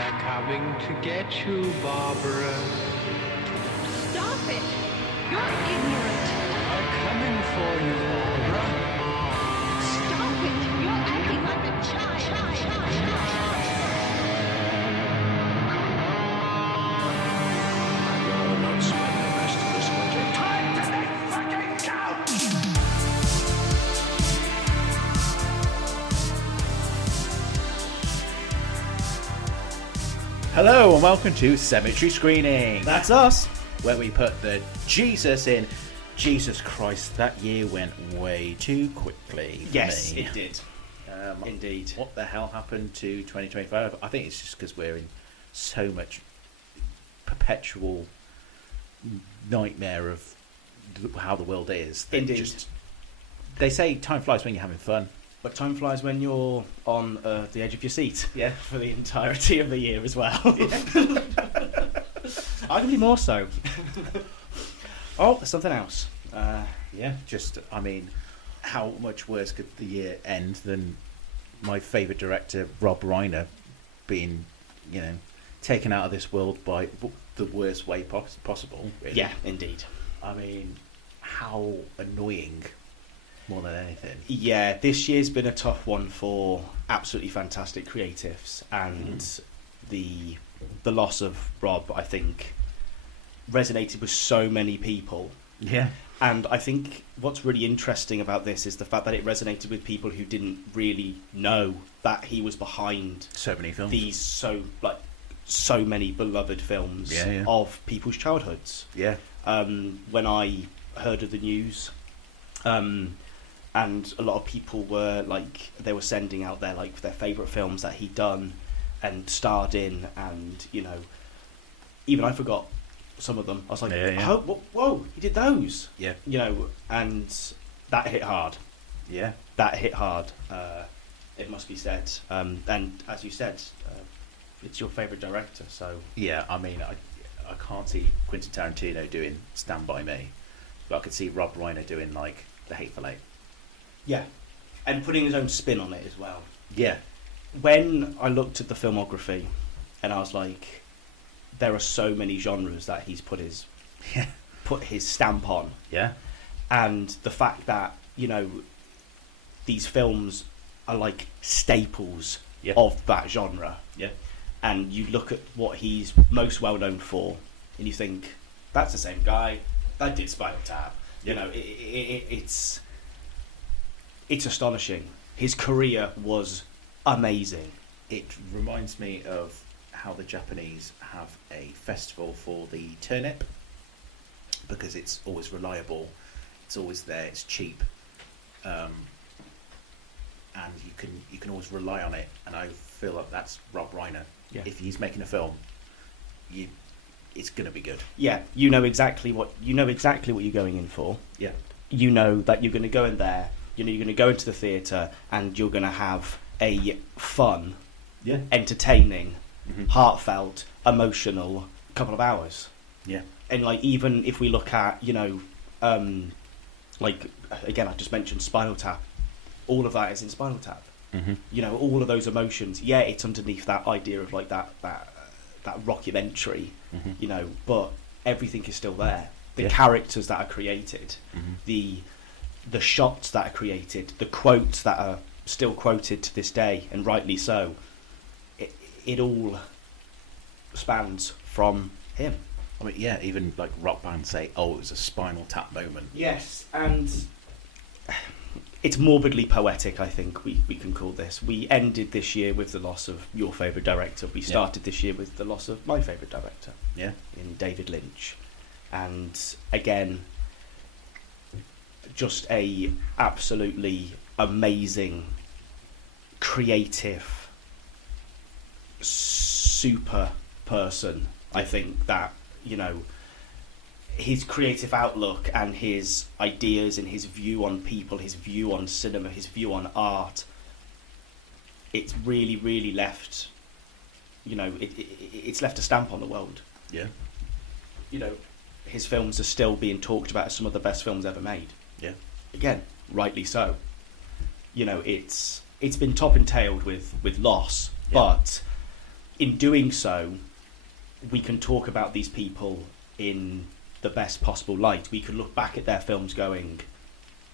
They're coming to get you, Barbara. Stop it! You're ignorant! They're coming for you, Barbara. Stop it! You're acting like a child! I'd rather not spend the rest of this winter. Time to make fucking count! Hello and welcome to Cemetery Screening. That's us. Where we put the Jesus in. Jesus Christ, that year went way too quickly for Yes, me. it did. Indeed. What the hell happened to 2025? I think it's just because we're in so much perpetual nightmare of how the world is. that Indeed. They say time flies when you're having fun. But time flies when you're on the edge of your seat. Yeah, for the entirety of the year as well. Arguably more so. Oh, there's something else. Yeah, I mean, how much worse could the year end than my favourite director, Rob Reiner, being, taken out of this world by the worst way possible, really. Yeah, indeed. I mean, how annoying, more than anything. Yeah, this year's been a tough one for absolutely fantastic creatives, and the loss of Rob, I think, resonated with so many people. Yeah. And I think what's really interesting about this is the fact that it resonated with people who didn't really know that he was behind So many films. these so many beloved films of people's childhoods. Yeah. When I heard of the news, and a lot of people were they were sending out their favourite films that he'd done and starred in, and even I forgot some of them. I was like, oh, whoa, he did those. Yeah. And that hit hard. Yeah. That hit hard. It must be said. And as you said, it's your favourite director, so Yeah, I mean, I can't see Quentin Tarantino doing Stand By Me, but I could see Rob Reiner doing, The Hateful Eight. yeah, and putting his own spin on it as well. Yeah. When I looked at the filmography, and I was like, there are so many genres that he's put his stamp on, Yeah. and the fact that these films are like staples of that genre. Yeah. And you look at what he's most well known for, and you think, that's the same guy that did Spinal Tap. It's astonishing. His career was amazing. It reminds me of how the Japanese have a festival for the turnip, because it's always reliable, it's always there, it's cheap, and you can always rely on it. And I feel like that's Rob Reiner. Yeah. If he's making a film, it's going to be good. Yeah, you know exactly what you're going in for. Yeah. You know that you're going to go in there. You're going to go into the theatre and you're going to have a fun, entertaining, heartfelt, emotional couple of hours. Yeah. And even if we look at again, I just mentioned Spinal Tap. All of that is in Spinal Tap. Mm-hmm. All of those emotions. Yeah, it's underneath that idea of that rockumentary. Mm-hmm. But everything is still there. The characters that are created, the shots that are created, the quotes that are still quoted to this day, and rightly so. It all spans from him. I mean, yeah, even rock bands say, "Oh, it was a Spinal Tap moment." Yes, and it's morbidly poetic, I think we can call this. We ended this year with the loss of your favourite director. We started this year with the loss of my favourite director, in David Lynch. And again, just a absolutely amazing, creative, super person. I think that, his creative outlook and his ideas and his view on people, his view on cinema, his view on art, it's really, really left, it's left a stamp on the world. Yeah. His films are still being talked about as some of the best films ever made. Yeah. Again, rightly so. It's been top and tailed with loss, but in doing so, we can talk about these people in the best possible light. We could look back at their films going,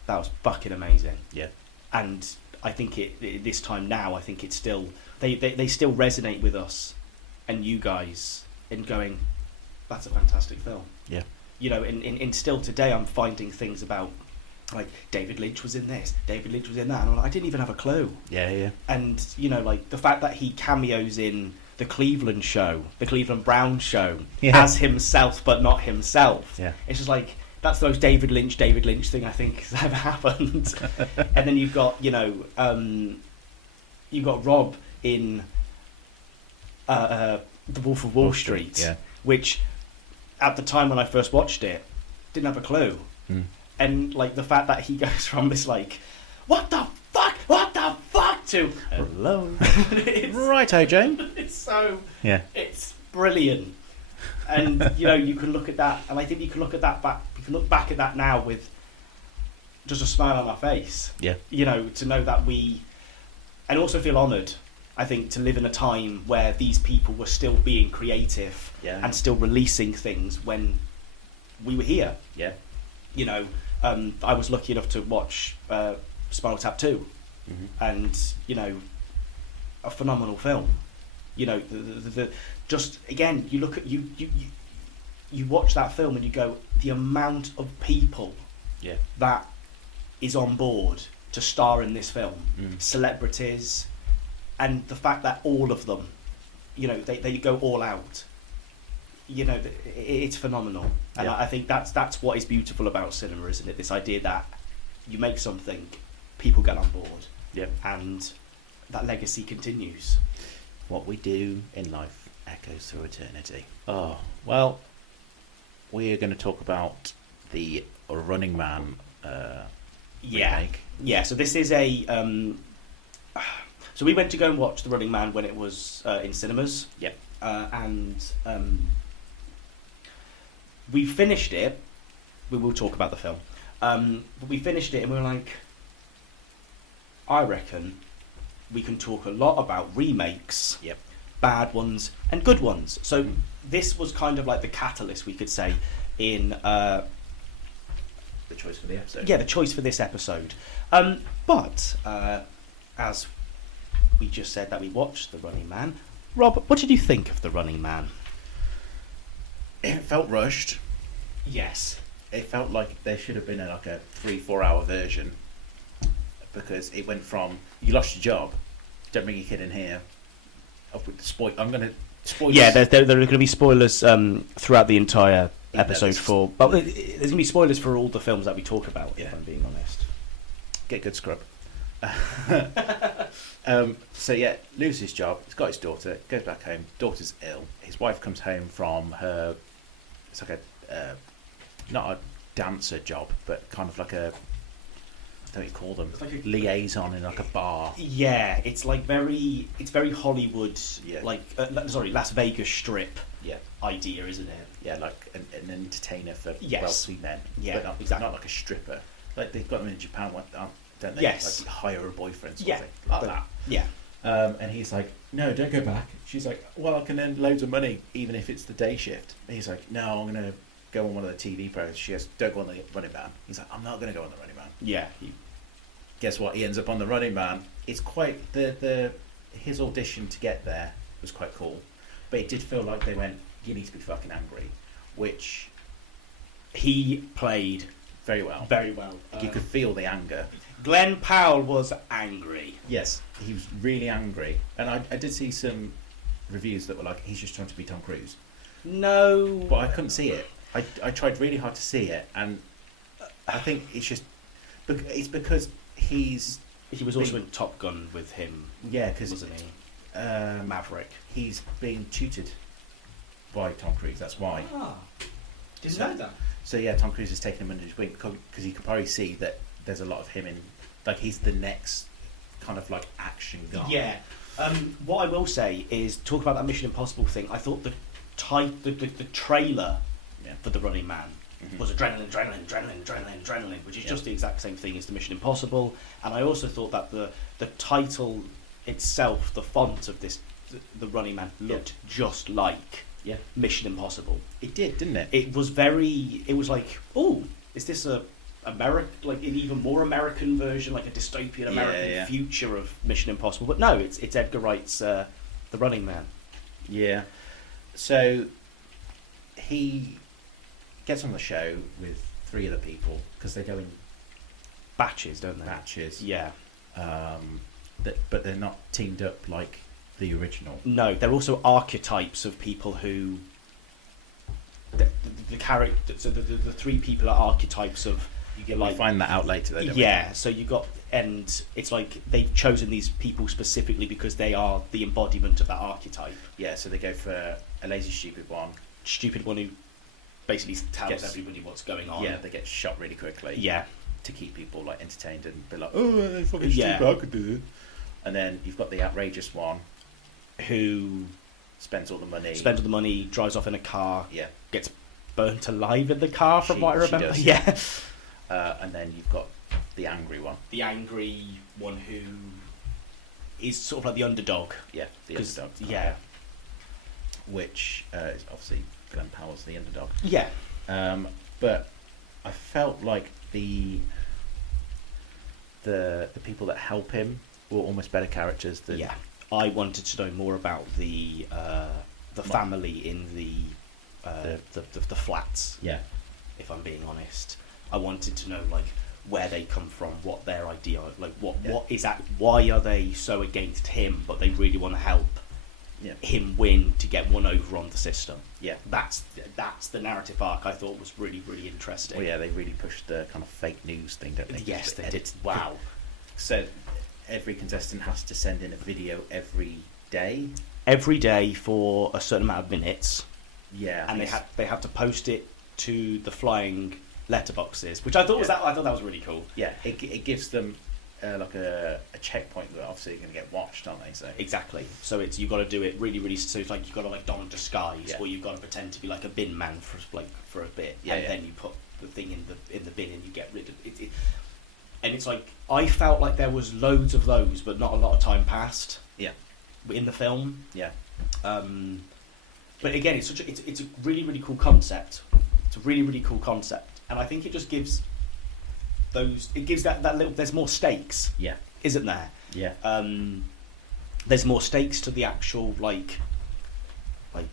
that was fucking amazing. Yeah. And I think this time now, I think it's still, they still resonate with us and you guys in going, that's a fantastic film. Yeah. You know, and still today I'm finding things about, like, David Lynch was in this, David Lynch was in that, and I'm like, I didn't even have a clue. Yeah, yeah. And, you know, like, the fact that he cameos in the Cleveland show, the Cleveland Brown show, Yeah. as himself but not himself. Yeah. It's just like, that's the most David Lynch thing I think has ever happened. And then you've got, you know, you've got Rob in The Wolf of Wall Street, yeah. which at the time when I first watched it, didn't have a clue. Mm. And like the fact that he goes from this like, what the fuck, to hello. Righto, Jane. It's so, Yeah. it's brilliant. And you know, you can look at that, and I think you can look at that back. You can look back at that now with just a smile on our face. Yeah. You know, to know that we, and also feel honoured. I think to live in a time where these people were still being creative Yeah. and still releasing things when we were here. Yeah. You know, I was lucky enough to watch Spinal Tap 2, and you know, a phenomenal film. You know, the just again, you look at you watch that film and you go, the amount of people Yeah. that is on board to star in this film, celebrities, and the fact that all of them, you know, they go all out. You know, it's phenomenal, and Yeah. I think that's what is beautiful about cinema, isn't it? This idea that you make something, people get on board, Yeah. and that legacy continues. What we do in life echoes through eternity. Oh, well, we are going to talk about the Running Man remake. Yeah, so this is a... so we went to go and watch The Running Man when it was in cinemas. Yep. And we finished it. We will talk about the film. But we finished it and we were like, I reckon we can talk a lot about remakes, Yep. bad ones and good ones. So this was kind of like the catalyst, we could say, in... The choice for the episode. yeah, the choice for this episode. But as we just said that we watched The Running Man, Rob, what did you think of The Running Man? It felt rushed. Yes. It felt like there should have been like a 3-4 hour version, because it went from you lost your job, don't bring your kid in here. I'm going to spoil. Yeah, there are going to be spoilers throughout the entire Yeah, episode that's- for... But there's going to be spoilers for all the films that we talk about, Yeah. if I'm being honest. Get good scrub. So yeah, loses his job. He's got his daughter. Goes back home. Daughter's ill. His wife comes home from her. It's like a not a dancer job, but kind of like a. I don't know what you call them. It's like a- liaison in like a bar. Yeah, it's like very Hollywood, Yeah. like Las Vegas Strip Yeah, idea, isn't it? yeah, like an entertainer for Yes. wealthy men. Yeah, but not, exactly. not like a stripper. Like they've got them in Japan, don't they? Yes. Like hire a boyfriend. Sort Yeah, of thing, like but- that. Yeah. And he's like, no, don't go back. She's like, well, I can earn loads of money even if it's the day shift. And he's like, no, I'm going to go on one of the TV programs. She goes, don't go on the Running Man. He's like, I'm not going to go on the Running Man. Yeah. Guess what? He ends up on the Running Man. It's quite, his audition to get there was quite cool. But it did feel like they went, you need to be fucking angry, which He played very well. very well. You could feel the anger. Glenn Powell was angry. Yes, he was really angry. And I did see some reviews that were like, he's just trying to be Tom Cruise. No. But I couldn't see it. I tried really hard to see it, and I think it's just it's because he was also in Top Gun with him, because wasn't he? Maverick. he's being tutored by Tom Cruise. That's why. Didn't know that. So yeah, Tom Cruise is taking him under his wing because you can probably see that there's a lot of him in, like he's the next kind of like action guy. Yeah. What I will say is talk about that Mission Impossible thing. I thought the trailer Yeah. for The Running Man was adrenaline, which is just the exact same thing as the Mission Impossible. And I also thought that the title itself, the font of this the Running Man looked just like Yeah. Mission Impossible. It did, didn't it? It was very. It was like, oh, is this a like an even more American version, like a dystopian American future of Mission Impossible? But no, it's Edgar Wright's The Running Man. Yeah. So he gets on the show with 3 other people because they go in Batches, don't they? batches. Yeah. But they're not teamed up like the original. No, they're also archetypes of people who. The character. So the 3 people are archetypes of. You find that out later, though, don't Yeah, so you got, and it's like they've chosen these people specifically because they are the embodiment of that archetype. Yeah, so they go for a lazy, stupid one. Stupid one who basically tells Gets- everybody what's going on. Yeah, they get shot really quickly. Yeah. To keep people like entertained and be like, oh, they're fucking Yeah. stupid, I could do it. And then you've got the outrageous one Who spends all the money. spends all the money, drives off in a car, Yeah. gets burnt alive in the car, from what I She remember. does, Yeah. And then you've got the angry one. The angry one who is sort of like the underdog. Yeah, the 'Cause- underdog. Yeah. Which is obviously Glenn Powell's the underdog. Yeah. But I felt like the people that help him were almost better characters than Yeah. I wanted to know more about the family in the flats. Yeah. If I'm being honest, I wanted to know like where they come from, what their idea, like what is that? Why are they so against him, but they really want to help him win to get one over on the system? Yeah. That's the narrative arc I thought was really interesting. Well, yeah, they really pushed the kind of fake news thing, don't they? Yes, they did. Edit- Wow. So every contestant has to send in a video every day. Every day for a certain amount of minutes. Yeah, I And think they have to post it to the flying letterboxes, which I thought I thought that was really cool. yeah, it gives them like a checkpoint that obviously you're going to get watched, aren't they? So Exactly. So it's you've got to do it really. So it's like you've got to like don a disguise, Yeah. or you've got to pretend to be like a bin man for a bit, Yeah, and yeah. then you put the thing in the bin and you get rid of it. And it's like I felt like there was loads of those, but not a lot of time passed yeah, in the film. yeah, But again, it's a really cool concept. It's a really cool concept, and I think it just gives that little. There's more stakes, yeah, isn't there? yeah, There's more stakes to the actual like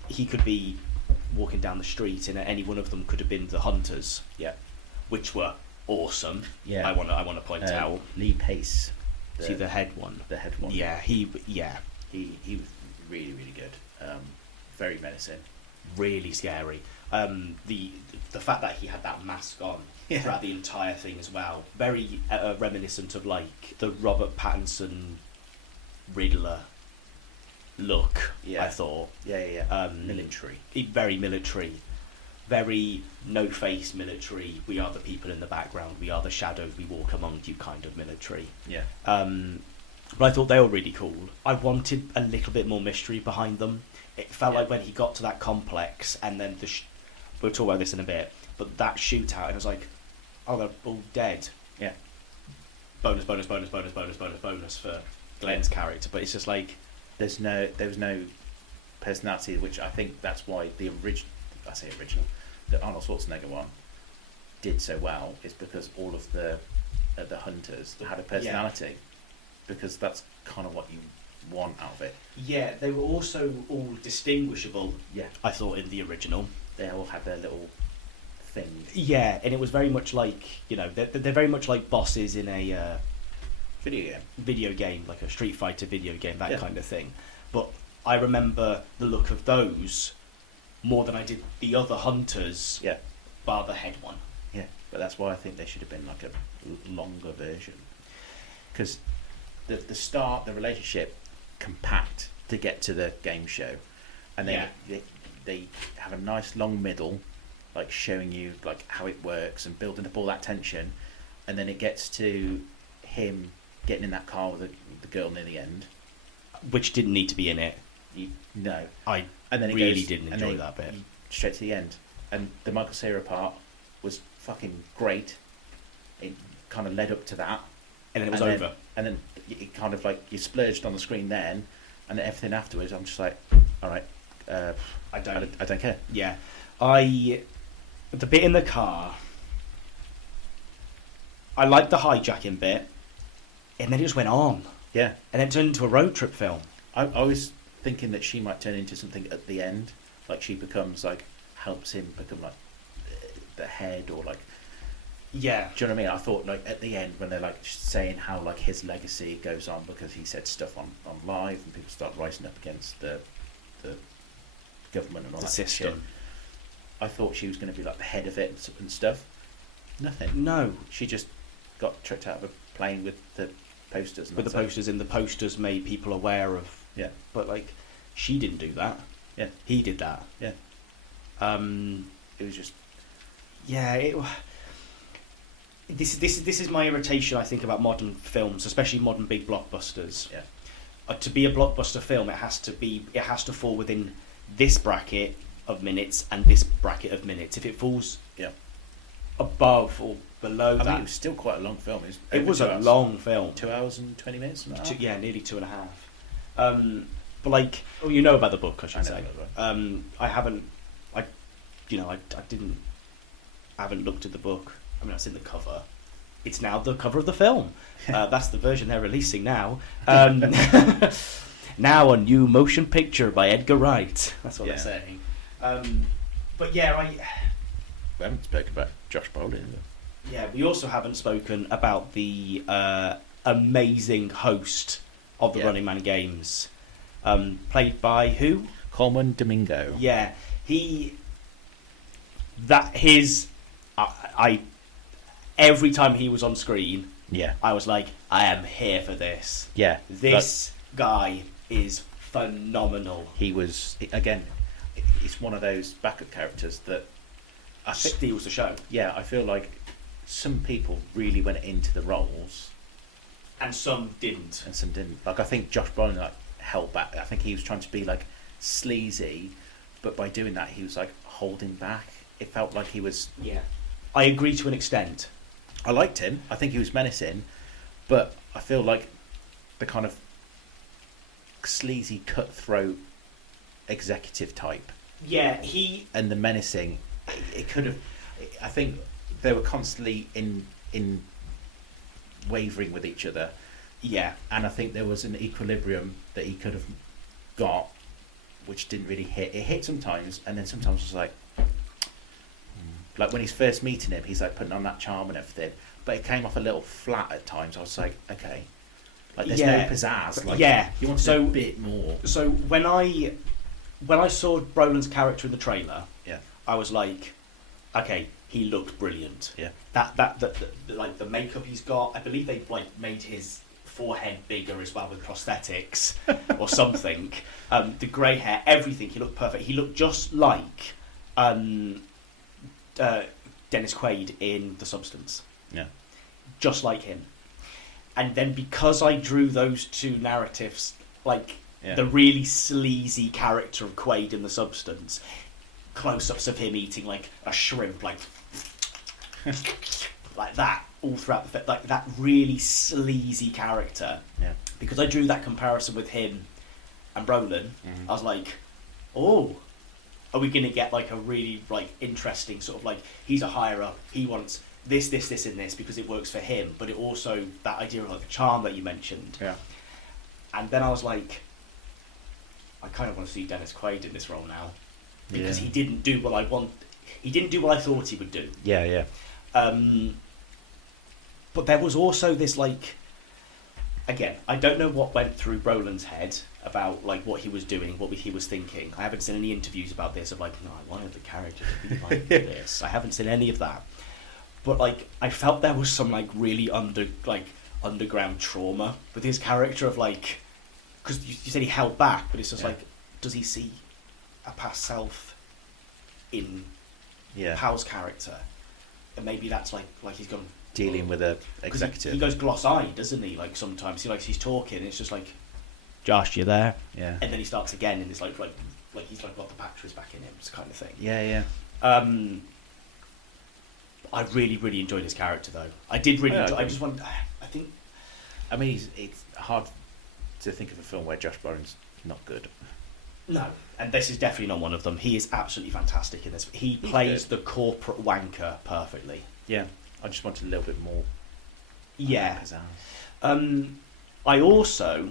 he could be walking down the street and any one of them could have been the hunters, yeah, which were awesome. Yeah. I want to point out. Lee Pace, See the head one. the head one. Yeah, he was really good. Very menacing. really scary. The fact that he had that mask on Yeah. throughout the entire thing as well, very reminiscent of like the Robert Pattinson Riddler look. Yeah. I thought Yeah. Military. very military, very no face military. We are the people in the background. We are the shadows. We walk among you, kind of military. Yeah. But I thought they were really cool. I wanted a little bit more mystery behind them. It felt Yeah. like when he got to that complex and then we'll talk about this in a bit, but that shootout, and I was like, oh, they're all dead. Yeah. Bonus for Glenn's character. But it's just like, There was no personality, which I think that's why the Arnold Schwarzenegger one did so well, is because all of the hunters had a personality, because that's kind of what you want out of it. yeah, they were also all distinguishable. Yeah. I thought in the original. They all had their little thing. Yeah, and it was very much like, they're very much like bosses in a video game, like a Street Fighter video game, that Yeah. kind of thing. But I remember the look of those more than I did the other hunters, Yeah. bar the head one. Yeah, but that's why I think there should have been like a longer version, because the relationship compact to get to the game show, and then they have a nice long middle, like showing you like how it works and building up all that tension, and then it gets to him getting in that car with the girl near the end, Which didn't need to be in it. and then it really goes, didn't and enjoy then that bit. straight to the end, and the Michael Cera part was fucking great. It kind of led up to that, And then it was and over. and then it kind of like you splurged on the screen then, and then everything afterwards, I'm just like, all right, I don't. I don't care. Yeah, the bit in the car, I liked the hijacking bit, and then it just went on, Yeah, and then it turned into a road trip film. I was thinking that she might turn into something at the end, like she becomes like helps him become like the head or like. Yeah, Do you know what I mean? I thought like at the end when they're like saying how like his legacy goes on because he said stuff on live and people start rising up against the government and all the that system. shit. I thought she was going to be like the head of it and stuff. Nothing. No, She just got tricked out of a plane with the posters. And with the that's it. posters in, the posters made people aware of. Yeah. But like, she didn't do that. Yeah. He did that. Yeah. It was just. Yeah. This is my irritation. I think about modern films, especially modern big blockbusters. Yeah. To be a blockbuster film, it has to fall within this bracket of minutes and this bracket of minutes. If it falls Yeah. above or below I that, mean, it was still quite a long film. it was over a 2 hours. long film. 2 hours and 20 minutes. Something like that? Yeah, nearly 2.5. But like, oh, you know about the book, I should I say. know about I haven't. I didn't. I haven't looked at the book. I mean, I've seen the cover. It's now the cover of the film. That's the version they're releasing now. Now a new motion picture by Edgar Wright. That's what Yeah. they're saying. But yeah, We haven't spoken about Josh Brolin. we also haven't spoken about the amazing host of the Yeah. Running Man games, played by who? Coleman Domingo. Yeah, I every time he was on screen, Yeah. I was like, I am here for this. Yeah. This guy is phenomenal. He was, again, it's one of those backup characters that I think, Steals the show. yeah, I feel like some people really went into the roles And some didn't. and some didn't. Like, I think Josh Brolin like held back. I think he was trying to be like sleazy, but by doing that, he was like holding back. It felt like he was. Yeah. I agree to an extent. I liked him. I think he was menacing, but I feel like the kind of sleazy, cutthroat executive type Yeah, and the menacing, it could have. I think they were constantly in wavering with each other, yeah. and I think there was an equilibrium that he could have got, which didn't really hit. It hit sometimes, and then sometimes it was like when he's first meeting him, he's like putting on that charm and everything, but it came off a little flat at times. I was like, okay, like there's Yeah. no pizzazz. Like, Yeah. you wanted So- a bit more. So when I saw Brolin's character in the trailer, Yeah, I was like, okay, he looked brilliant. yeah, That like the makeup he's got, I believe they like made his forehead bigger as well with prosthetics or something. The grey hair, everything, he looked perfect. He looked just like Dennis Quaid in The Substance. yeah, Just like him. And then because I drew those two narratives, like yeah. the really sleazy character of Quaid in The Substance, close-ups of him eating like a shrimp, like like that all throughout the film, like that really sleazy character. Yeah. Because I drew that comparison with him and Brolin, Mhm. I was like, oh, are we going to get like a really like interesting sort of like, he's a higher up, he wants this, and this because it works for him, but it also, that idea of like the charm that you mentioned. Yeah. And then I was like, I kind of want to see Dennis Quaid in this role now, because Yeah. he didn't do what I want. He didn't do what I thought he would do. Yeah, yeah. But there was also this like, again, I don't know what went through Brolin's head about like what he was doing, what he was thinking. I haven't seen any interviews about this of like, no, I wanted the character to be like this. I haven't seen any of that. But like, I felt there was some like really underground trauma with his character of like, because you said he held back, but it's just Yeah. like, does he see a past self in Yeah. Powell's character? And maybe that's like he's gone Dealing with a 'cause executive. He goes gloss-eyed, doesn't he? Like sometimes he's talking, and it's just like, Josh, you there? Yeah. And then he starts again, and it's like he's like got the batteries back in him, kind of thing. Yeah, yeah. I really, really enjoyed his character, though. I did really. Yeah, enjoy, I okay. just want. I think. I mean, it's hard to think of a film where Josh Brolin's not good. No, and this is definitely not one of them. He is absolutely fantastic in this. He plays the corporate wanker perfectly. Yeah, I just wanted a little bit more. Yeah. Pizzazz. I also,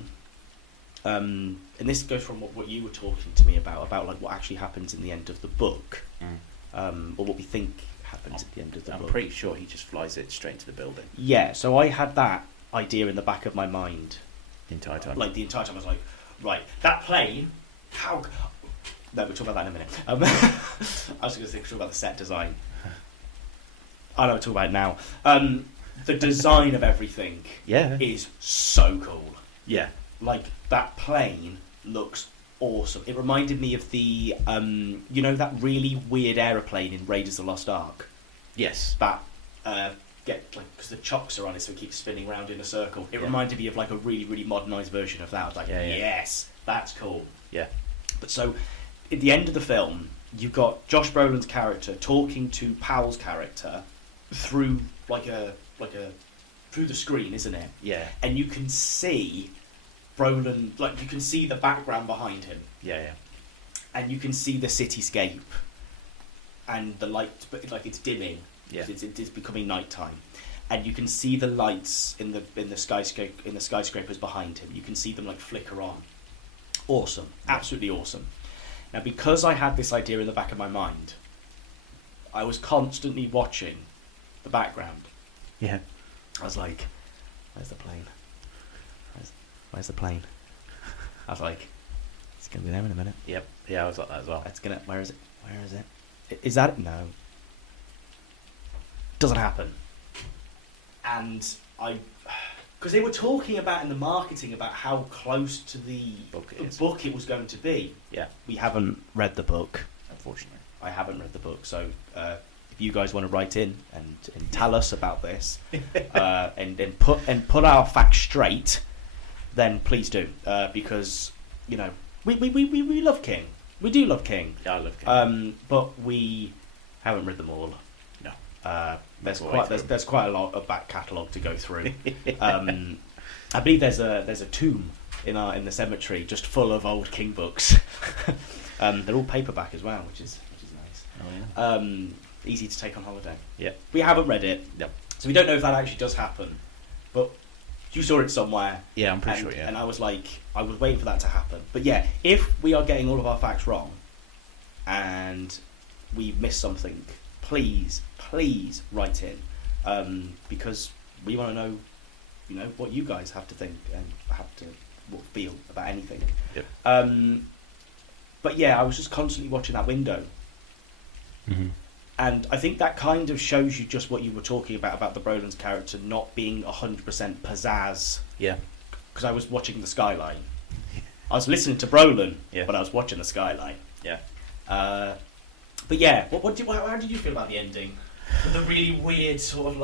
and this goes from what you were talking to me about like what actually happens in the end of the book, or what we think happens at the end of the book. I'm pretty sure he just flies it straight into the building. Yeah, so I had that idea in the back of my mind. The entire time. Like, the entire time I was like, right, that plane, how... No, we'll talk about that in a minute. I was going to talk about the set design. I know, we'll talk about it now. The design of everything is so cool. Yeah. Like, that plane looks awesome. It reminded me of the, that really weird aeroplane in Raiders of the Lost Ark. Yes. That, because the chocks are on it, so it keeps spinning round in a circle. It reminded me of like a really, really modernised version of that. I was like, yes, that's cool. Yeah. But so, at the end of the film, you've got Josh Brolin's character talking to Powell's character through through the screen, isn't it? Yeah. And you can see Brolin, you can see the background behind him. Yeah. And you can see the cityscape and the light, but it's dimming. Yeah. It's becoming nighttime, and you can see the lights in the skyscrapers behind him. You can see them flicker on. Awesome, absolutely awesome. Now, because I had this idea in the back of my mind, I was constantly watching the background. Yeah. I was like, "Where's the plane? Where's the plane?" I was like, "It's gonna be there in a minute." Yep. Yeah, I was like that as well. Where is it? Where is it? Is that it? No. Doesn't happen. And because they were talking about in the marketing about how close to the book it was going to be. Yeah. We haven't read the book. Unfortunately. I haven't read the book, so if you guys want to write in and tell us about this and put our facts straight, then please do, because we love King. We do love King. Yeah, I love King. But we haven't read them all. No. There's quite a lot of back catalogue to go through. I believe there's a tomb in the cemetery just full of old King books. They're all paperback as well, which is nice. Oh, yeah. Easy to take on holiday. Yeah. We haven't read it. Yep. So we don't know if that actually does happen. But you saw it somewhere. Yeah, I'm pretty sure, yeah. And I was waiting for that to happen. But yeah, if we are getting all of our facts wrong and we miss something, please write in, because we want to know, what you guys have to think and feel about anything. Yep. But yeah, I was just constantly watching that window. Mm-hmm. And I think that kind of shows you just what you were talking about the Brolin's character not being 100% pizzazz. Yeah. Because I was watching the skyline. I was listening to Brolin, yeah, but I was watching the skyline. Yeah. But yeah, how did you feel about the ending? The really weird sort of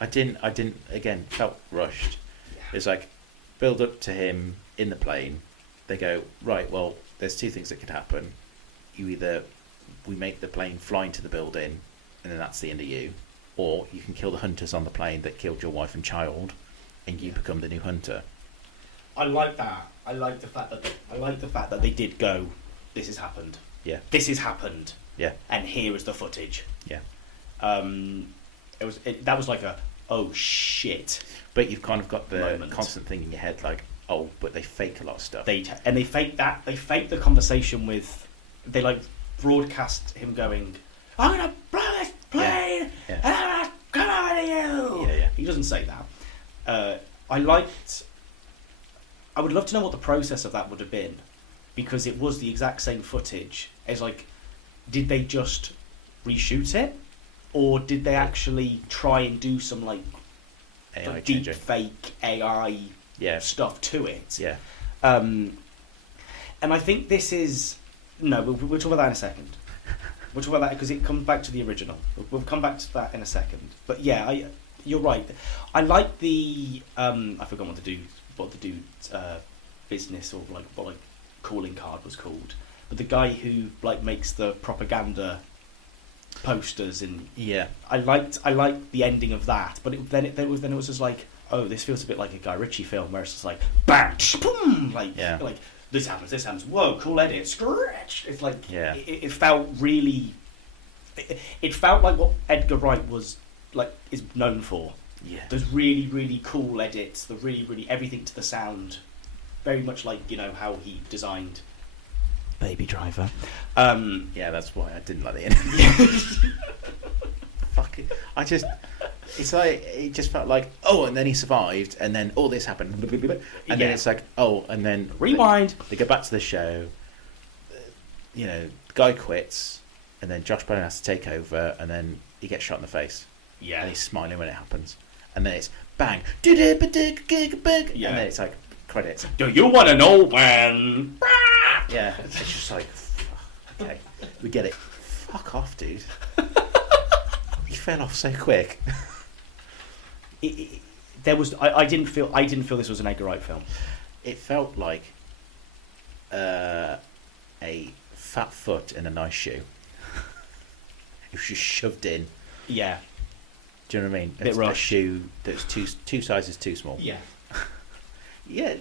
I didn't. Again, felt rushed. Yeah. It's build up to him in the plane. They go, right. Well, there's two things that could happen. We make the plane fly into the building, and then that's the end of you, or you can kill the hunters on the plane that killed your wife and child, and you become the new hunter. I like that. I like the fact that they did go, this has happened. Yeah. This has happened. Yeah. And here is the footage. Yeah. That was like a oh shit. But you've kind of got the moment. constant thing in your head but they fake a lot of stuff. They fake that. They fake the conversation with. They broadcast him going, "I'm gonna blow this plane, yeah. and I'm gonna come over to you." Yeah. He doesn't say that. I would love to know what the process of that would have been, because it was the exact same footage. It's did they just reshoot it, or did they actually try and do some AI deep changing. fake AI stuff to it? Yeah. And I think this is we'll talk about that in a second. We'll talk about that because it comes back to the original. We'll come back to that in a second. But yeah, you're right. I like the I forgot what the dude's business or what calling card was called. But the guy who makes the propaganda posters, and yeah, I liked the ending of that. But then it was just oh, this feels a bit like a Guy Ritchie film where it's just like bang, boom, like this happens, whoa, cool edit, scratch. It's like it felt really. It felt like what Edgar Wright was like is known for. Yeah. Those really, really cool edits, the really, really everything to the sound, very much like how he designed Baby Driver. Yeah, that's why I didn't like the end. Fuck it. It's like it just felt like and then he survived, and then all this happened, and then it's like and then rewind. They go back to the show. The guy quits, and then Josh Brolin has to take over, and then he gets shot in the face. Yeah, and he's smiling when it happens, and then it's bang, and then it's like credits. Do you want to know when? Yeah, it's just like, okay, we get it. Fuck off, dude. He fell off so quick. I didn't feel this was an Edgar Wright film. It felt like a fat foot in a nice shoe. It was just shoved in. Yeah. Do you know what I mean? Bit rushed. A shoe that's two sizes too small. Yeah. Yeah,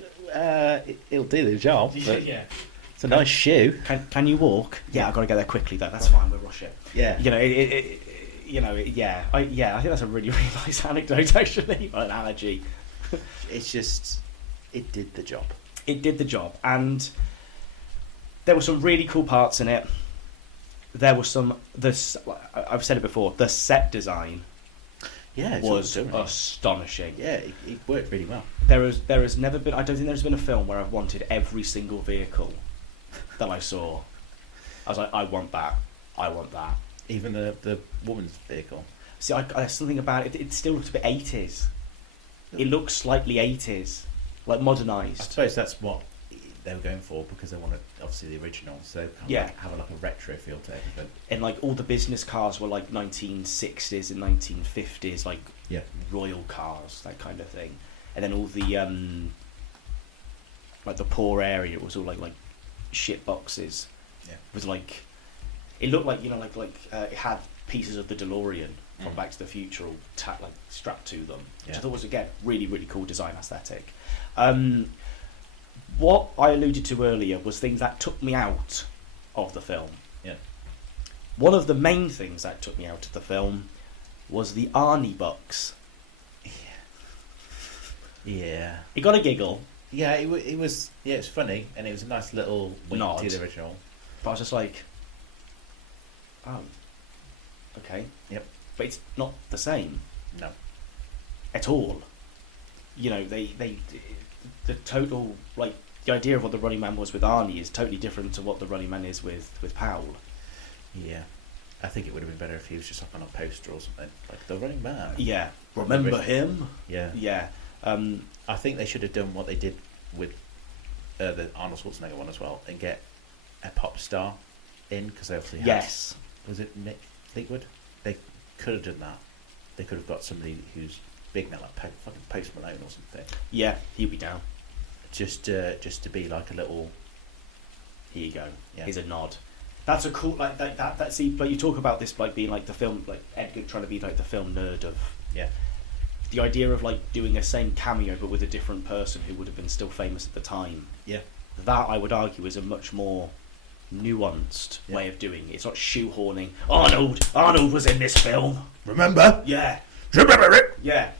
it'll do the job. But yeah. It's a nice shoe. Can you walk? Yeah, I've got to get there quickly though. That's fine. We'll rush it. Yeah. I think that's a really, really nice anecdote, actually, an analogy. It's just, it did the job. It did the job, and there were some really cool parts in it. There was I've said it before, the set design was astonishing. Yeah, it worked really well. There has never been, I don't think there's been a film where I've wanted every single vehicle that I saw. I was like, I want that. Even the woman's vehicle. See, there's something about it. It still looks a bit 80s. It looks slightly 80s, like modernised. I suppose that's what they were going for, because they wanted obviously the original, so have like a retro feel to it. But and like all the business cars were like 1960s and 1950s, like royal cars, that kind of thing. And then all the like the poor area was all like shit boxes. Yeah, it was like. It looked like it had pieces of the DeLorean from Back to the Future all strapped to them, which I thought was again really, really cool design aesthetic. What I alluded to earlier was things that took me out of the film. Yeah. One of the main things that took me out of the film was the Arnie bucks. Yeah. It got a giggle. Yeah, it was funny, and it was a nice little nod to the original. But I was just like, oh, okay. Yep. But it's not the same. No. At all. The total, like, the idea of what the Running Man was with Arnie is totally different to what the Running Man is with Powell. Yeah. I think it would have been better if he was just up on a poster or something, like the Running Man. Yeah. Remember him? Yeah. Yeah. I think they should have done what they did with the Arnold Schwarzenegger one as well, and get a pop star in, because they obviously had... Yes. Was it Mick Fleetwood? They could have done that. They could have got somebody who's big now, like fucking Post Malone or something. Yeah, he'd be down. Just to be like a little... Here you go. Yeah. Here's a nod. That's a cool... Like that. See, but you talk about this like being like the film... Like Edgar trying to be like the film nerd of... Yeah. The idea of like doing a same cameo but with a different person who would have been still famous at the time. Yeah. That, I would argue, is a much more nuanced way of doing it. It's not shoehorning. Arnold was in this film. Remember? Yeah. Remember it? Yeah.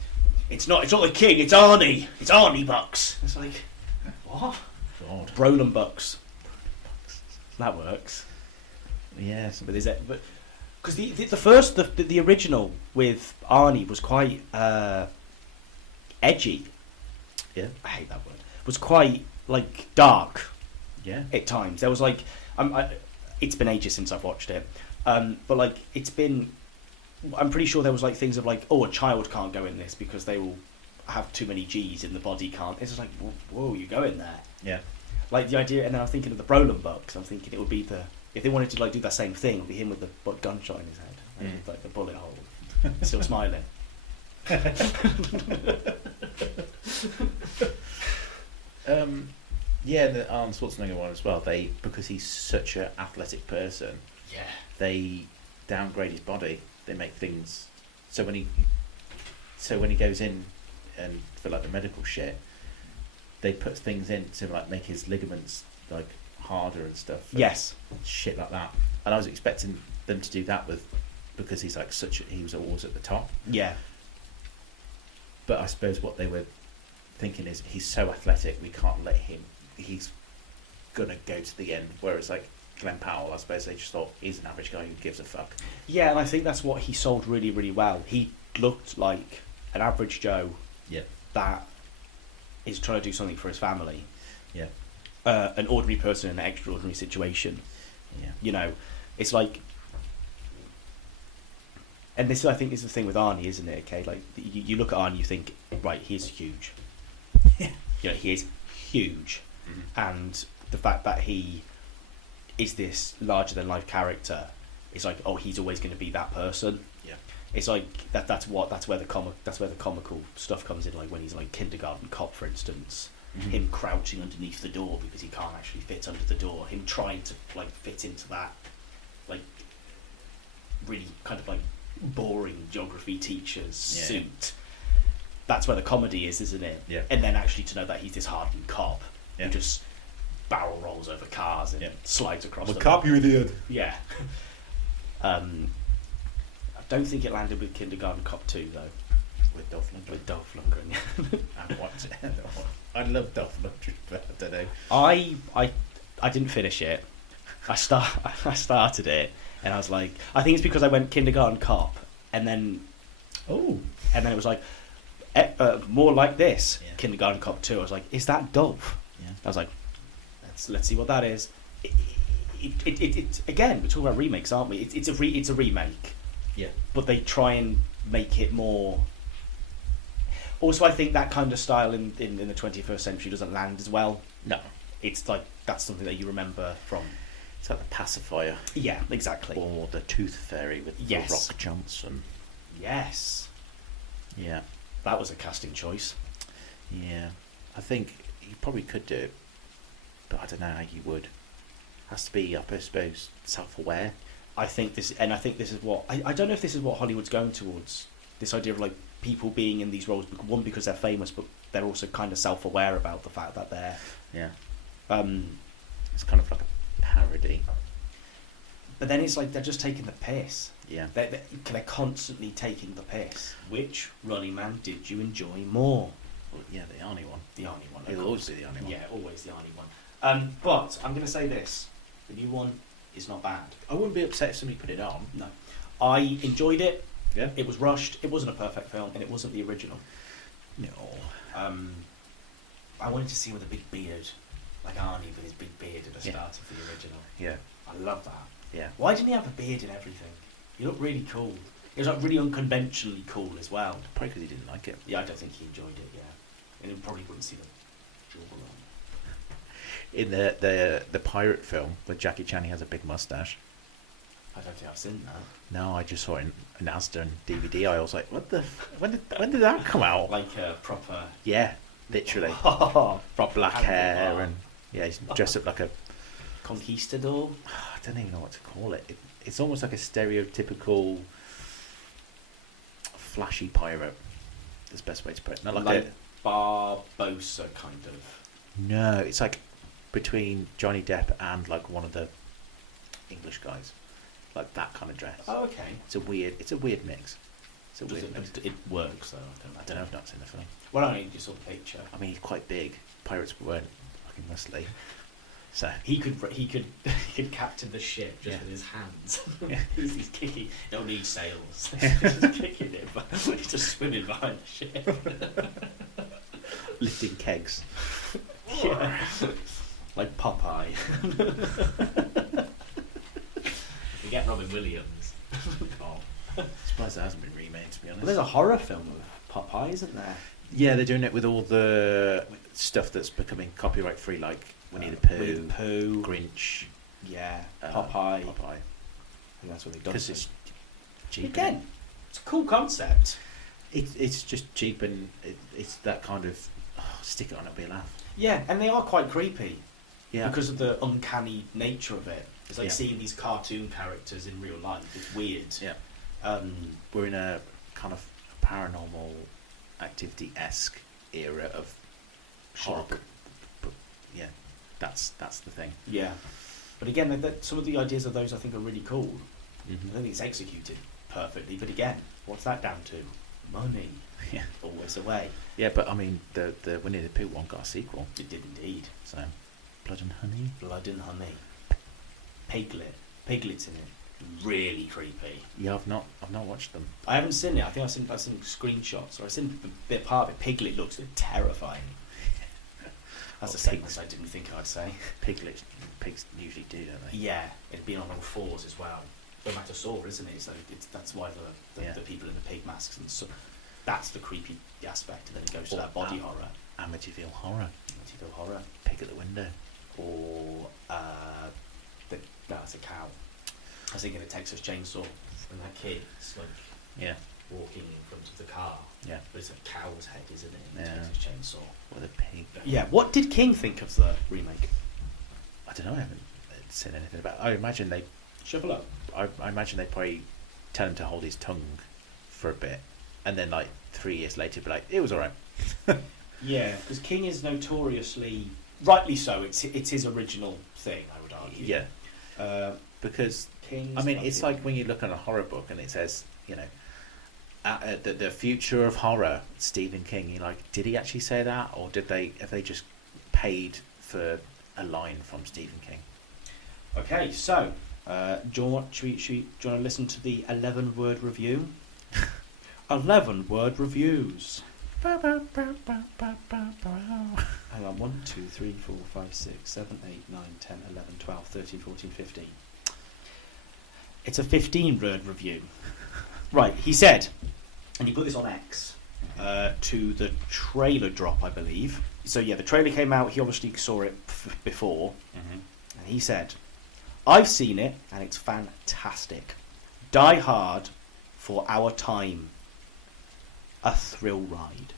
It's not the king. It's Arnie. It's Arnie bucks. It's like, what? God. Brolin bucks. That works. Yes. But is it? But because the original with Arnie was quite edgy. Yeah. I hate that word. Was quite like dark. Yeah. At times there was like, it's been ages since I've watched it, but like I'm pretty sure there was like things of like, a child can't go in this because they will have too many G's in the body. Can't. It's just like, whoa, you go in there. Yeah. Like the idea, and then I'm thinking of the Brolin bucks. I'm thinking it would be if they wanted to like do that same thing, it would be him with the gunshot in his head, and like the bullet hole, still smiling. Yeah, the Arnold Schwarzenegger one as well. Because he's such an athletic person. Yeah. They downgrade his body. They make things so when he goes in and for like the medical shit, they put things in to like make his ligaments like harder and stuff. And Yes. shit like that. And I was expecting them to do that because he's like he was always at the top. Yeah. But I suppose what they were thinking is he's so athletic, we can't let him. He's gonna go to the end. Whereas like Glenn Powell, I suppose they just thought he's an average guy who gives a fuck. Yeah, and I think that's what he sold really, really well. He looked like an average Joe Yeah. that is trying to do something for his family. Yeah. An ordinary person in an extraordinary situation. Yeah. You know, it's like, and this I think is the thing with Arnie, isn't it? Okay, like you look at Arnie, you think, right, he's huge. Yeah. You know, he is huge, and the fact that he is this larger than life character, it's like, oh, he's always going to be that person. Yeah. It's like that's where the comical stuff comes in, like when he's like Kindergarten Cop, for instance. Him crouching underneath the door because he can't actually fit under the door. Him trying to like fit into that like really kind of like boring geography teacher's suit. That's where the comedy is, isn't it? Yeah. And then actually to know that he's this hardened cop Yeah. who just barrel rolls over cars and slides across. I'm a cop, you idiot. Yeah. I don't think it landed with Kindergarten Cop 2 though. With Dolph Lundgren. With Dolph Lundgren. I watched it. I love Dolph Lundgren, but I don't know. I didn't finish it. I started it and I was like, I think it's because I went Kindergarten Cop and then it was like more like this. Yeah. Kindergarten Cop 2. I was like, is that Dolph? Yeah. I was like, let's see what that is. It again, we're talking about remakes, aren't we? It's a remake. Yeah. But they try and make it more. Also, I think that kind of style in the 21st century doesn't land as well. No. It's like that's something that you remember from. It's like the pacifier. Yeah, exactly. Or the Tooth Fairy with Yes. The Rock Johnson. Yes, Yeah. that was a casting choice. Yeah. I think you probably could do it, but I don't know how you would. Has to be, I suppose, self-aware. I think this is what I don't know if this is what Hollywood's going towards. This idea of like people being in these roles, one because they're famous, but they're also kind of self-aware about the fact that they're. Yeah. It's kind of like a parody. But then it's like they're just taking the piss. Yeah. They're constantly taking the piss. Which Running Man did you enjoy more? Well, yeah, the Arnie one. The Arnie one. It'll always be the Arnie one. Yeah, always the Arnie one. But I'm going to say this: the new one is not bad. I wouldn't be upset if somebody put it on. No, I enjoyed it. Yeah. It was rushed. It wasn't a perfect film, and it wasn't the original. No. I wanted to see with a big beard, like Arnie with his big beard at the Yeah. start of the original. Yeah. I love that. Yeah. Why didn't he have a beard and everything? He looked really cool. He was like really unconventionally cool as well. Probably because he didn't like it. Yeah, I don't think he enjoyed it. Yeah, and he probably wouldn't see the jawbone. In the pirate film with Jackie Chan, he has a big mustache. I don't think I've seen that. No, I just saw it in Asda and DVD. I was like, what the? When did that come out? Like a proper. Yeah, literally. Oh, Got black Handlebar. hair and yeah, he's dressed up like a. conquistador. I don't even know what to call it. It's almost like a stereotypical flashy pirate. That's the best way to put it. Not like a. Barbosa kind of. No, it's like between Johnny Depp and like one of the English guys, like that kind of dress. Oh, okay. It's a weird mix. It's a Does weird mix. it works though. I don't know if that's in the film. Well, I mean, just saw the picture. I mean, he's quite big. Pirates weren't fucking muscly, so He could captain the ship just Yeah. with his hands. Yeah. he's kicking. Don't need sails. He's just kicking it, but he's just swimming behind the ship. lifting kegs. Yeah. Like Popeye. Forget Robin Williams. Surprised that hasn't been remade, to be honest. Well, there's a horror film of Popeye, isn't there? Yeah, they're doing it with all the stuff that's becoming copyright free, like Winnie the Pooh, Winnie the Pooh. Grinch, Yeah. Popeye. Popeye, I think that's what they've done. because it's cheap. Again, it's a cool concept. It's just cheap and it's that kind of stick it on, it'll be a laugh. Yeah, and they are quite creepy. Yeah, Because of the uncanny nature of it. It's like Yeah. seeing these cartoon characters in real life. It's weird. yeah. Um, We're in a kind of paranormal Activity-esque era of Sure. horror. But yeah, that's the thing. Yeah. But again, some of the ideas of those I think are really cool. I Mm-hmm. don't think it's executed perfectly, but again, what's that down to? Money. Yeah, Always the way. yeah, but I mean, the Winnie the Pooh one got a sequel, It did indeed. so Blood and Honey. Blood and Honey. Piglet. Piglet's in it. Really creepy. Yeah, I've not watched them. I haven't seen it. I think I've seen screenshots, or I've seen a bit part of it. Piglet looks terrifying. That's Oh, a sentence pigs. I didn't think I'd say. Pigs usually do, don't they? Yeah, it'd been on all fours as well. Somatosaur, isn't it? So that's why Yeah. the people in the pig masks and so that's the creepy aspect, and then it goes to Or that body Am- horror, Amityville Horror. Amityville horror, Pig at the window. or that's a cow. I was thinking of Texas Chainsaw, and that kid's like Yeah, walking in front of the car, yeah. but it's a cow's head, isn't it? In Yeah. Texas Chainsaw. With a pig. Yeah. What did King think of the remake? I don't know. I haven't said anything about. I imagine they. Shuffle up. I imagine they probably tell him to hold his tongue for a bit, and then like 3 years later, be like, it was all right. Yeah, because King is notoriously, rightly so. It's his original thing, I would argue. Yeah, because King's I mean, it's fucking- like when you look at a horror book and it says, you know, the future of horror, Stephen King. You're like, did he actually say that, or have they just paid for a line from Stephen King? Okay, so do you want to listen to the 11-word review? 11-word reviews. Hang on, 1, 2, 3, 4, 5, 6, 7, 8, 9, 10, 11, 12, 13, 14, 15. It's a 15-word review. Right, he said, and he put this on X, to the trailer drop, I believe. So yeah, the trailer came out, he obviously saw it before, and he said, I've seen it, and it's fantastic. Die Hard for our time. A thrill ride.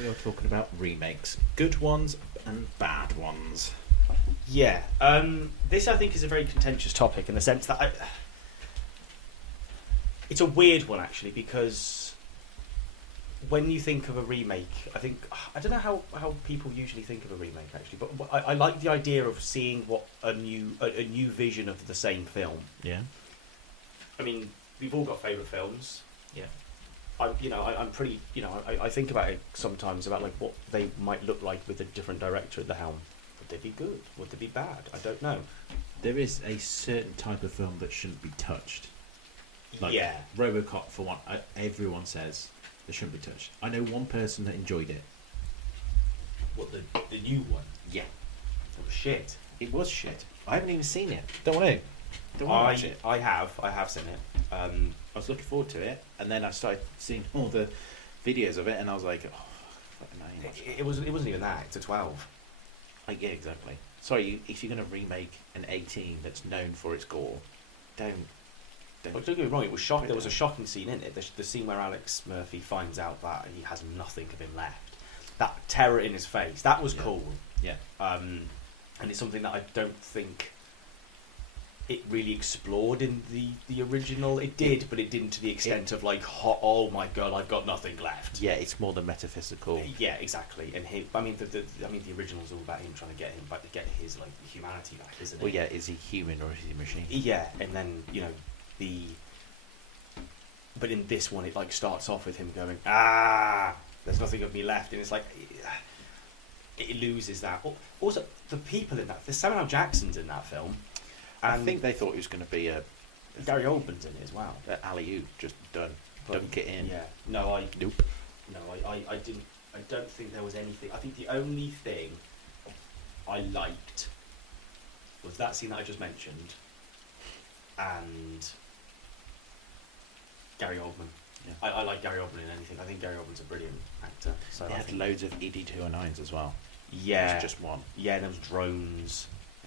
We are talking about remakes, good ones and bad ones. Yeah, this I think is a very contentious topic in the sense that it's a weird one actually, because when you think of a remake, I don't know how people usually think of a remake actually, but I like the idea of seeing what a new vision of the same film. Yeah. I mean, we've all got favourite films. Yeah. I'm pretty. I think about it sometimes about like what they might look like with a different director at the helm. Would they be good? Would they be bad? I don't know. There is a certain type of film that shouldn't be touched. Like yeah. RoboCop, for one, everyone says they shouldn't be touched. I know one person that enjoyed it. What the new one? Yeah, It was shit. it was shit. I haven't even seen it. Don't want to. Don't want to watch it. I have seen it. I was looking forward to it, and then I started seeing all the videos of it, and I was like, oh, fucking hell, you watch that. It wasn't even that. It's a 12. Yeah, exactly. Sorry, if you're going to remake an 18 that's known for its gore, don't. But don't get me wrong. It was shocking. Put it There was a down. shocking scene in it. The scene where Alex Murphy finds out that he has nothing of him left. That terror in his face. That was Yeah. cool. Yeah. And it's something that I don't think it really explored in the original. It did, but it didn't to the extent of like, oh my god, I've got nothing left. Yeah, it's more the metaphysical. Yeah, exactly. And the original's all about him trying to get his like humanity back, isn't it? Well, yeah, is he human or is he a machine? Yeah, and then but in this one it like starts off with him going, there's nothing of me left, and it's like it loses that. Also, the people in that, there's Samuel L. Jackson's in that film, and I think they thought it was going to be a Gary Oldman's in it as well. alley-oop, just dunk it in. Yeah, no, I Nope. didn't. I don't think there was anything. I think the only thing I liked was that scene that I just mentioned, and Gary Oldman. Yeah. I like Gary Oldman in anything. I think Gary Oldman's a brilliant actor. So They I had think- loads of ED-209s as well. yeah, It's just one. yeah, and there was drones,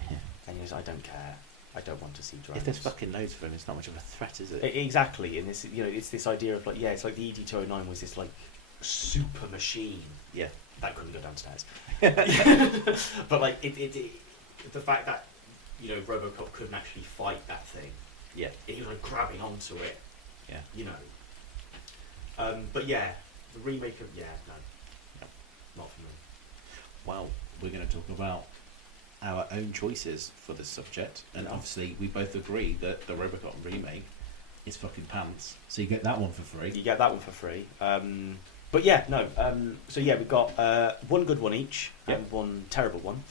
Yeah. and he was, I don't care. I don't want to see drones. If there's fucking loads of them, it's not much of a threat, is it? Exactly, and this, it's this idea of like, it's like the ED-209 was this like super machine Yeah. that couldn't go downstairs. But like the fact that RoboCop couldn't actually fight that thing, Yeah. he was like grabbing onto it, Yeah. But yeah, The remake of not for me. Well, we're going to talk about our own choices for this subject, and obviously we both agree that the Robocop remake is fucking pants. So you get that one for free. You get that one for free. But yeah, no. So yeah, we've got one good one each and one terrible one.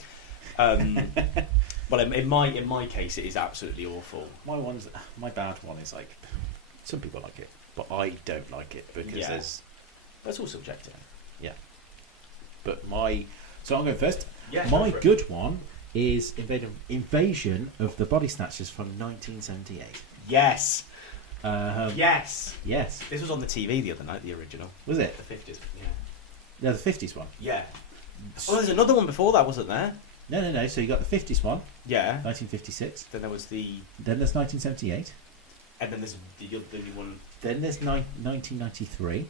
Well, in my case, it is absolutely awful. My bad one is like, some people like it, but I don't like it because that's all subjective. Yeah. But so I'm going first. Yeah, my go for it. good one is Invasion of the Body Snatchers from 1978. Yes. Yes. This was on the TV the other night, the original. Was it? The 50s, No, the 50s one. yeah. Oh, there's another one before that, wasn't there? No. So you got the 50s one, Yeah. 1956. Then there was the... Then there's 1978. And then there's the other one... Then there's 1993,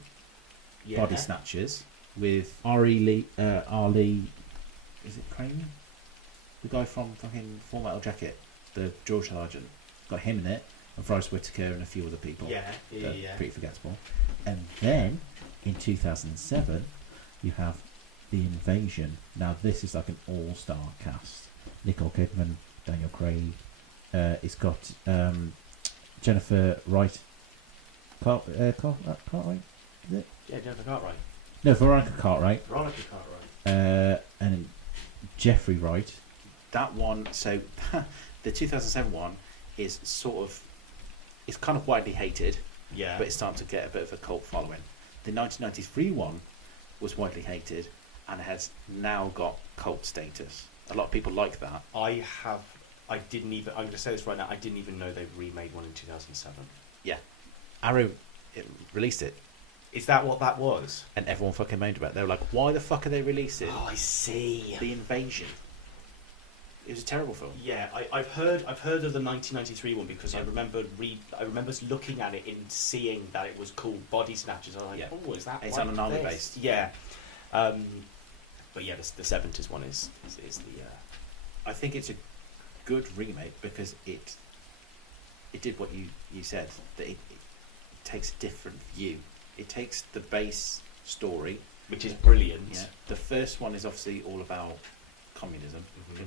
Yeah. Body Snatchers, with R.Lee, is it Kramer? The guy from fucking Full Metal Jacket, the drill sergeant. Got him in it, and Forrest Whitaker and a few other people. Yeah. Pretty forgettable. And then, in 2007, you have The Invasion. Now, this is like an all-star cast. Nicole Kidman, Daniel Craig. It's got Jennifer Wright. Cartwright? Is it? Yeah, Jennifer Cartwright. No, Veronica Cartwright. Veronica Cartwright. And Jeffrey Wright. That one, so the 2007 one is it's kind of widely hated, Yeah. but it's starting to get a bit of a cult following. The 1993 one was widely hated and has now got cult status. A lot of people like that. I'm going to say this right now, I didn't even know they remade one in 2007. Yeah. Arrow released it, Is that what that was? and everyone fucking moaned about it. They were like, why the fuck are they releasing Oh, I see. The Invasion? It was a terrible film. Yeah, I've heard of the 1993 one because Yeah. I remember looking at it and seeing that it was called Body Snatchers. I was like, Yeah. oh, is that? It's like on an army this? base. Yeah. But yeah, the 70s one is the. I think it's a good remake because it did what you said, that it takes a different view. It takes the base story, Which is brilliant. Yeah. The first one is obviously all about communism. Mhm.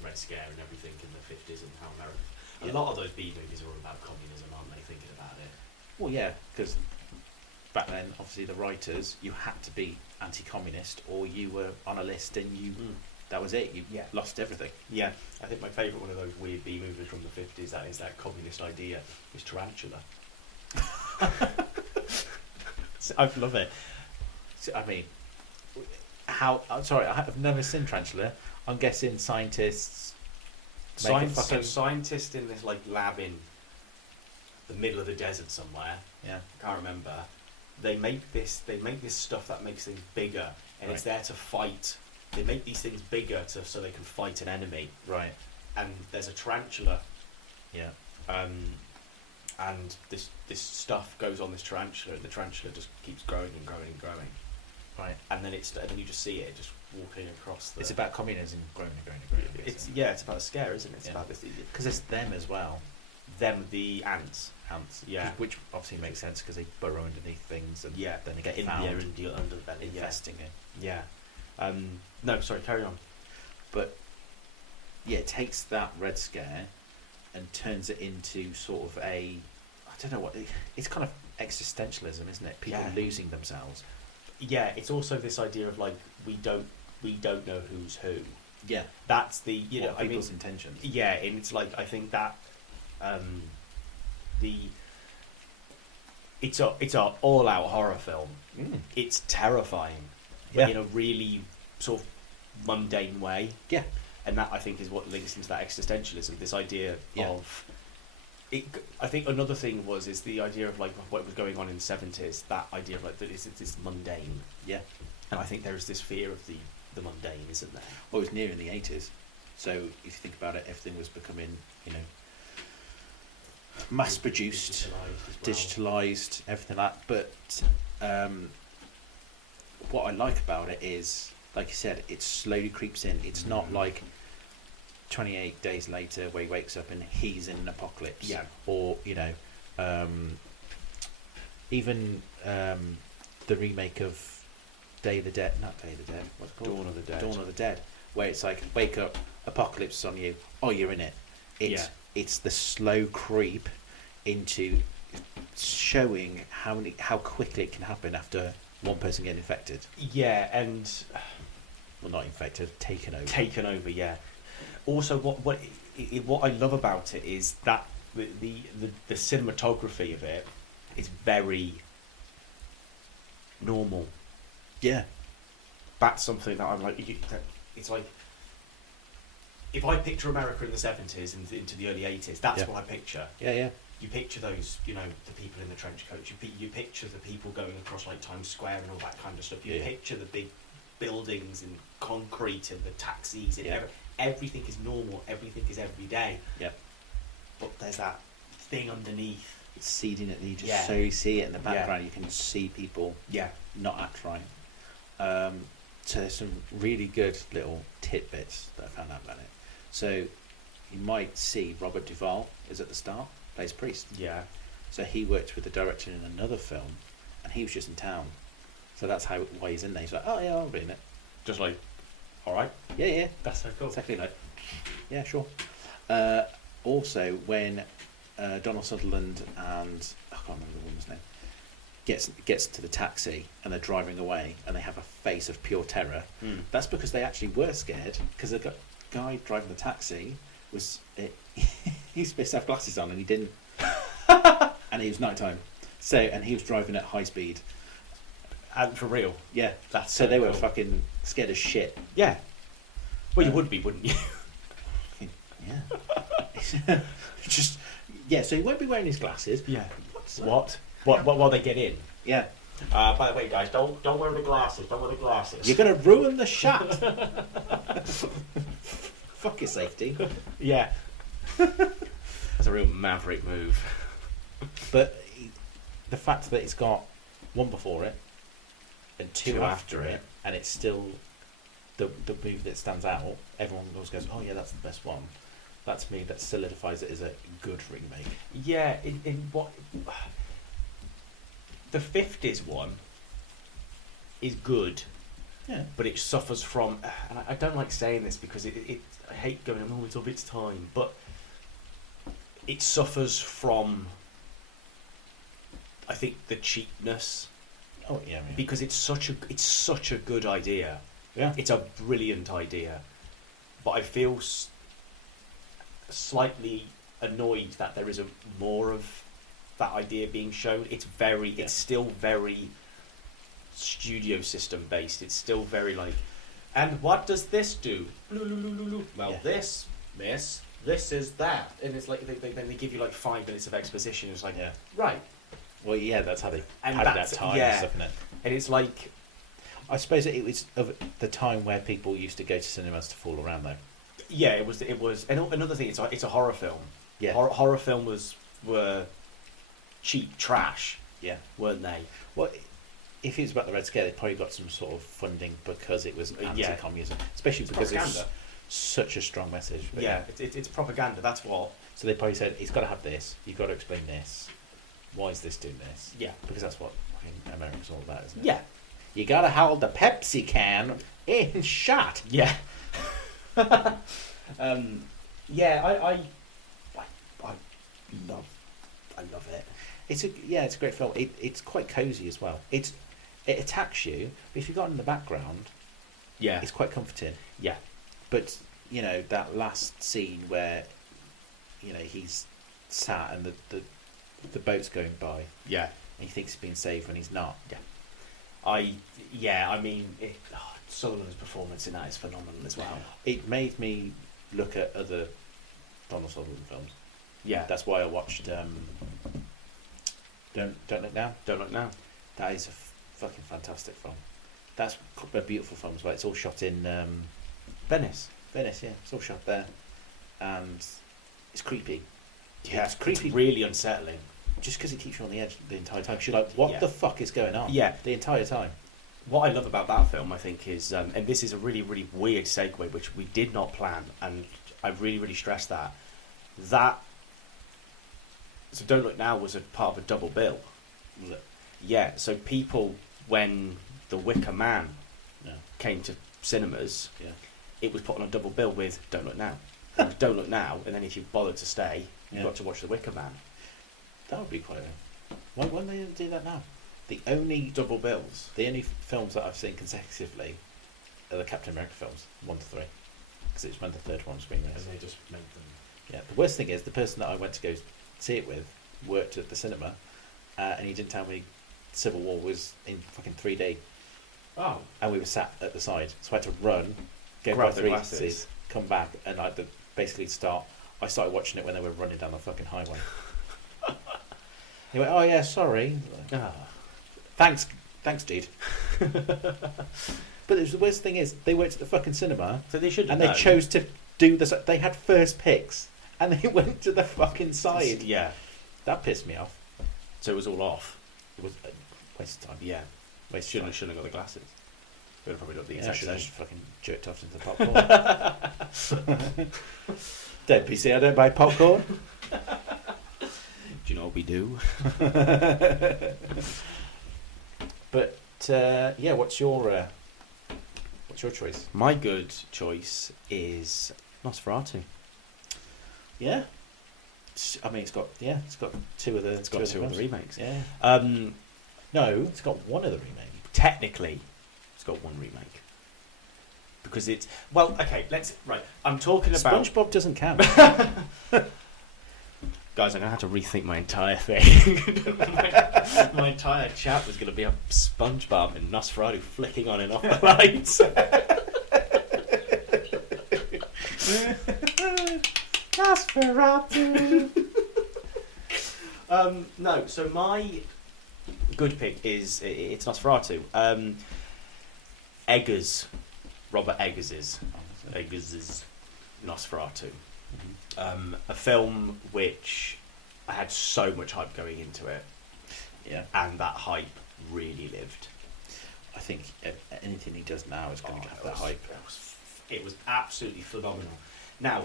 The Red Scare and everything in the 50s and how America. Yeah. A lot of those B movies are all about communism, aren't they? Thinking about it. Well, yeah, because back then, obviously, the writers, you had to be anti-communist, or you were on a list and that was it. You lost everything. Yeah, I think my favourite one of those weird B movies from the 50s that is that communist idea is Tarantula. I love it. So, I mean, I'm sorry, I've never seen Tarantula. I'm guessing scientists. Scientists in this like lab in the middle of the desert somewhere. Yeah. Can't remember. They make this stuff that makes things bigger, and it's there to fight. They make these things bigger so they can fight an enemy. Right. And there's a tarantula. Yeah. And this stuff goes on this tarantula, and the tarantula just keeps growing and growing and growing. Right. And then you just see it just walking across. It's about communism growing and growing and growing. It's about a scare, isn't it? It's about this. Because it's them as well. Them, the ants. Ants. Yeah. Which obviously makes sense because they burrow underneath things and Yeah. then they get in found the underbelly. infesting it. Yeah. No, sorry. Carry on. But yeah, it takes that Red Scare and turns it into sort of I don't know what it's kind of existentialism, isn't it? People losing themselves. Yeah, it's also this idea of like we don't know who's who. Yeah, that's the people's intentions. Yeah, and it's like I think that it's a all out horror film. It's terrifying, but in a really sort of mundane way. Yeah, and that I think is what links into that existentialism. This idea of it. I think another thing is the idea of like what was going on in the 70s. That idea of like that it's this mundane. Yeah, and I think there is this fear of the mundane, isn't there? Well, it was near in the 80s, so if you think about it, everything was becoming mass-produced, digitalized, everything like that. But what I like about it is, like you said, it slowly creeps in. It's not like 28 days later where he wakes up and he's in an apocalypse. Yeah. Or, even the remake of Day of the Dead, not Day of the Dead, what's it called? Dawn of the Dead. Dawn of the Dead, where it's like wake up, apocalypse on you, oh you're in it. It's the slow creep into showing how quickly it can happen after one person getting infected. Yeah, and Well, not infected, taken over. taken over. Yeah. Also, what I love about it is that the cinematography of it is very normal. Yeah. That's something that I'm like. It's like if I picture America in the 70s and into the early 80s, that's what I picture. Yeah, yeah. You picture those, the people in the trench coats. You picture the people going across like Times Square and all that kind of stuff. You picture the big buildings and concrete and the taxis and everything is normal. Everything is everyday. Yeah. But there's that thing underneath. It's seeding it. You just so you see it in the background. You can see people. Yeah. Not act right. So there's some really good little tidbits that I found out about it. So you might see Robert Duvall is at the start, plays priest. Yeah. So he worked with the director in another film, and he was just in town. So that's why he's in there. He's like, oh yeah, I'll be in it. Just like, all right. Yeah, yeah. That's so cool. Exactly like, yeah, sure. Also, when Donald Sutherland and I can't remember the woman's name gets to the taxi and they're driving away and they have a face of pure terror. That's because they actually were scared because the guy driving the taxi was he was supposed to have glasses on and he didn't, and it was nighttime. So and he was driving at high speed. And for real. Yeah, That's so so they were cool. fucking scared as shit. Yeah. Well, you would be, wouldn't you? Yeah. Just so he won't be wearing his glasses. Yeah. What while they get in? Yeah. By the way, guys, don't wear the glasses. Don't wear the glasses. You're gonna ruin the shot. Fuck your safety. Yeah. That's a real maverick move. But the fact that it's got one before it and two after it, and it's still the move that stands out. Everyone always goes, "Oh yeah, that's the best one." That to me, that solidifies it as a good remake. Yeah. In what the 50s one is good. Yeah. But it suffers from, and I don't like saying this because I hate going, oh, it's of its time, but it suffers from, I think, the cheapness. Oh yeah. Because it's such a good idea. Yeah. It's a brilliant idea, but I feel slightly annoyed that there isn't more of that idea being shown. It's still very studio system based. It's still very like, and what does this do? Well, this, miss, this is that, and it's like then they give you like 5 minutes of exposition. It's like, right. Well, yeah, that's how they And had that's- that time yeah. and stuff in it. And it's like, I suppose it was of the time where people used to go to cinemas to fool around, though. yeah, it was. And another thing, it's a horror film. Yeah. Horror films were cheap trash, Yeah. weren't they? Well, if it was about the Red Scare, they probably got some sort of funding because it was Yeah. anti-communism, especially It's because it's propaganda. such a strong message. But Yeah, it's propaganda. That's what. So they probably said, he's got to have this, you've got to explain this. Why is this doing this? Yeah. Because that's what America's all about, isn't it? Yeah. You got to hold the Pepsi can in shot. Yeah. Yeah, I love it. It's a great film. It's quite cozy as well. It attacks you, but if you've got it in the background, Yeah. it's quite comforting. Yeah. But that last scene where he's sat and the boat's going by Yeah. and he thinks he's being saved when he's not. I mean, Sutherland's performance in that is phenomenal as well. It made me look at other Donald Sutherland films. Yeah. That's why I watched Don't Look Now. Don't Look Now. That is a fucking fantastic film. That's a beautiful film as well. It's all shot in Venice. Venice, yeah. It's all shot there, and it's creepy. Yeah, It's creepy. really unsettling. Just because it keeps you on the edge the entire time. 'Cause you're like, what Yeah. the fuck is going on? Yeah. The entire time. What I love about that film, I think, is, and this is a really, really weird segue, which we did not plan, and I really, really stress that. So Don't Look Now was a part of a double bill. Yeah, so people when The Wicker Man Yeah. came to cinemas, Yeah. it was put on a double bill with Don't Look Now. And Don't Look Now, and then if you bothered to stay, you Yeah. got to watch The Wicker Man. That would be quite a... Why don't they do that now? The only Double bills. films that I've seen consecutively are the Captain America films, 1 to 3. Because it's when the third one was being And released. they just make them. Yeah. The worst thing is, the person that I went to go see it with worked at the cinema, and he didn't tell me Civil War was in fucking 3D. Oh. And we were sat at the side, so I had to run, go Grab by the 3 glasses. seats, come back, and I had to basically start. I started watching it when they were running down the fucking highway. He went, "Oh yeah, sorry." Ah. Thanks, dude. But the worst thing is, they worked at the fucking cinema, So they should. and they chose to do this. They had first picks, and they went to the fucking side. Yeah. That pissed me off. So it was all off. It was a waste of time. Yeah. Waste of Shouldn't time. shouldn't have got the glasses. Would have probably done the Yeah, I exact should have same. just fucking jerked off into the popcorn. Don't PC, I don't buy popcorn. Do you know what we do? But yeah, what's your choice? My good choice is Nosferatu. Yeah, I mean it's got two of the It's got two of the films. remakes. Yeah, Um, no, it's got one of the remakes. technically, it's got one remake because it's okay. I'm talking about SpongeBob doesn't count. guys. I'm gonna have to rethink my entire thing. my entire chat was gonna be a SpongeBob and Nosferatu flicking on and off the lights. Nosferatu. No, so my good pick is it's Nosferatu. Robert Eggers's Nosferatu. A film which I had so much hype going into it, Yeah, and that hype really lived. I think anything he does now is going to have it that was- hype. It was absolutely phenomenal. Now,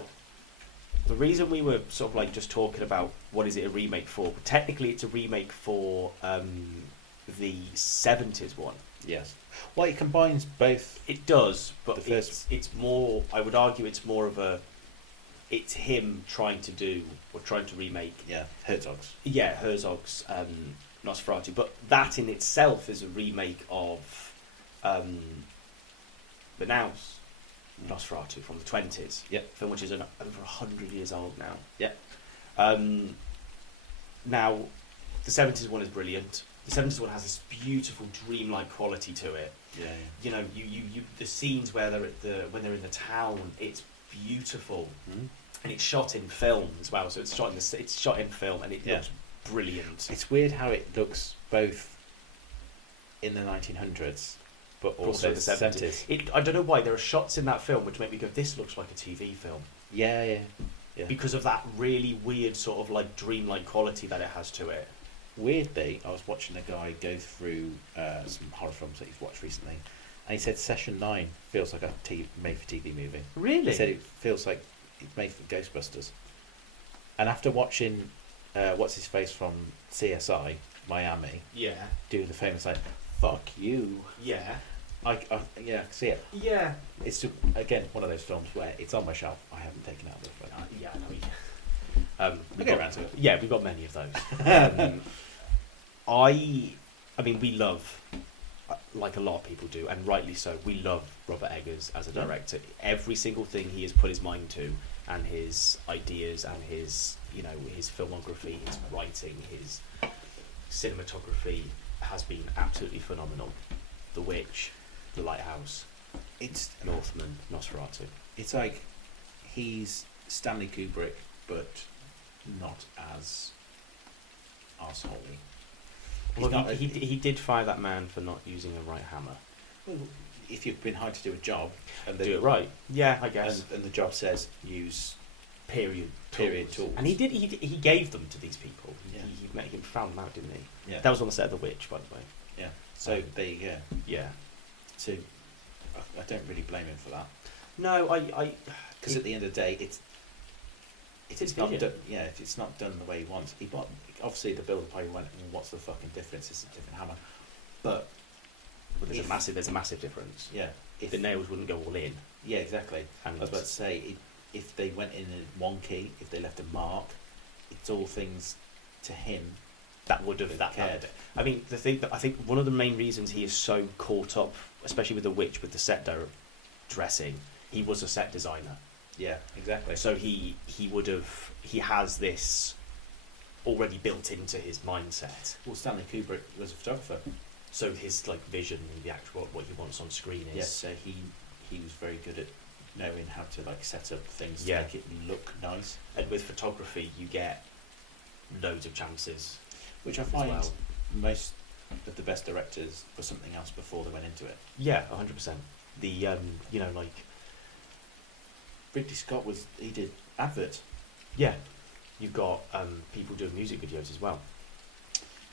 the reason we were sort of like just talking about what is it a remake for? Technically, it's a remake for the 70s one. Yes. Well, it combines both. It does, but The first- it's more. I would argue it's more of a. It's him trying to remake. Yeah, Herzog's. Yeah, Herzog's Nosferatu, but that in itself is a remake of the Now's Nosferatu from the 20s. Yep. Film which is over 100 years old now. Yep. Now, the 70s one is brilliant. The 70s one has this beautiful dreamlike quality to it. Yeah. You know, you the scenes where when they're in the town, it's beautiful, and it's shot in film as well. So it's shot in film, and it Yeah. looks brilliant. It's weird how it looks both in the 1900s, but also the 70s. I don't know why there are shots in that film which make me go, "This looks like a TV film," Yeah. because of that really weird sort of like dreamlike quality that it has to it. Weirdly, I was watching a guy go through some horror films that he's watched recently, and he said Session 9 feels like a made-for-TV movie. Really? He said it feels like it's made for Ghostbusters. And after watching what's his face from CSI Miami Yeah. do the famous like "fuck you," Yeah. I see it. Yeah. It's just, again one of those films where it's on my shelf. I haven't taken it out of the phone. Yeah. I know. We'll We've get got- around to it. Yeah, we've got many of those. I mean, we love, like a lot of people do, and rightly so, we love Robert Eggers as a Yeah. director. Every single thing he has put his mind to, and his ideas, and his, his filmography, his writing, his cinematography has been absolutely phenomenal. The Witch, The Lighthouse, It's Northman, Nosferatu. it's like he's Stanley Kubrick, but not as arseholey. He's Well, not he did fire that man for not using a right hammer. well, if you've been hired to do a job and Do it right. Yeah, I guess. and the job says use Period tools. And he gave them to these people. Yeah. He found them out, didn't he? yeah That was on the set of The Witch, by the way. yeah. So there you go. Yeah. So I don't really blame him for that, No, I because at the end of the day, it's his not vision. done. Yeah, if it's not done the way he wants, obviously the builder probably went, "What's the fucking difference? It's a different hammer," but But there's a massive difference. Yeah. The nails wouldn't go all in. Yeah, exactly. And I was about to say, if they went in one key, if they left a mark, it's all things to him that would have cared. I mean, the thing that I think one of the main reasons he is so caught up, especially with The Witch, with the set dressing, he was a set designer. Yeah, exactly. So he has this already built into his mindset. Well, Stanley Kubrick was a photographer. So his like vision and the actual what he wants on screen is. Yeah, so he was very good at knowing how to like set up things to Yeah. make it look nice. And with photography, you get loads of chances. Which I find well. most of the best directors were something else before they went into it. Yeah, 100%. The you know, like Ridley Scott he did adverts. yeah, you've got people doing music videos as well.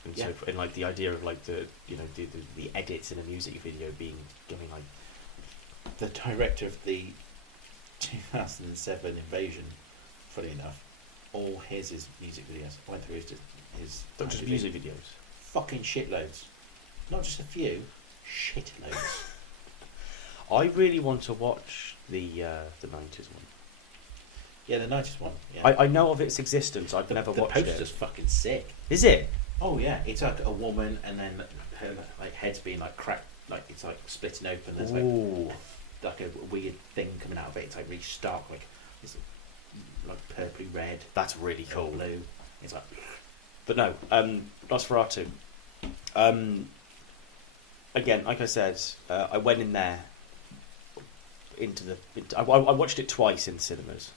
And Yeah. so, and like the idea of like the the edits in a music video going like The director of the 2007 Invasion, funny enough, all his music videos. I went through his not just music videos. fucking shitloads. Not just a few, shitloads. I really want to watch the 90s one. Yeah, the 90s one. Yeah. I know of its existence. I've never watched The poster's it. fucking sick. Is it? Oh yeah, it's like a woman and then her like head's being like cracked, like it's like splitting open. There's like a weird thing coming out of it. It's like really stark, like it's like purpley red, That's really cool cool. blue. It's like But no, Nosferatu. Again, like I said, I went in there. I watched it twice in cinemas.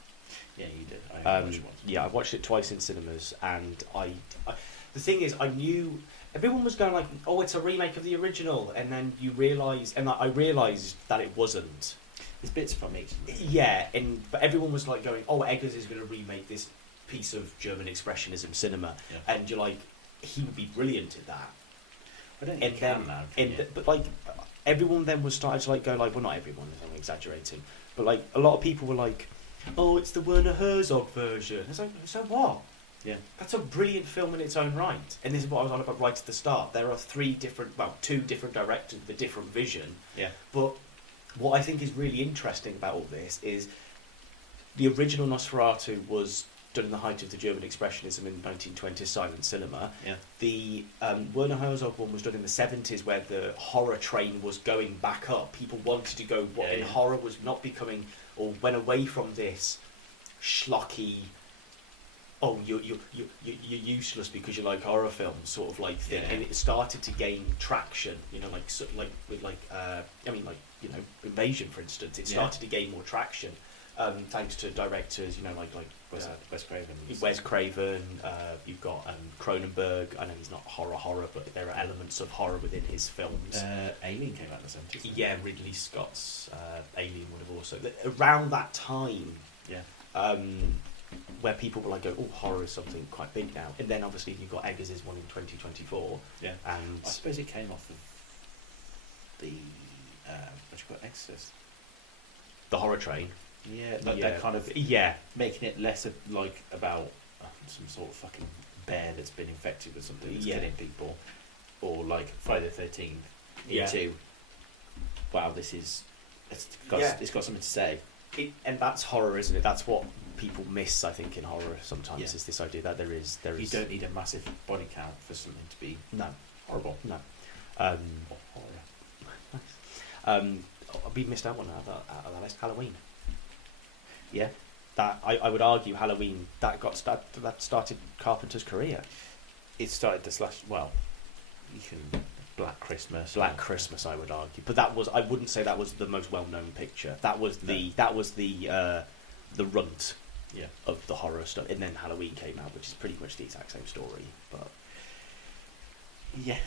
yeah, you did. I watched it once. Yeah, I watched it twice in cinemas, and the thing is, I knew everyone was going like, "Oh, it's a remake of the original," and then you realise, and I realised that it wasn't. There's bits from each. Yeah, but everyone was like going, "Oh, Eggers is going to remake this piece of German expressionism cinema," Yeah. and you're like, "He would be brilliant at that." I don't think you can now. Can you? But like, everyone then was starting to like go like, well, not everyone, I'm exaggerating, but like a lot of people were like, "Oh, it's the Werner Herzog version." It's like, so what? Yeah. That's a brilliant film in its own right. And this is what I was on about right at the start. There are two different directors with a different vision. Yeah. But what I think is really interesting about all this is the original Nosferatu was done in the height of the German expressionism in 1920s silent cinema. Yeah. The Werner Herzog one was done in the 70s, where the horror train was going back up. People wanted to go, and horror was not becoming, or went away from this schlocky, oh, you're useless because you like horror films sort of like thing, Yeah. and it started to gain traction. You know, Invasion, for instance, it started to gain more traction. Thanks to directors, like Wes Craven. Wes Craven, you've got Cronenberg. I know he's not horror, but there are elements of horror within his films. Alien came out in the 70s. Yeah, Ridley Scott's Alien would have also around that time. Yeah. Where people were like, "Oh, horror is something quite big now," and then obviously you've got Eggers' one in 2024. Yeah. And I suppose it came off of the what you call it, Exorcist. the horror train. Yeah, like they're kind of making it less like about some sort of fucking bear that's been infected with something that's killing people, or like Friday the 13th into wow, it's got something to say. And that's horror, isn't it? That's what people miss, I think, in horror sometimes, Yeah. is this idea that there is. You don't need a massive body count for something to be horrible. No. Or horror. We missed out on that list. Halloween. Yeah. That I would argue Halloween that started Carpenter's career. It started the slash. Well, you can Black Christmas. Black Christmas, I would argue, but I wouldn't say that was the most well-known picture. That was the runt of the horror stuff, and then Halloween came out, which is pretty much the exact same story. But yeah,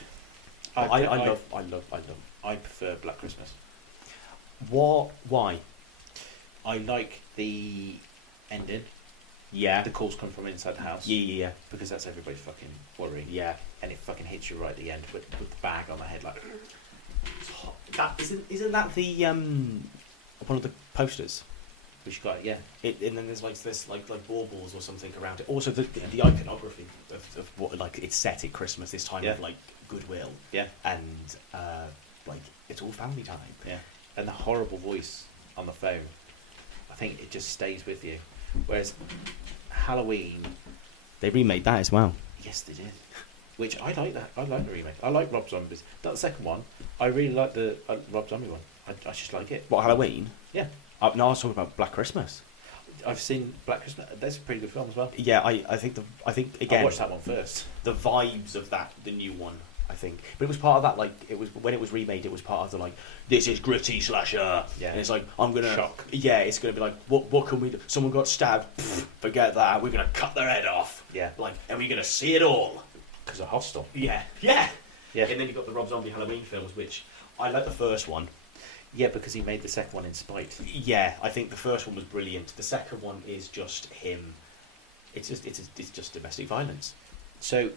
I prefer Black Christmas. Why? I like the ending. Yeah. The calls come from inside the house. Yeah. Because that's everybody's fucking worrying. Yeah. And it fucking hits you right at the end with the bag on the head, like. That isn't that the one of the posters? Which got and then there's like this like baubles or something around it. Also the iconography of what, like, it's set at Christmas, this time of like goodwill. Yeah. And like it's all family time. Yeah, and the horrible voice on the phone, I think it just stays with you. Whereas Halloween, They remade that as well. yes, they did. Which I like that. I like the remake. I like Rob Zombie's. That second one, I really like the Rob Zombie one. I just like it. What, Halloween? Yeah, No, I was talking about Black Christmas. I've seen Black Christmas. That's a pretty good film as well. Yeah, I think again I watched that one first. the vibes of that, the new one, I think. But it was part of that, like, it was when it was remade, it was part of the, like, this is gritty slasher. Yeah. And it's like, I'm going to... Shock. Yeah, it's going to be like, what can we do? Someone got stabbed. Pfft, forget that. We're going to cut their head off. Yeah. Like, and we're going to see it all. Because of Hostel. Yeah. Yeah. Yeah. And then you've got the Rob Zombie Halloween films, which I like the first one. Yeah, because he made the second one in spite. Yeah, I think the first one was brilliant. The second one is just him. It's just domestic violence. So,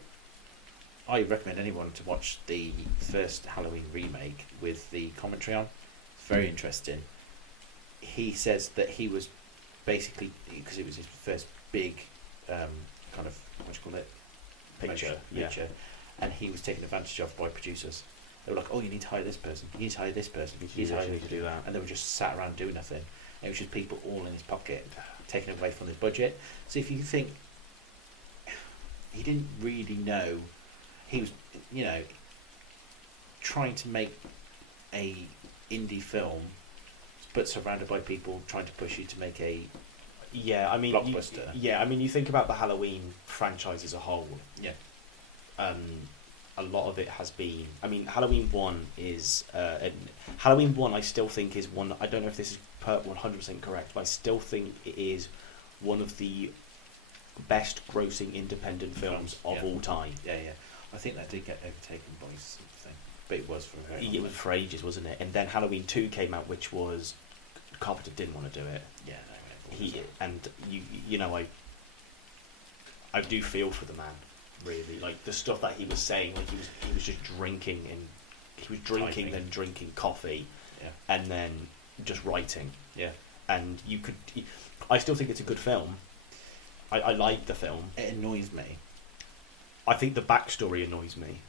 I recommend anyone to watch the first Halloween remake with the commentary on. It's very interesting. He says that he was basically, because it was his first big kind of, what do you call it? Picture, Picture. And he was taken advantage of by producers. They were like, oh, you need to hire this person, you need to hire this person, you need to hire need to do that. And they were just sat around doing nothing. And it was just people all in his pocket, taking away from his budget. So if you think, he didn't really know, he was, trying to make a indie film, but surrounded by people trying to push you to make a Yeah, I mean, blockbuster. you think about the Halloween franchise as a whole. Yeah. A lot of it has been. I mean, Halloween 1 is. Halloween 1, I still think is one. I don't know if this is 100% correct, but I still think it is one of the best grossing independent films of all time. Yeah. I think that did get overtaken by something, but it was for a very long It was for ages, wasn't it? And then Halloween 2 came out, which was Carpenter didn't want to do it. Yeah, I do feel for the man, really. Like the stuff that he was saying, like he was just drinking Typing. then drinking coffee, Yeah. and then just writing. Yeah. And I still think it's a good film. I like the film. It annoys me. I think the backstory annoys me.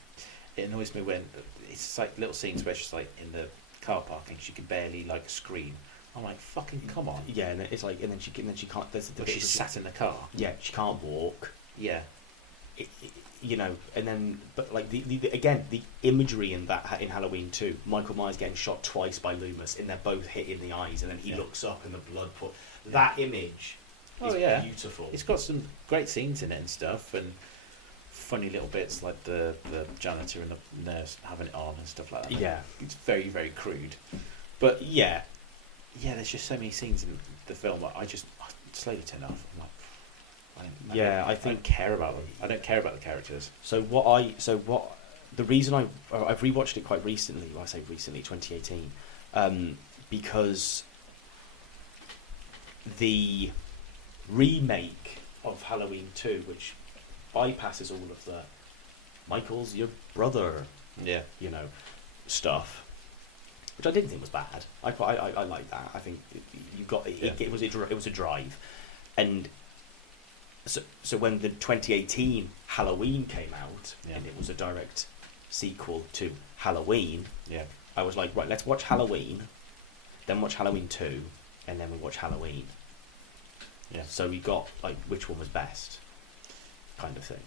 It annoys me when it's like little scenes where she's like in the car park and she can barely like scream. I'm like, fucking come on. Yeah, and it's like, and then she can't. There's the But bit she's where sat in the car. Yeah, she can't walk. Yeah. And then, but like the imagery in Halloween 2, Michael Myers getting shot twice by Loomis, and they're both hit in the eyes, and then he looks up and the blood that image is beautiful. It's got some great scenes in it and stuff, and funny little bits like the janitor and the nurse having it on and stuff like that. Yeah. It's very, very crude. But yeah, there's just so many scenes in the film that I slowly turn off. I'm like, I don't care about them. I don't care about the characters. The reason I've rewatched it quite recently. Well, I say recently, 2018, because the remake of Halloween 2, which bypasses all of the Michael's your brother, Yeah. stuff, which I didn't think was bad. I like that. I think it was a drive, and so when the 2018 Halloween came out, and it was a direct sequel to Halloween, I was like, right, let's watch Halloween, then watch Halloween 2, and then we watch Halloween. Yeah. So we got like which one was best, kind of thing.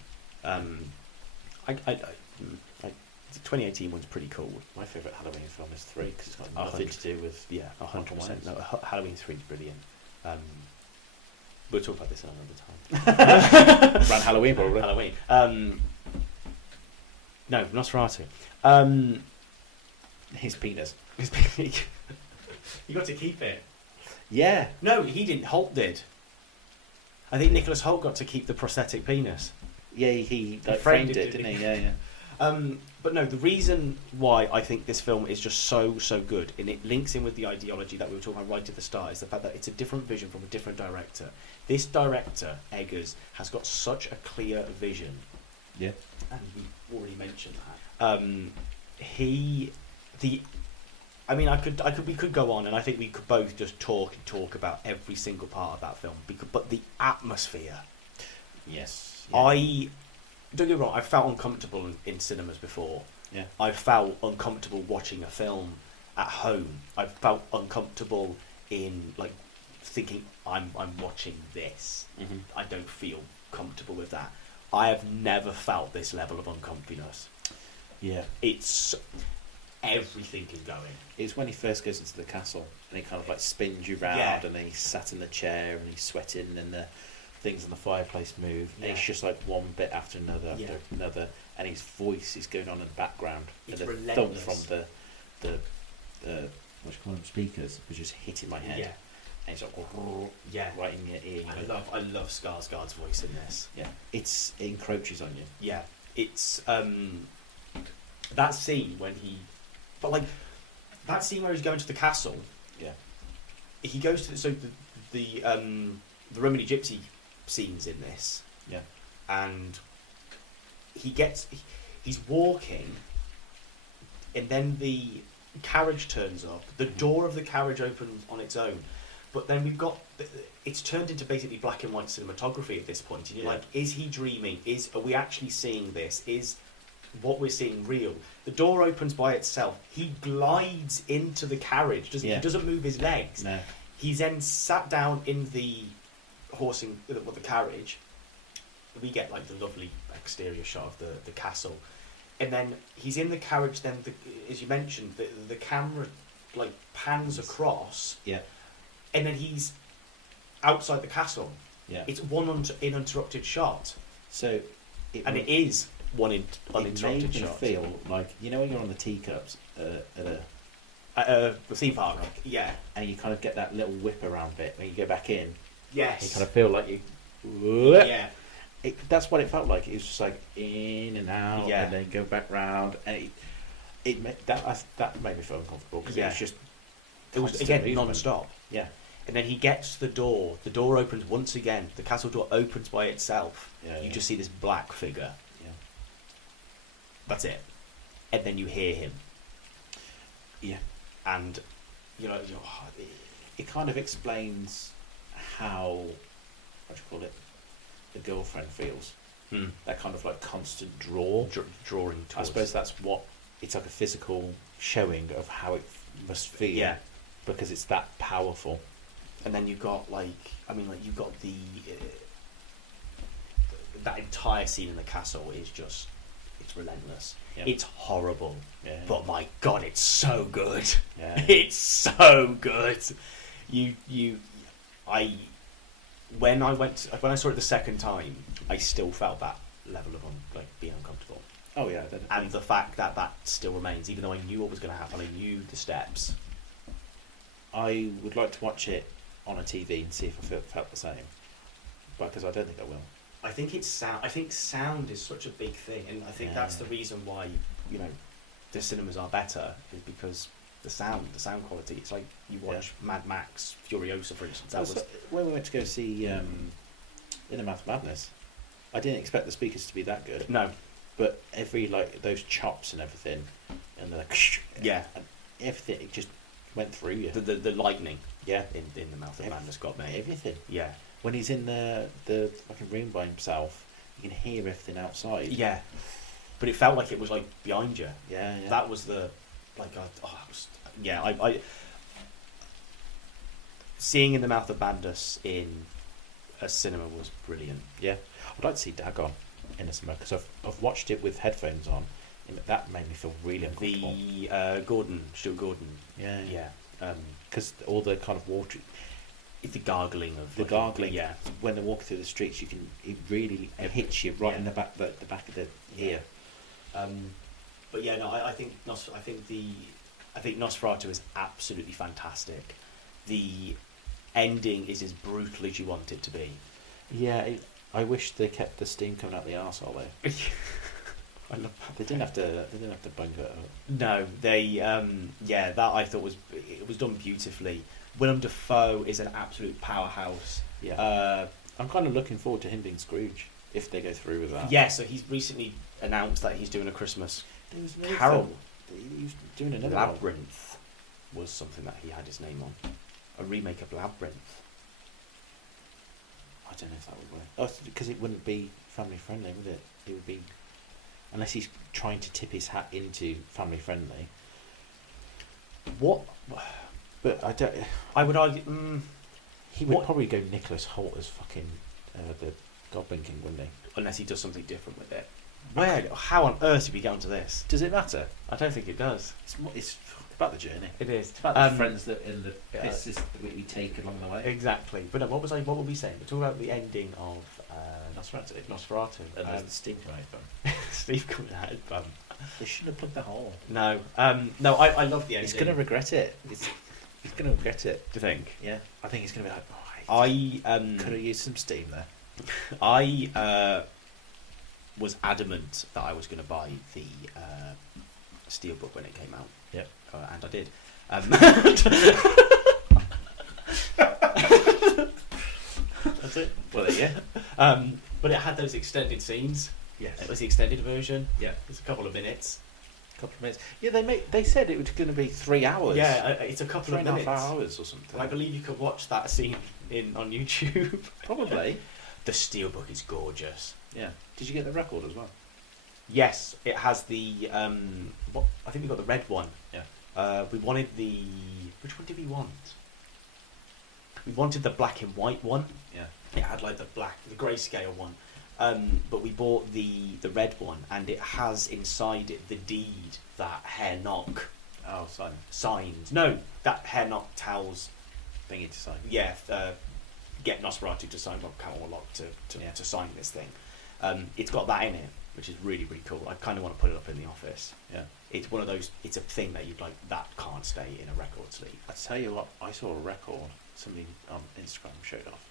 The 2018 one's pretty cool. My favourite Halloween film is 3 because it's got nothing to do with 100%. No, Halloween 3 is brilliant. We'll talk about this another time. Around Halloween, probably. Halloween. No, Nosferatu. His penis. You got to keep it. Yeah. No, he didn't. Holt did. I think Nicholas Holt got to keep the prosthetic penis. Yeah, he framed framed it, didn't he? Yeah. But no, the reason why I think this film is just so good, and it links in with the ideology that we were talking about right at the start, is the fact that it's a different vision from a different director. This director, Eggers, has got such a clear vision. Yeah. And we already mentioned that. We could go on, and I think we could both just talk about every single part of that film. But the atmosphere. Yes. Don't get me wrong, I felt uncomfortable in cinemas before, Yeah. I felt uncomfortable watching a film at home. I felt uncomfortable in like thinking I'm watching this. Mhm. I don't feel comfortable with that. I have never felt this level of uncomfiness. Yeah. It's everything is going. It's when he first goes into the castle and he kind of like spins you round, Yeah. and then he's sat in the chair and he's sweating, and the things on the fireplace move, and Yeah. it's just like one bit after another after Yeah. another, and his voice is going on in the background, It's and the thump relentless. from the what do you call them, speakers was just hitting my head, Yeah. and it's like Yeah. right in your ear. I love Skarsgård's voice in this. Yeah, it encroaches on you. Yeah, it's that scene when he, but like that scene where he's going to the castle. Yeah. He goes to the Romany Gypsy scenes in this. Yeah. And he's walking, and then the carriage turns up. The door of the carriage opens on its own, but then we've got it's turned into basically black and white cinematography at this point, and you're Yeah. like, is he dreaming? Are we actually seeing this? Is what we're seeing real? The door opens by itself. He glides into the carriage. He doesn't move his legs. No. He's then sat down in the the carriage. We get like the lovely exterior shot of the castle, and then he's in the carriage. Then, as you mentioned, the camera like pans across, Yeah. and then he's outside the castle. Yeah. It's one uninterrupted shot, So and it is one it uninterrupted made me shot. feel like, you know, when you're on the teacups at a At a theme park, yeah, and you kind of get that little whip around bit when you go back in. yes, You kind of feel like you. yeah, That's what it felt like. It was just like in and out, Yeah. and then go back round, and that made me feel uncomfortable because Yeah. it was just. it was constant again movement. non-stop. Yeah, And then he gets to the door. The door opens once again. The castle door opens by itself. Yeah, You yeah. just see this black figure. yeah, That's it. And then you hear him. yeah. And, you're It kind of explains how, what do you call it, the girlfriend feels. That kind of like constant draw. drawing I towards. suppose that's what it's like, a physical showing of how it must feel. Yeah. Because it's that powerful. And then you've got, you've got that entire scene in the castle is just, it's relentless. Yeah. It's horrible. Yeah. But my God, it's so good. Yeah. It's so good. When I saw it the second time, I still felt that level of being uncomfortable. Oh yeah. Definitely. And the fact that still remains, even though I knew what was going to happen, I knew the steps. I would like to watch it on a TV and see if I felt the same, because I don't think I will. I think it's sound. I think sound is such a big thing, and I think that's the reason why the cinemas are better, is because the sound quality. It's like you watch Mad Max Furiosa, for instance. That was When we went to go see In the Mouth of Madness, I didn't expect the speakers to be that good. no, But every those chops and everything, and the yeah. and everything, it just went through you. The lightning, Yeah. in the Mouth of Madness got me. Everything. Yeah, When he's in the fucking room by himself, you can hear everything outside. yeah. But it felt like it was like behind you. Yeah, yeah. That was the I seeing In the Mouth of Madness in a cinema was brilliant. Yeah. I'd like to see Dagon in a cinema, because I've watched it with headphones on, and that made me feel really uncomfortable. The Stuart Gordon, Yeah, yeah. Because all the kind of water, The gargling of the gargling. yeah. When they walk through the streets, it really hits you right in the back of the ear. But yeah, no, I think Nosferatu is absolutely fantastic. The ending is as brutal as you want it to be. Yeah, I wish they kept the steam coming out the arsehole though. I love They didn't have to bung it up. No, they that I thought it was done beautifully. Willem Dafoe is an absolute powerhouse. Yeah. I'm kind of looking forward to him being Scrooge if they go through with that. Yeah, so he's recently announced that he's doing a Christmas There was another Carol. film. He was doing another one. Labyrinth was something that he had his name on. A remake of Labyrinth. I don't know if that would work. Oh, because it wouldn't be family friendly, would it? It would be unless he's trying to tip his hat into family friendly. What? But I don't. I would argue. He would What- probably go Nicholas Hoult as fucking the Goblin King, wouldn't he? Unless he does something different with it. How on earth did we get onto this? Does it matter? I don't think it does. It's about the journey. It is. It's about the friends that and the yeah. pisses that we take along the way. Exactly. But no, what were we saying? We're talking about the ending of Nosferatu. And there's the steam knife. Steve coming out his bum. They shouldn't have plugged the hole. No. No, I love the ending. He's going to regret it. He's going to regret it. Do you think? Yeah. I think he's going to be like, oh, I could have used some steam there. I was adamant that I was going to buy the Steelbook when it came out. Yep. And I did. That's it. Well, there you go. But it had those extended scenes. Yes. It was the extended version. Yeah. It's a couple of minutes. Couple of minutes. Yeah, they said it was going to be 3 hours. Yeah, it's a couple 3 of and a minutes. half hours or something. I believe you could watch that scene on YouTube. Probably. The Steelbook is gorgeous. Yeah. Did you get the record as well? Yes, it has the. I think we got the red one. Yeah. We wanted the. Which one did we want? We wanted the black and white one. Yeah. It had like the grayscale one. But we bought the red one, and it has inside it the deed that Herr Knock Oh, sign. signed. No, that Herr Knock tells. Thingy to sign. Yeah, get Nosferatu to sign Rob Camelot to sign this thing. It's got that in it, which is really, really cool. I kind of want to put it up in the office. Yeah. It's one of those. It's a thing that you'd like. That can't stay in a record sleeve. I tell you what, I saw a record somebody on Instagram showed off,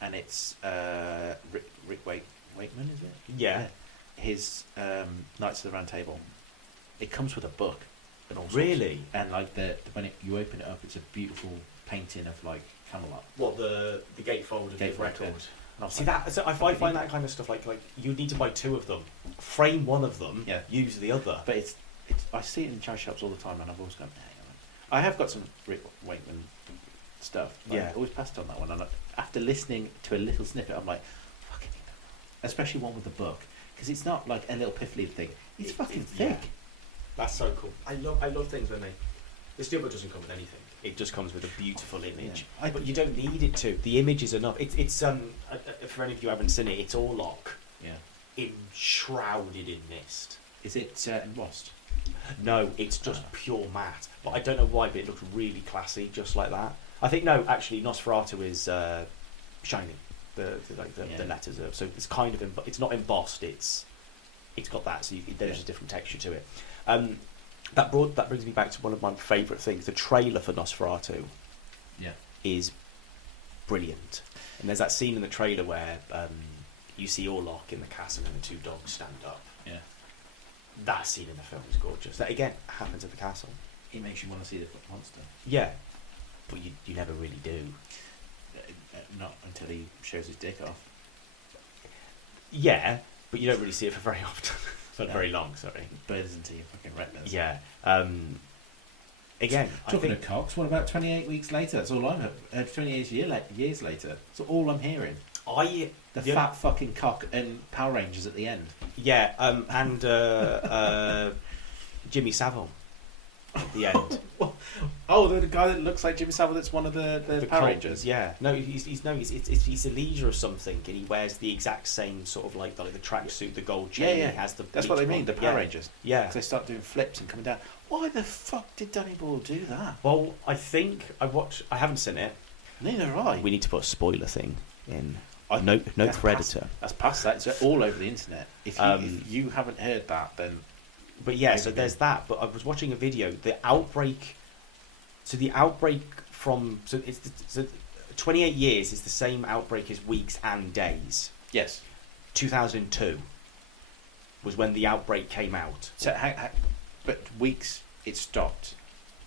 and it's Rick Wakeman, is it? Yeah. His Knights of the Round Table. It comes with a book. And all sorts. Really? And like when you open it up, it's a beautiful painting of like Camelot. What the gatefold of the Gatefold, record? yeah. And I was See like, that? So I find that kind of stuff like you need to buy two of them, frame one of them, Yeah. use the other. But it's I see it in charity shops all the time, and I've always gone, hang on. I have got some Rick Wakeman stuff. But Yeah. I always passed on that one. And after listening to a little snippet, I'm like, fucking, especially one with the book, because it's not like a little piffly thing. It's fucking thick. Yeah. That's so cool. I love things when the steelbook doesn't come with anything. It just comes with a beautiful image. Yeah. But you don't need it to. The image is enough. It's for any of you who haven't seen it, it's Orlok Yeah. enshrouded in mist. Is it embossed? No, it's just pure matte. But I don't know why, but it looks really classy, just like that. I think no, actually, Nosferatu is shiny. The letters are so it's kind of it's not embossed. It's got that, so there's a different texture to it. That brings me back to one of my favourite things. The trailer for Nosferatu is brilliant, and there's that scene in the trailer where you see Orlok in the castle and the two dogs stand up. Yeah. That scene in the film is gorgeous. That again happens at the castle. It makes you want to see the monster. Yeah, but you never really do. Not until he shows his dick off. Yeah, but you don't really see it for very often. For No. very long, sorry. Burns into your fucking retinas. Yeah. Again, I Talking think of cocks, what about 28 weeks later? That's all I'm 28 years later. That's all I'm hearing. The fat fucking cock and Power Rangers at the end. Yeah, and Jimmy Savile at the end. Oh, the guy that looks like Jimmy Savile. That's one of the Power Rangers. Yeah, no, he's a leader or something, and he wears the exact same sort of like the tracksuit, the gold chain. Yeah. He has the. That's what I bleach mean. one. The Power Rangers. Yeah. 'Cause they start doing flips and coming down. Why the fuck did Danny Boyle do that? Well, I think I haven't seen it. Neither have I. We need to put a spoiler thing in. Note for editor. That's past that. It's all over the internet. If you haven't heard that, then. But yeah, Maybe so do. there's that. But I was watching a video. The outbreak. So the outbreak from 28 years is the same outbreak as weeks and days. Yes. 2002 was when the outbreak came out. So, but weeks it stopped,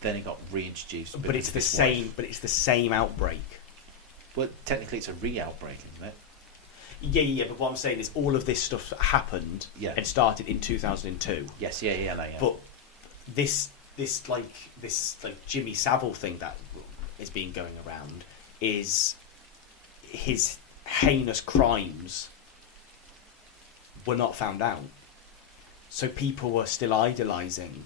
then it got reintroduced. But it's the same. But it's the same outbreak. Well, technically, it's a re-outbreak, isn't it? Yeah. But what I'm saying is, all of this stuff happened and started in 2002. Yes. Yeah. But this Jimmy Savile thing that is being going around is his heinous crimes were not found out. So people were still idolising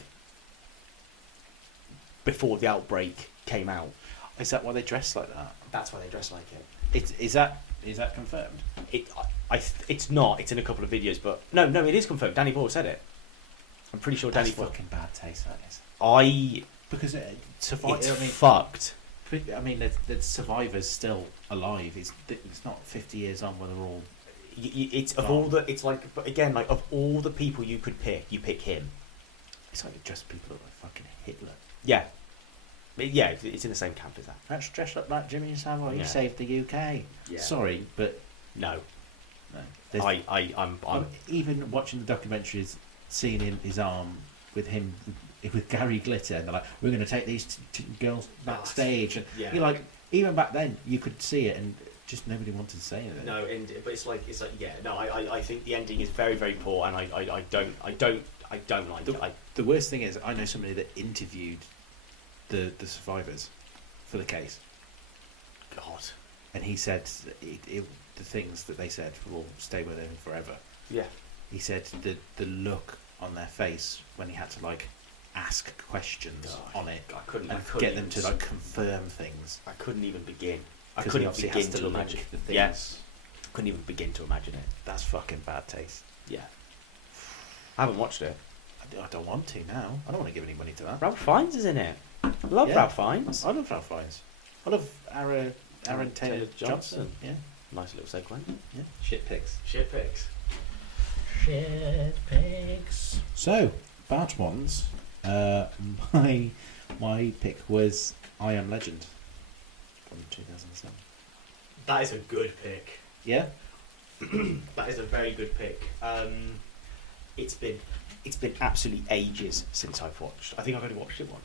before the outbreak came out. Is that why they dress like that? That's why they dress like it. Is that confirmed? It's not. It's in a couple of videos, but no, it is confirmed. Danny Boyle said it. I'm pretty sure That's Danny Boyle. fucking bad taste, that is. Because It's fucked. I mean, the survivors still alive. It's not 50 years on when they're all. It's of all the. It's like, but again, like of all the people you could pick, you pick him. It's like just people that like fucking Hitler. Yeah. Yeah, it's in the same camp as that. Let's dress up like Jimmy Savile. He Yeah. saved the UK. Yeah. Sorry, but No. no. I'm Even watching the documentaries, seeing his arm with him with Gary Glitter, and they're like, "We're going to take these girls backstage," and yeah. you're like, even back then, you could see it, and just nobody wanted to say anything. No, but it's like yeah. No, I think the ending is very, very poor, and I don't like it. The worst thing is, I know somebody that interviewed the survivors for the case, God. and he said the things that they said will stay with him forever. Yeah. He said the look on their face when he had to like ask questions God, on it I couldn't get them even to like confirm things. I couldn't even begin. I 'Cause couldn't he obviously begin has to to look imagine. the things. Yes. Couldn't even begin to imagine it. That's fucking bad taste. Yeah. I haven't watched it. I don't want to now. I don't want to give any money to that. Ralph Fiennes is in it. I love Yeah. Ralph Fiennes. I love Ralph Fiennes. I love Aaron Taylor Johnson. Yeah. Nice little segue. Yeah. Shit pics. Shit pics. Shit pigs. So, bad ones. My pick was I Am Legend from 2007. That is a good pick. Yeah. That is a very good pick. It's been absolutely ages since I've watched. I think I've only watched it once.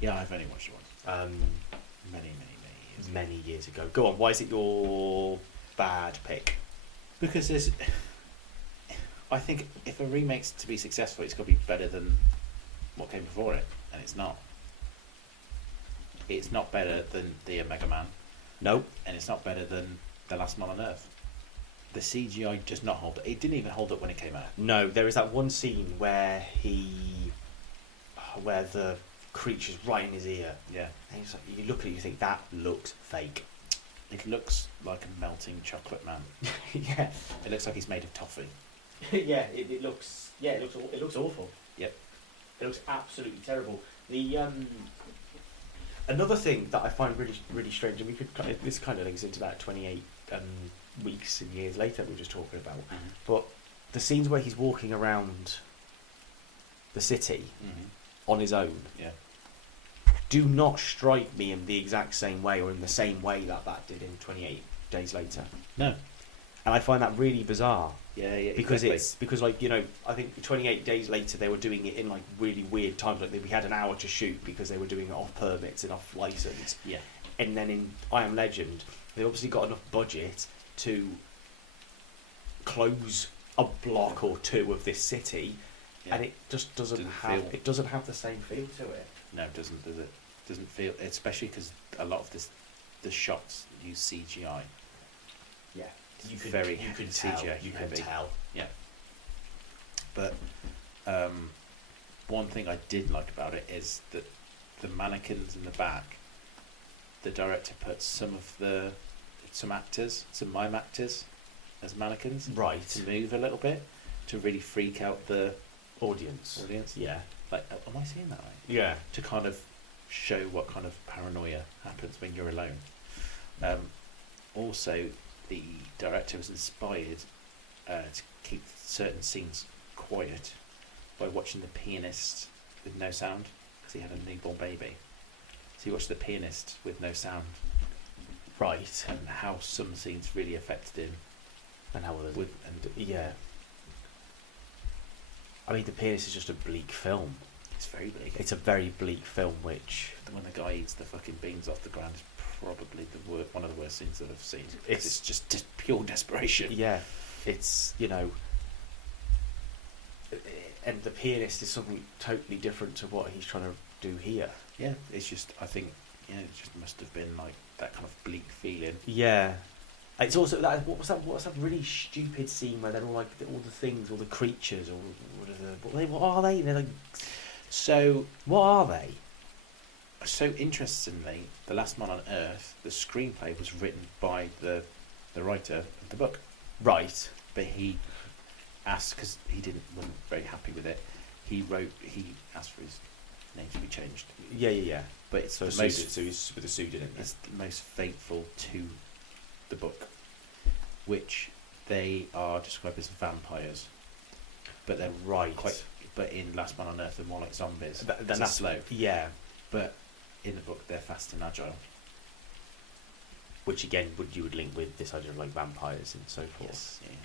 Yeah, I've only watched it once. Many years. Many years ago. Go on. Why is it your bad pick? Because there's, I think if a remake's to be successful, it's got to be better than what came before it, and it's not. It's not better than the Mega Man, No. and it's not better than The Last Man on Earth. The CGI does not hold up. It didn't even hold up when it came out. No. There is that one scene where where the creature's right in his ear, Yeah, and it's like, you look at it, you think that looks fake. it looks like a melting chocolate man. Yeah. It looks like he's made of toffee. Yeah. It looks. Yeah. It looks awful. Yep. It looks absolutely terrible. The another thing that I find really, really strange, and this kind of links into that 28 weeks and years later we were just talking about, but the scenes where he's walking around the city on his own Yeah. do not strike me in the exact same way or in the same way that did in 28 Days Later, No. and I find that really bizarre. Yeah. Because exactly. like, you know, I think 28 Days Later they were doing it in like really weird times. Like we had an hour to shoot because they were doing it off permits and off license. Yeah. And then in I Am Legend, they obviously got enough budget to close a block or two of this city, Yeah. and it just doesn't Didn't have the same feel to it. No, it doesn't. Does it? Doesn't feel, especially because a lot of the shots use CGI. Yeah, You could tell. You can heavy. tell. Yeah. But one thing I did like about it is that the mannequins in the back, the director put some actors, some mime actors, as mannequins, Right. to move a little bit, to really freak out the Audience. Yeah. Like, am I seeing that right? Yeah. To kind of show what kind of paranoia happens when you're alone. Also, the director was inspired to keep certain scenes quiet by watching The Pianist with no sound, because he had a newborn baby. So he watched The Pianist with no sound, Right. and how some scenes really affected him. And how others. And Yeah. I mean, The Pianist is just a bleak film. it's very big. It's a very bleak film, which When the guy eats the fucking beans off the ground is probably one of the worst scenes that I've seen. It's- It's just pure desperation. yeah, it's, you know, and The Pianist is something totally different to what he's trying to do here. Yeah, it's just, I think, it just must have been like that kind of bleak feeling. Yeah, It's also that. What was that really stupid scene where they're all like all the things, all the creatures, or what are they? They're like, So, what are they? so interestingly, The Last Man on Earth, the screenplay was written by the writer of the book, Right. but he asked, because he wasn't very happy with it. He asked for his name to be changed. Yeah. But it's So the most he's with a pseudonym. it's the most faithful to the book, which they are described as vampires, but they're Right. But in Last Man on Earth, they're more like zombies. Then They're that's slow, Yeah. but in the book, they're fast and agile. Which again, you would link with this idea of like vampires and so forth. Yes, yeah.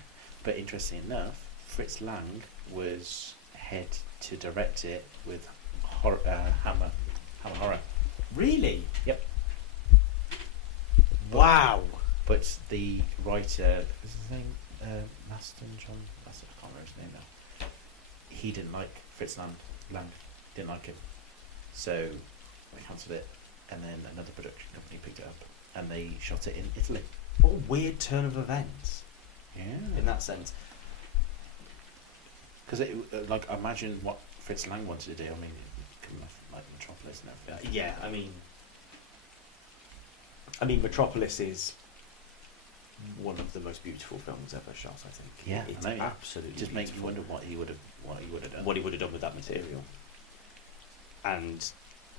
But interesting enough, Fritz Lang was head to direct it with Hammer Horror. Really? Yep. Wow. But the writer, is his name Maston John? I can't remember his name now. He didn't like Fritz Lang. Didn't like him, so they cancelled it, and then another production company picked it up, and they shot it in Italy. What a weird turn of events Yeah. in that sense. Because like, imagine what Fritz Lang wanted to do. I mean, coming off like Metropolis and everything. Yeah, I mean, Metropolis is one of the most beautiful films ever shot. I think. Yeah, it's I know. absolutely Just makes you beautiful. wonder what he would have done. What he would have done with that material, and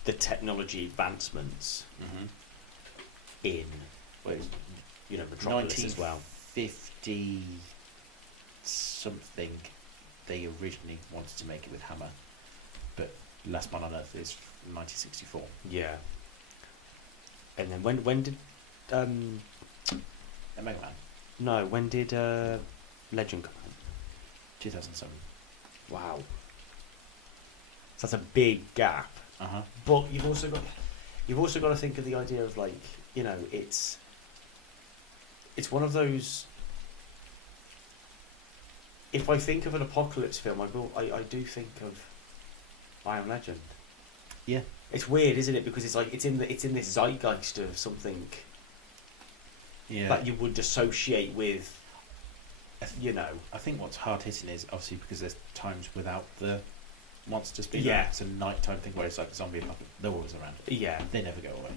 the technology advancements Mm-hmm. in, Metropolis as well. 1950 something. They originally wanted to make it with Hammer, but Last Man on Earth is 1964. Yeah. And then when did Mega Man, when did Legend come out? 2007. Wow. So that's a big gap. Uh-huh. But you've also got to think of the idea of like, it's one of those. If I think of an apocalypse film, I do think of I Am Legend. Yeah. It's weird, isn't it? Because it's like it's in this zeitgeist of something Yeah. that you would associate with, I think what's hard hitting is obviously because there's times without the monsters being Yeah. around. It's a nighttime thing where it's like a zombie apocalypse. They're always around. Yeah. They never go away.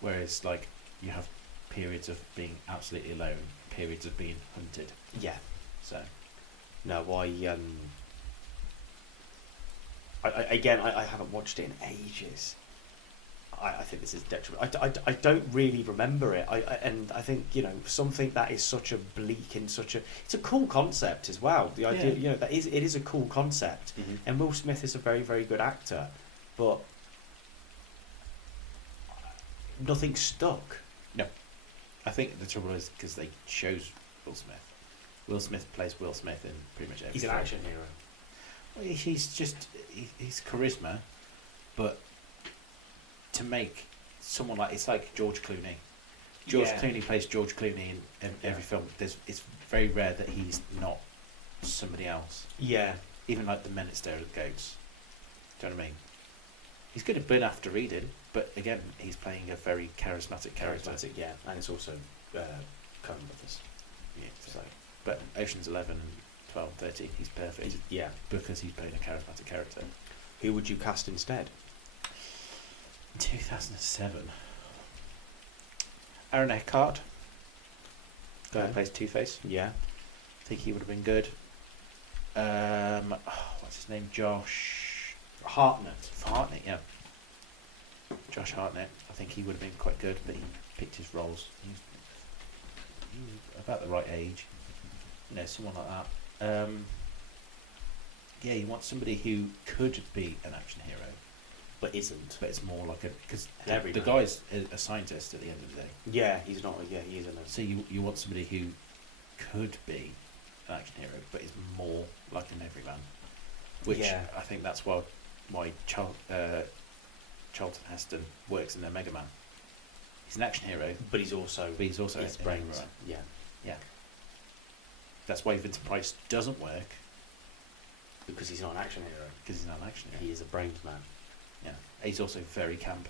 Whereas like you have periods of being absolutely alone, periods of being hunted. Yeah. So No, I haven't watched it in ages. I think this is detrimental. I don't really remember it. And I think something that is such a bleak and it's a cool concept as well. The idea it is a cool concept. Mhm. And Will Smith is a very, very good actor, but nothing stuck. I think the trouble is because they chose Will Smith. Will Smith plays Will Smith in pretty much every He's an film. action hero. Well, he's charisma, but to make someone it's like George Clooney. George Yeah. Clooney plays George Clooney in every film. It's very rare that he's not somebody else. Yeah. Even like the Men that Stare at the Goats. Do you know what I mean? He's good at Burn After Reading, but again, he's playing a very charismatic character. Charismatic, yeah. And it's also Coen Brothers. Yeah, so, but Ocean's 11, 12, 13, he's perfect Yeah. because he's playing a charismatic character. Who would you cast instead? 2007. Aaron Eckhart, guy who Okay. plays Two-Face. Yeah. I think he would have been good. What's his name? Josh Hartnett. Hartnett, yeah. Josh Hartnett. I think he would have been quite good, but he picked his roles. He was about the right age. Someone like that. Yeah, you want somebody who could be an action hero, But isn't. but it's more like because An everyman. the guy's a scientist at the end of the day. Yeah, he's not. Yeah, he isn't. So you want somebody who could be an action hero, but is more like an everyman. Which Yeah. I think that's why Charlton Heston works in their Mega Man. He's an action hero, But he's also. but he's also his an brains. everyman. Yeah. Yeah. That's why Vincent Price doesn't work, Because he's not an action hero. because he's not an action hero. He is a brains man. Yeah. He's also very camp.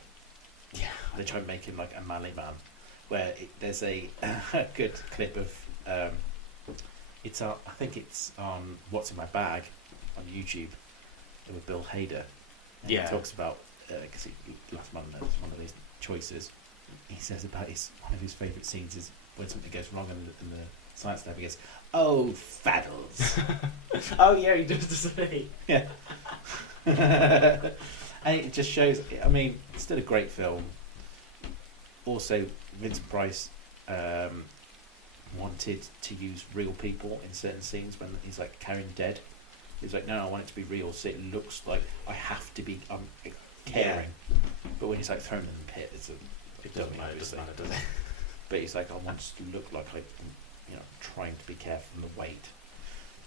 Yeah. They try and make him like a manly man, where there's a good clip of it's on, I think it's on What's in My Bag on YouTube with Bill Hader. And Yeah. he talks about because Last Man on Earth is one of his choices. He says about one of his favourite scenes is when something goes wrong in the science lab. He goes, "Oh, faddles." Oh yeah, he does the same. Yeah. And it just shows, I mean, it's still a great film. Also, Vincent Price wanted to use real people in certain scenes when he's like carrying dead. He's like, no, I want it to be real, so it looks like I have to be caring. But when he's like thrown in the pit, it doesn't matter, does it? But he's like, I want it to look like I'm, trying to be careful from the weight.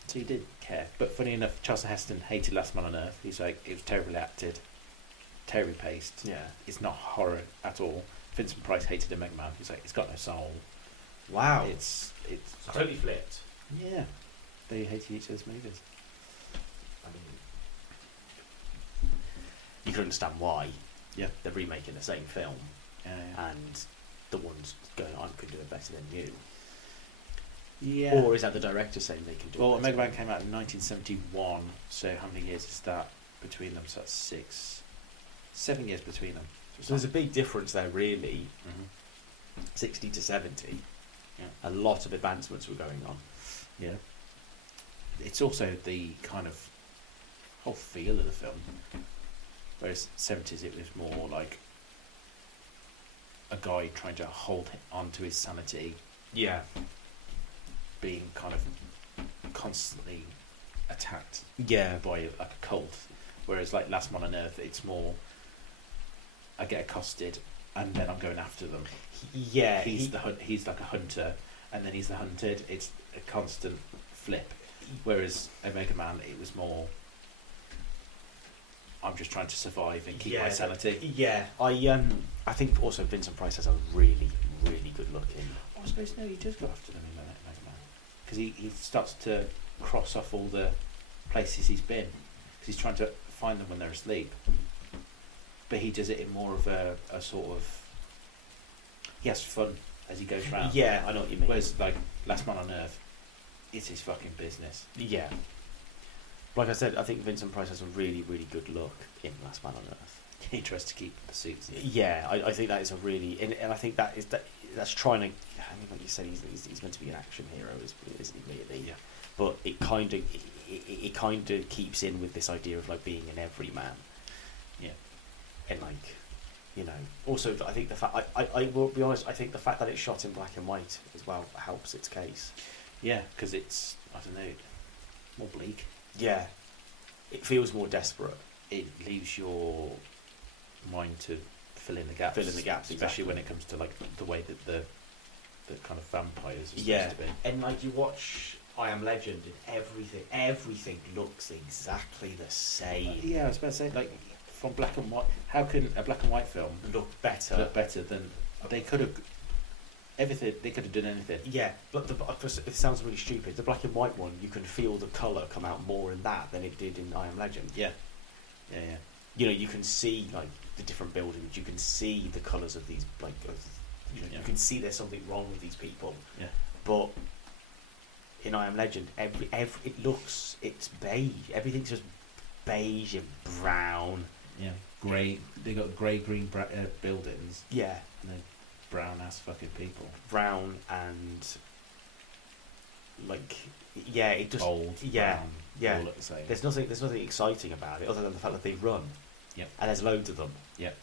So he did care. But funny enough, Charlton Heston hated Last Man on Earth. He's like, it was terribly acted, terribly paced. Yeah. It's not horror at all. Vincent Price hated the Mega Man. He's like, it's got no soul. Wow. It's totally flipped. yeah. They hated each other's movies. I mean, you can understand why. Yeah. They're remaking the same film, and the one's going, I could do it better than you. Yeah. Or is that the director saying they can do it Well, better? Mega Man came out in 1971, so how many years is that between them? So that's 7 years between them. So there's a big difference there, really. Mhm. 60 to 70. Yeah. A lot of advancements were going on. Yeah. It's also the kind of whole feel of the film. Whereas 70s, it was more like a guy trying to hold on to his sanity, Yeah. being kind of constantly attacked Yeah. by like a cult. Whereas like Last Man on Earth, it's more I get accosted and then I'm going after them. Yeah. He's like a hunter and then he's the hunted. It's a constant flip. Whereas a Mega Man, it was more I'm just trying to survive and keep my sanity. Yeah. I think also Vincent Price has a really, really good look in. I suppose no, he does go after them in Mega Man because he starts to cross off all the places he's been because he's trying to find them when they're asleep. But he does it in more of a sort of he has fun as he goes around. Yeah, I know what you mean. Whereas like Last Man on Earth, it's his fucking business. Yeah. Like I said, I think Vincent Price has a really, really good look in Last Man on Earth. He tries to keep the suits. Yeah, I think that is a really, and I think that's trying to. I mean, like you said, he's meant to be an action hero, isn't he? Really? Yeah. But it kind of keeps in with this idea of like being an everyman. Yeah. And like, also I think the fact I will be honest, I think the fact that it's shot in black and white as well helps its case. Yeah, because it's I don't know, more bleak. Yeah, it feels more desperate. It leaves your mind to fill in the gaps. Especially exactly. When it comes to like the way that the kind of vampires are supposed to be. And like you watch I Am Legend and everything looks exactly the same. Yeah, I was about to say, like from black and white. How can a black and white film Look better. look better than they could have? Everything they could have done anything. Yeah, but it sounds really stupid. The black and white one, you can feel the colour come out more in that than it did in I Am Legend. Yeah. You can see like the different buildings. You can see the colours of these you can see there's something wrong with these people. Yeah. But in I Am Legend, it's beige. Everything's just beige and brown. Yeah. Grey. They got grey green buildings Yeah, and then brown ass fucking people. brown and like it just Old. yeah, Brown, yeah. All look the same. There's nothing exciting about it other than the fact that they run. Yep. And there's loads of them. Yep.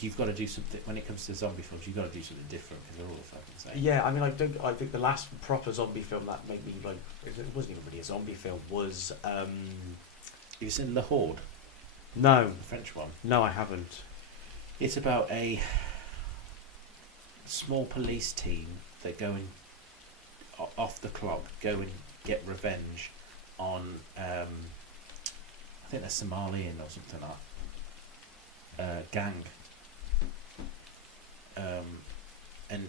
You've got to do something when it comes to zombie films. You've got to do something different because they're all the fucking same. Yeah, I mean, I think the last proper zombie film that made me like it wasn't even really a zombie film was Have you seen The Horde, no, the French one? no, I haven't. It's about a small police team that go and off the clock go and get revenge on I think they're Somalian or something like that gang and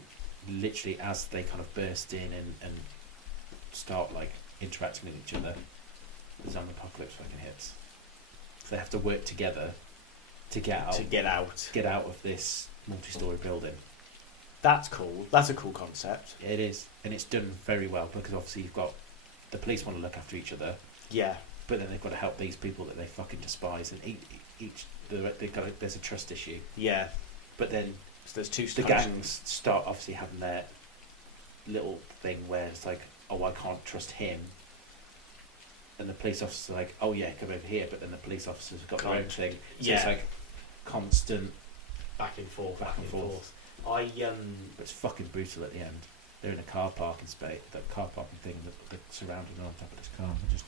literally as they kind of burst in and start like interacting with each other, the zombie apocalypse fucking hits. So they have to work together to get out To get out. get out of this multi-story building. That's cool. That's a cool concept. It is, and it's done very well because obviously you've got the police want to look after each other, Yeah. but then they've got to help these people that they fucking despise, and there's a trust issue. Yeah. But then So there's two the gangs start obviously having their little thing where it's like, oh, I can't trust him, and the police officer's like, oh yeah, come over here, but then the police officers have got their own Can't. thing. So Yeah. it's like constant, back and forth, Back and forth. I but it's fucking brutal at the end. They're in a car parking space, that car parking thing that they're surrounded on top of this car. And just,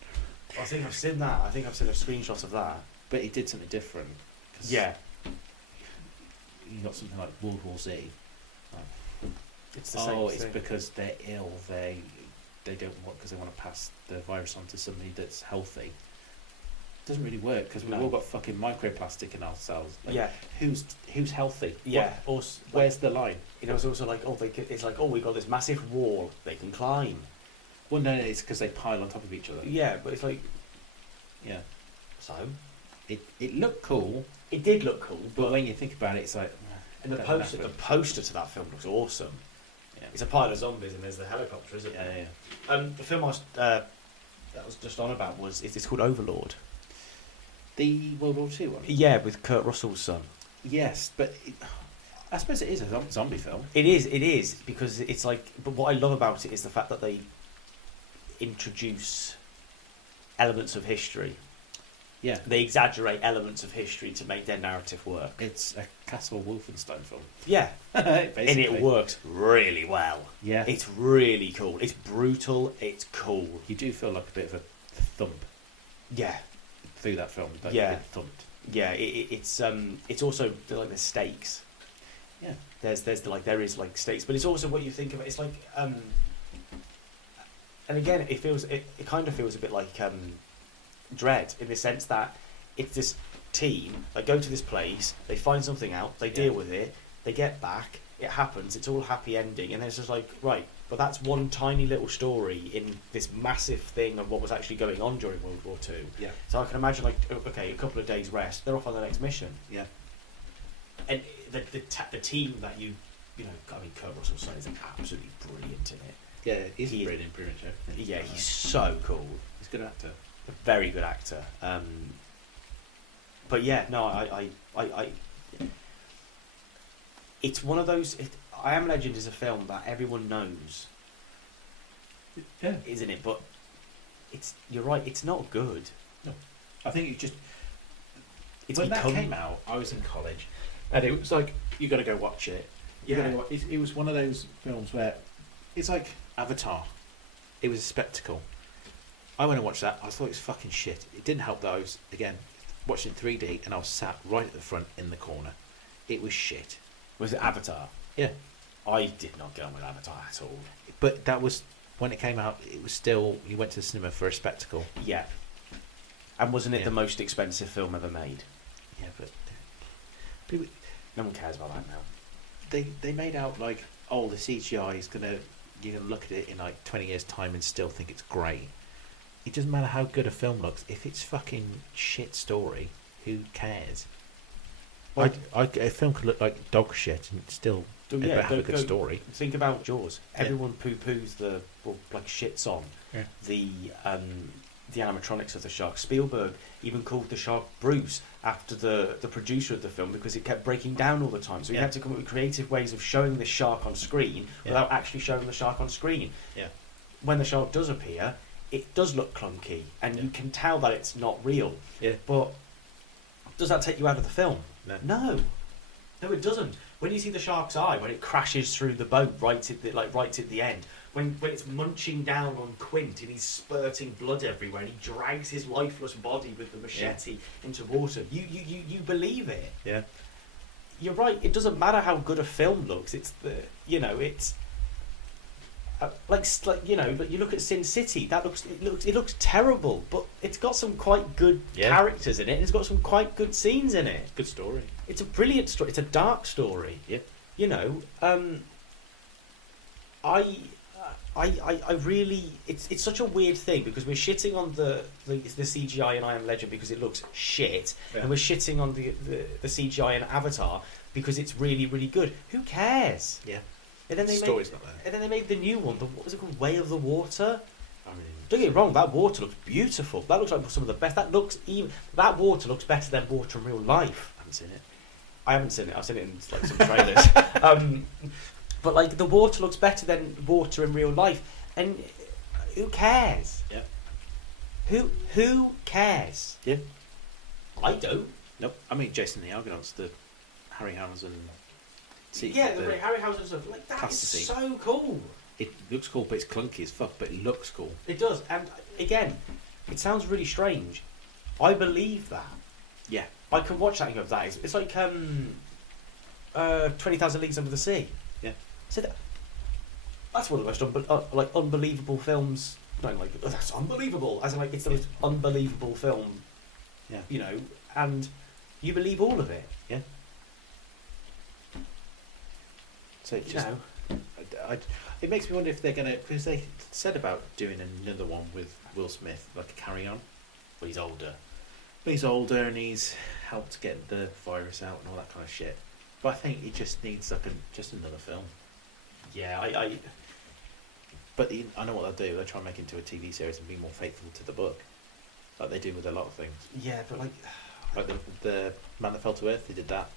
I think I've seen that. I think I've seen a screenshot of that. but he did something different. 'Cause Yeah. you got something like World War Z. It's the same It's thing. because they're ill. They don't want, because they want to pass the virus on to somebody that's healthy. Doesn't really work because we've No. all got fucking microplastic in our cells. Like, Yeah. who's healthy? Yeah. What- Also, where's the line? you know, it's also like, it's like, we've got this massive wall they can climb. Well, no, it's because they pile on top of each other. Yeah, but it's like, Yeah. so It looked cool, it did look cool, but when you think about it, it's like. and the don't poster, know. the poster to that film looks awesome. Yeah. It's a pile of zombies and there's the helicopter, isn't Yeah, there? yeah. The film that was just on about it's called Overlord. The World War II one. Yeah, with Kurt Russell's son. Yes, but I suppose it is a zombie film. It is because it's like. But what I love about it is the fact that they introduce elements of history. Yeah, They exaggerate elements of history to make their narrative work. it's a Castle Wolfenstein film. Yeah, Basically. and it works really well. Yeah, It's really cool. It's brutal. It's cool. you do feel like a bit of a thump Yeah, through that film. Don't Yeah. you? Bit thumped. yeah. It's also like there's stakes. Yeah. There is stakes, but it's also what you think of it. It's like and again, it kind of feels a bit like Dread in the sense that it's this team. They go to this place, they find something out, they deal with it, they get back, it happens, it's all happy ending, and then it's just like, right, but that's one tiny little story in this massive thing of what was actually going on during World War II. Yeah, So I can imagine, okay, a couple of days rest, they're off on the next mission. yeah. And the team that I mean, Kurt Russell's son is absolutely brilliant in it. Yeah, he's He- a brilliant, Joe. Yeah, he's so cool. He's a good actor. A very good actor. But yeah, no, I it's one of those. I Am Legend is a film that everyone knows, Yeah, isn't it? But you're right. It's not good. I think it's just It's when become that came out, I was in college, and it was like you got to go watch it. You Yeah. gotta go, it was one of those films where it's like Avatar. It was a spectacle. I went and watched that. I thought it was fucking shit. It didn't help that I was again watching 3D and I was sat right at the front in the corner. It was shit. Was it Avatar? Yeah, I did not get on with Avatar at all. but that was when it came out. It was still you went to the cinema for a spectacle. Yeah. And wasn't it Yeah. the most expensive film ever made? Yeah, but No one cares about that now. they made out like, oh, the CGI is you're gonna look at it in like 20 years time and still think it's great. It doesn't matter how good a film looks if it's fucking shit story. Who cares? Well, a film could look like dog shit and still have a good story. Think about Jaws. Yeah. Everyone poo-poos shits on Yeah. the animatronics of the shark. Spielberg even called the shark Bruce after the producer of the film because it kept breaking down all the time. So he Yeah. had to come up with creative ways of showing the shark on screen Yeah. without actually showing the shark on screen. Yeah. When the shark does appear, it does look clunky, and Yeah. you can tell that it's not real. Yeah. But does that take you out of the film? No. No, it doesn't. When you see the shark's eye, when it crashes through the boat right at the end, when it's munching down on Quint and he's spurting blood everywhere, and he drags his lifeless body with the machete into water, you believe it. Yeah. You're right. It doesn't matter how good a film looks. It's it's. But you look at Sin City. It looks terrible, but it's got some quite good Yeah. characters in it. And it's got some quite good scenes in it. Good story. It's a brilliant story. It's a dark story. Yeah. I really. It's such a weird thing because we're shitting on the CGI in I Am Legend because it looks shit, Yeah. and we're shitting on the CGI in Avatar because it's really really good. Who cares? Yeah. And then The they story's made, not there. and then they made the new one. What was it called? Way of the Water. I mean, Don't get me wrong. That water looks beautiful. That looks like some of the best. That water looks better than water in real life. I haven't seen it. I haven't seen it. I've seen it in like some trailers. But like the water looks better than water in real life, and who cares? Yeah. Who cares? Yeah. I don't. Nope. I mean, Jason the Argonauts, the Harryhausen. Yeah, the Harryhausen stuff. Like that is plasticine. so cool. It looks cool, but it's clunky as fuck. But it looks cool. It does, and again, it sounds really strange. I believe that. Yeah. I can watch that and go, that is. It's like 20,000 Leagues Under the Sea. Yeah. So that's one of the most unbelievable films. No, like oh, that's unbelievable. As in, like it's the most unbelievable film. Yeah. You know, and you believe all of it. Yeah. So it You just, know. it makes me wonder if they're gonna, because they said about doing another one with Will Smith, like a carry on. But he's older. But he's older and he's helped get the virus out and all that kind of shit. But I think it just needs like just another film. Yeah, But I know what they'll do. They'll try and make it into a TV series and be more faithful to the book, like they do with a lot of things. yeah, but like Like the Man That Fell to Earth, they did that.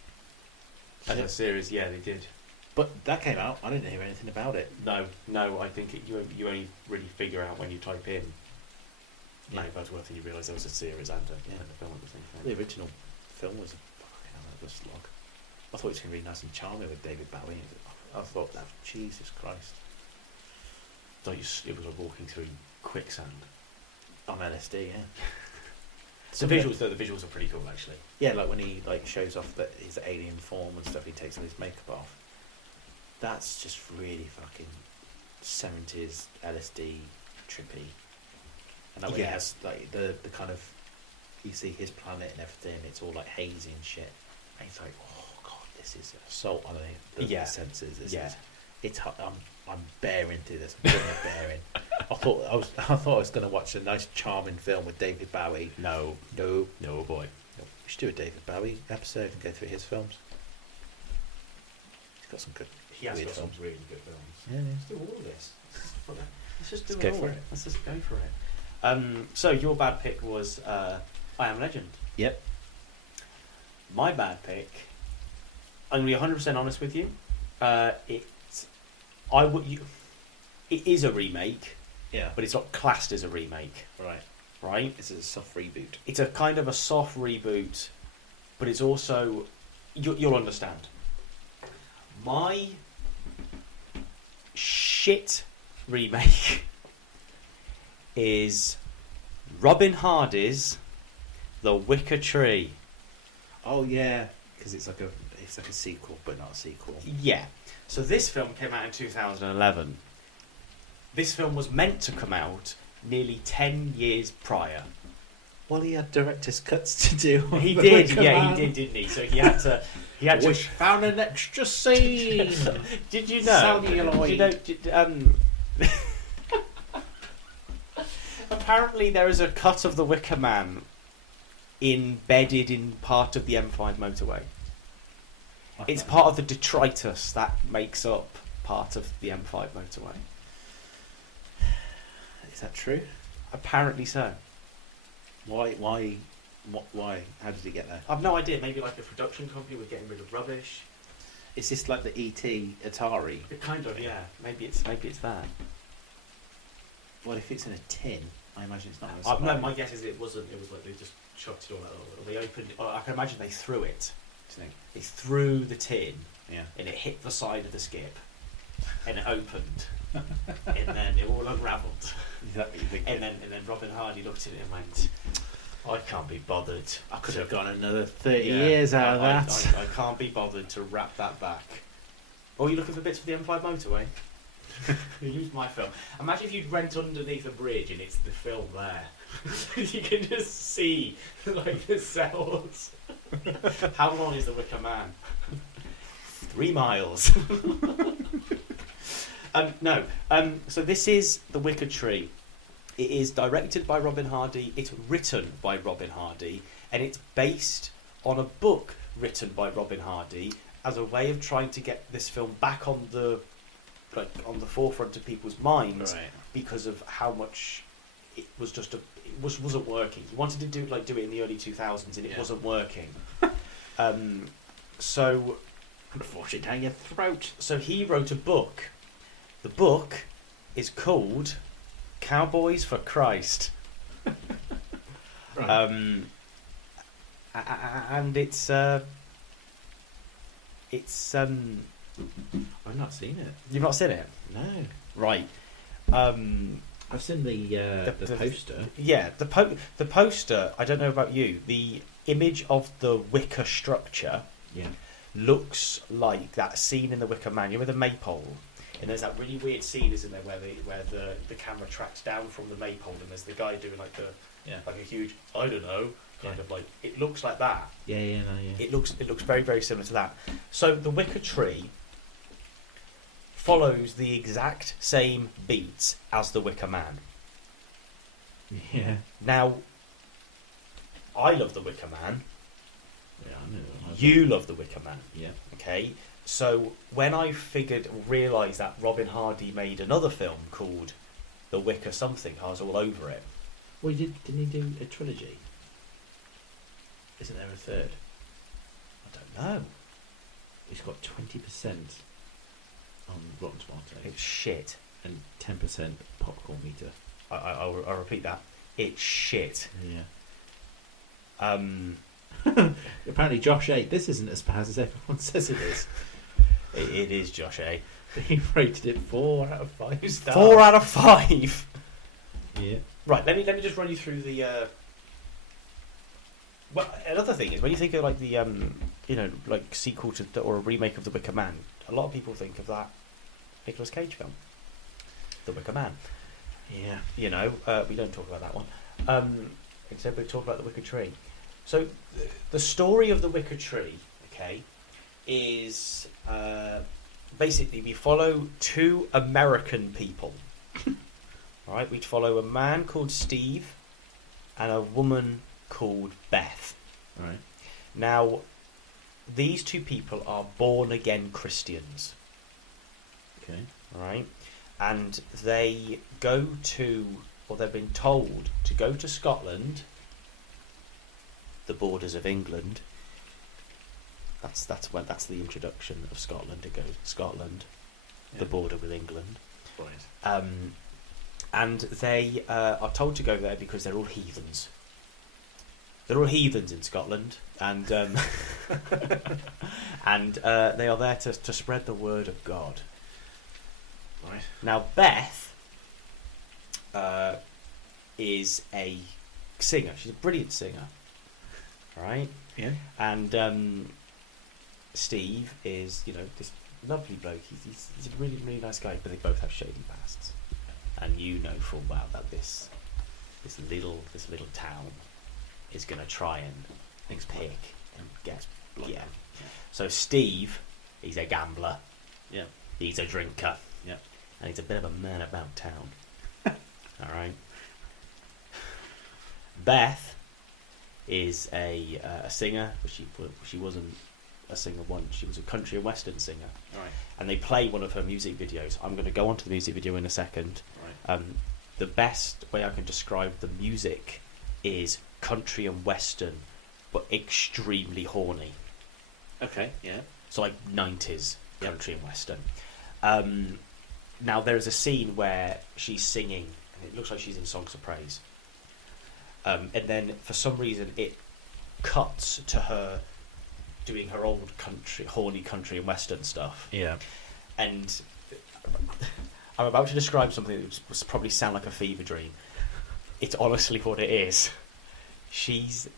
as a series, yeah, they did. But that came out. I didn't hear anything about it. No, I think you only really figure out when you type in Man That Fell to Earth and you realise there was a series and a film at the same time. The original film was fucking hell, that was a slog. I thought it was going to be nice and charming with David Bowie. I thought that, Jesus Christ. Like it was like walking through quicksand. On LSD, yeah. The visuals, though, the visuals are pretty cool, actually. Yeah, like when he like shows off that his alien form and stuff, he takes all his makeup off. That's just really fucking 70s LSD trippy. And like when he Yeah. has like the kind of, you see his planet and everything, it's all like hazy and shit. And it's like, oh god, this is assault on the Yeah. senses. This Yeah. is, it's I'm bearing through this. I'm really bearing. I thought I was going to watch a nice charming film with David Bowie. No, No. boy. We should do a David Bowie episode and go through his films. He's got some good. He has weird got some films. really good films. Yeah, yeah. Let's do all of this. Let's just do Let's go all for of it. Let's just go for it. So your bad pick was I Am Legend. Yep. My bad pick. I'm going to be 100% honest with you. It is a remake, Yeah. but it's not classed as a remake, Right. right? This is a soft reboot. It's a kind of a soft reboot, but it's also you'll understand. My shit remake is Robin Hardy's The Wicker Tree. Oh yeah, because it's like a sequel, but not a sequel. Yeah. So this film came out in 2011. This film was meant to come out nearly 10 years prior. Well, he had director's cuts to do. He The did, Wicker yeah, Man. he did, didn't he? So he had to. Wish found an extra scene. Did you know? Celluloid. Did you know? Apparently, there is a cut of the Wicker Man embedded in part of the M5 motorway. It's part of the detritus that makes up part of the M5 motorway. Is that true? Apparently so. Why? Why? Why? How did he get there? I've no idea. Maybe like a production company was getting rid of rubbish. Is this like the E.T. Atari? It kind of, yeah. Maybe it's that. What if it's in a tin? I imagine it's not. Gonna No, survive. my guess is it wasn't. It was like they just chucked it all out. Or they opened it. Or I can imagine they threw it. Do you think? They threw the tin, Yeah. and it hit the side of the skip, and it opened, and then it all unravelled. Is that what you think? And then Robin Hardy looked at it and went, "I can't be bothered. I could have gone another 30 Yeah, years out of I- that. I can't be bothered to wrap that back." Oh, you looking for bits for the M5 motorway? Use my film. Imagine if you went underneath a bridge and it's the film there. You can just see like the cells. How long is the Wicker Man? 3 miles. No. So this is The Wicker Tree. It is directed by Robin Hardy. It's written by Robin Hardy, and it's based on a book written by Robin Hardy as a way of trying to get this film back on the like on the forefront of people's minds Right. because of how much it was just wasn't working. He wanted to do it in the early 2000s, and it Yeah. wasn't working. So Force it down your throat. so he wrote a book. The book is called Cowboys for Christ. Right. And it's I've not seen it. you've not seen it, No. right? I've seen the poster. Yeah, the poster. I don't know about you. The image of the wicker structure Yeah. looks like that scene in The Wicker Man. You know, with the maypole, and there's that really weird scene, isn't there, where the camera tracks down from the maypole, and there's the guy doing like a huge, I don't know, kind of like, it looks like that. Yeah. Yeah. It looks very, very similar to that. So the wicker tree follows the exact same beats as the Wicker Man. Yeah. Now, I love the Wicker Man. Yeah. I know. You love the Wicker Man. Yeah. Okay, so when I realised that Robin Hardy made another film called The Wicker Something, I was all over it. Well, didn't he do a trilogy? Isn't there a third? I don't know. He's got 20% on Rotten Tomatoes It's shit. and 10% popcorn meter. I'll repeat that. It's shit. Yeah. Apparently, Josh A. This isn't as bad as everyone says it is. It is Josh A. He rated it 4 out of 5 stars. 4 out of 5. Yeah. Right. Let me just run you through the. Well, another thing is when you think of like the like sequel to or a remake of The Wicker Man, a lot of people think of that Nicolas Cage film, The Wicker Man. Yeah. You know, we don't talk about that one. Instead, we talk about the Wicker Tree. So, the story of the Wicker Tree, okay, is basically we follow two American people. Right, we follow a man called Steve and a woman called Beth. Right. Now, these two people are born again Christians. Okay. Right, and they go to, or they've been told to go to Scotland, the borders of England. That's the introduction of Scotland. It goes Scotland, the Yeah. border with England, Right. and they are told to go there because they're all heathens. They're all heathens in Scotland, and and they are there to spread the word of God. Right. Now, Beth is a singer. She's a brilliant singer. Right? Yeah. And Steve is, this lovely bloke. He's a really, really nice guy, but they both have shady pasts. And you know full well that this little town is going to try and pick and get. Yeah. So Steve, he's a gambler. Yeah. He's a drinker. Yeah. And he's a bit of a man about town. All right. Beth is a singer, but she wasn't a singer once. She was a country and western singer. Right. And they play one of her music videos. I'm going to go on to the music video in a second. Right. The best way I can describe the music is country and western, but extremely horny. Okay. Yeah. So like 90s Yep. country and western. Now there is a scene where she's singing, and it looks like she's in songs of praise. And then for some reason it cuts to her doing her old horny country and western stuff. Yeah. And I'm about to describe something that would probably sound like a fever dream. It's honestly what it is. She's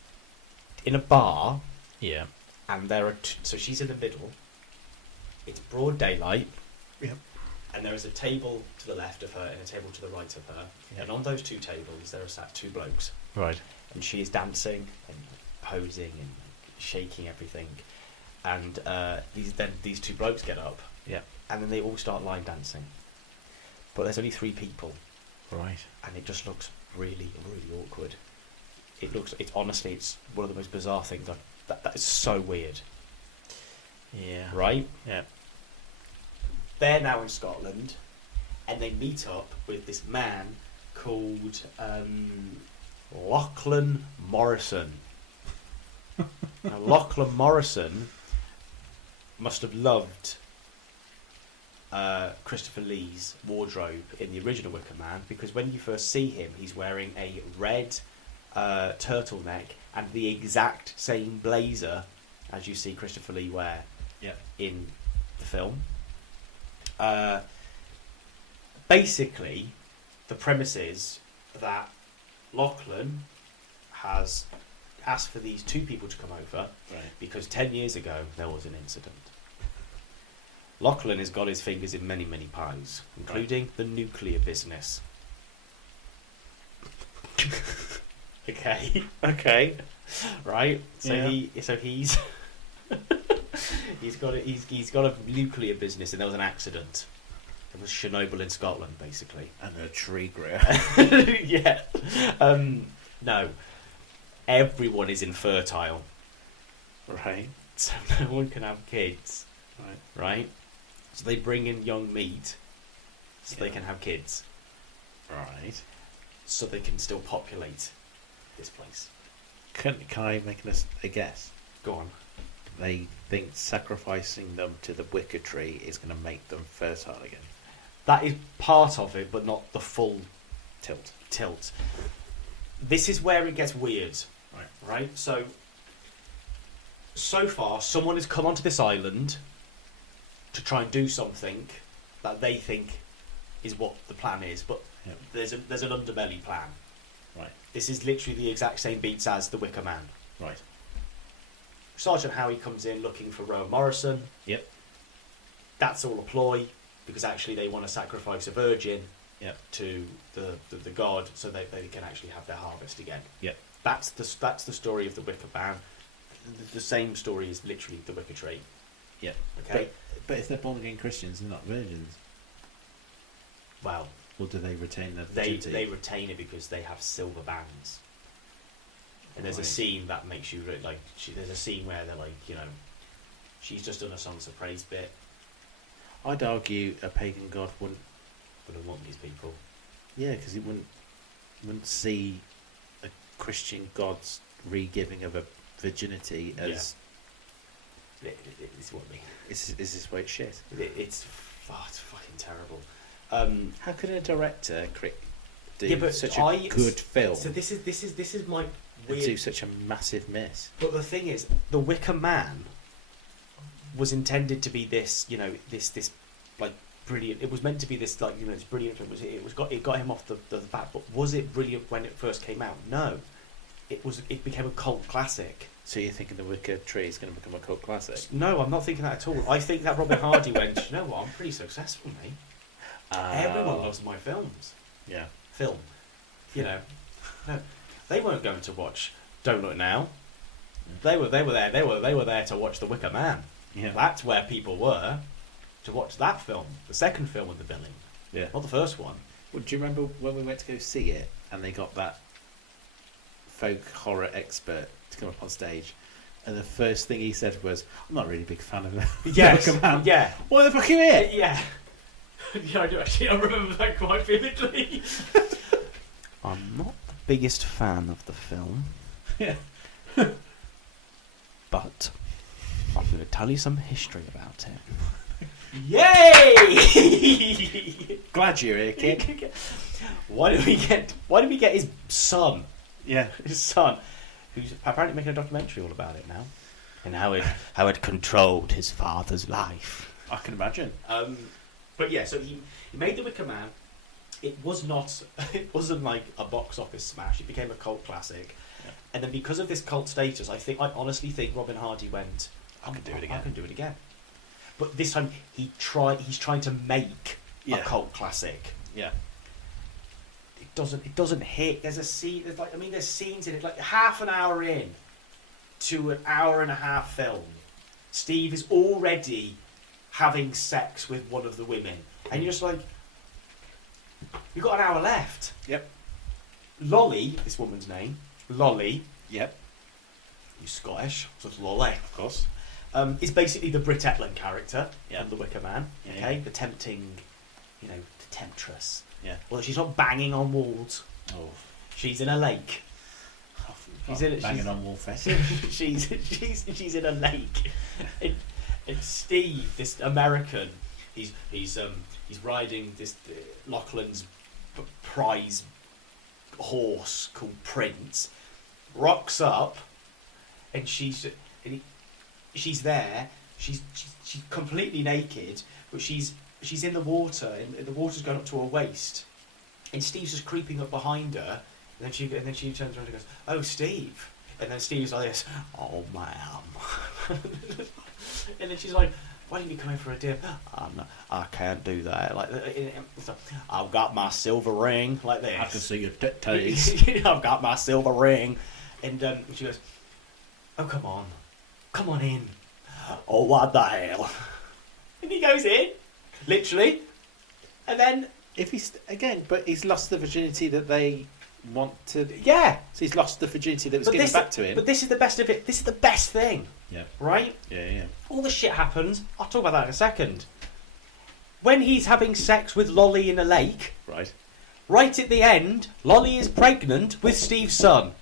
in a bar, Yeah. and there are so she's in the middle. It's broad daylight. Yep. And there is a table to the left of her and a table to the right of her. Yep. And on those two tables there are sat two blokes. Right. And she is dancing and posing and shaking everything. And these two blokes get up. Yeah. And then they all start line dancing. But there's only three people. Right. And it just looks really, really awkward. It's honestly, it's one of the most bizarre things. That is so weird. Yeah. Right? Yeah. they're now in Scotland, and they meet up with this man called Lachlan Morrison. Now, Lachlan Morrison must have loved Christopher Lee's wardrobe in the original Wicker Man, because when you first see him, he's wearing a red turtleneck and the exact same blazer as you see Christopher Lee wear in the film. Basically, the premise is that Lachlan has asked for these two people to come over because 10 years ago there was an incident. Lachlan has got his fingers in many, many pies, including the nuclear business. Okay. Right. So he's he's got a nuclear business, and there was an accident. It was Chernobyl in Scotland, basically. And a tree grew. Yeah. No. Everyone is infertile. Right. So no one can have kids. Right? So they bring in young meat so they can have kids. Right. So they can still populate this place. Can I make a guess? Go on. They think sacrificing them to the wicker tree is going to make them fertile again. That is part of it, but not the full Tilt. This is where it gets weird. Right? So far, someone has come onto this island to try and do something that they think is what the plan is, but there's an underbelly plan. Right. This is literally the exact same beats as the Wicker Man. Right. Sergeant Howie comes in looking for Rowan Morrison. Yep. That's all a ploy, because actually they want to sacrifice a virgin to the god so they can actually have their harvest again. Yep. That's the story of the Wicker Man. The same story is literally the Wicker Tree. Yep. Okay. But if they're born again Christians, they're not virgins. Well, or do they retain their virginity? They retain it because they have silver bands. And there's a scene that makes you like. There's a scene where they're like, she's just done a songs of praise bit. I'd argue a pagan god wouldn't want these people. Yeah, because he wouldn't see a Christian god's re-giving of a virginity as. It's what me. Is this way it's shit? It's fucking terrible. How can a director do such a good film? So this is my and weird. do such a massive miss. But the thing is, the Wicker Man was intended to be this, this like brilliant. It was meant to be this like this brilliant film. It got him off the bat. But was it brilliant when it first came out? No, it became a cult classic. So you're thinking the Wicker Tree is going to become a cult classic? No, I'm not thinking that at all. I think that Robin Hardy went, you know what, I'm pretty successful, mate. Everyone loves my films. Yeah. Film. No, they weren't going to watch Don't Look Now. They were there to watch The Wicker Man. Yeah. That's where people were to watch that film, the second film with the billing. Yeah. Not the first one. Well, do you remember when we went to go see it and they got that folk horror expert to come up on stage, and the first thing he said was, "I'm not really a big fan of the Yes. Wicker Man." Yeah. What the fuck are you here? Yeah. Yeah, I do actually. I remember that quite vividly. I'm not the biggest fan of the film. Yeah. But I'm going to tell you some history about it. Yay! Glad you're here, kid. Why did we get his son? Yeah. His son, who's apparently making a documentary all about it now, and how it controlled his father's life. I can imagine. But yeah, so he made The Wicker Man. It wasn't like a box office smash. It became a cult classic. Yeah. And then because of this cult status, I honestly think Robin Hardy went, I can do it again. But this time he's trying to make a cult classic. Yeah. It doesn't hit. There's a scene. There's scenes in it. Like half an hour in to an hour and a half film, Steve is already having sex with one of the women, and you're just like, you've got an hour left. Yep. Lolly, this woman's name. Lolly. Yep. You're Scottish, so it's Lolly, of course. is basically the Brit Eklund character Yeah. of the Wicker Man. Yeah, Okay, yeah. the tempting, the temptress. Yeah. Well, she's not banging on walls. Oh, She's in a lake. She's in it. banging on wall fest. she's in a lake, and Steve, this American, he's riding this Lachlan's prize horse called Prince, rocks up, and she's there. She's completely naked, but she's in the water, and the water's going up to her waist, and Steve's just creeping up behind her. And then she turns around and goes, "Oh, Steve!" And then Steve's like this, "Oh, ma'am." And then she's like, "Why didn't you come in for a dip?" I can't do that. Like, I've got my silver ring, like this. I can see your titties. I've got my silver ring. And she goes, "Oh, come on in." "Oh, what the hell?" And he goes in, literally, and then If he's but he's lost the virginity that they want to. yeah. So he's lost the virginity that was But given this, back to him. but this is the best of it. This is the best thing, Yeah. right? Yeah. All the shit happens. I'll talk about that in a second. When he's having sex with Lolly in a lake, Right. right at the end, Lolly is pregnant with Steve's son.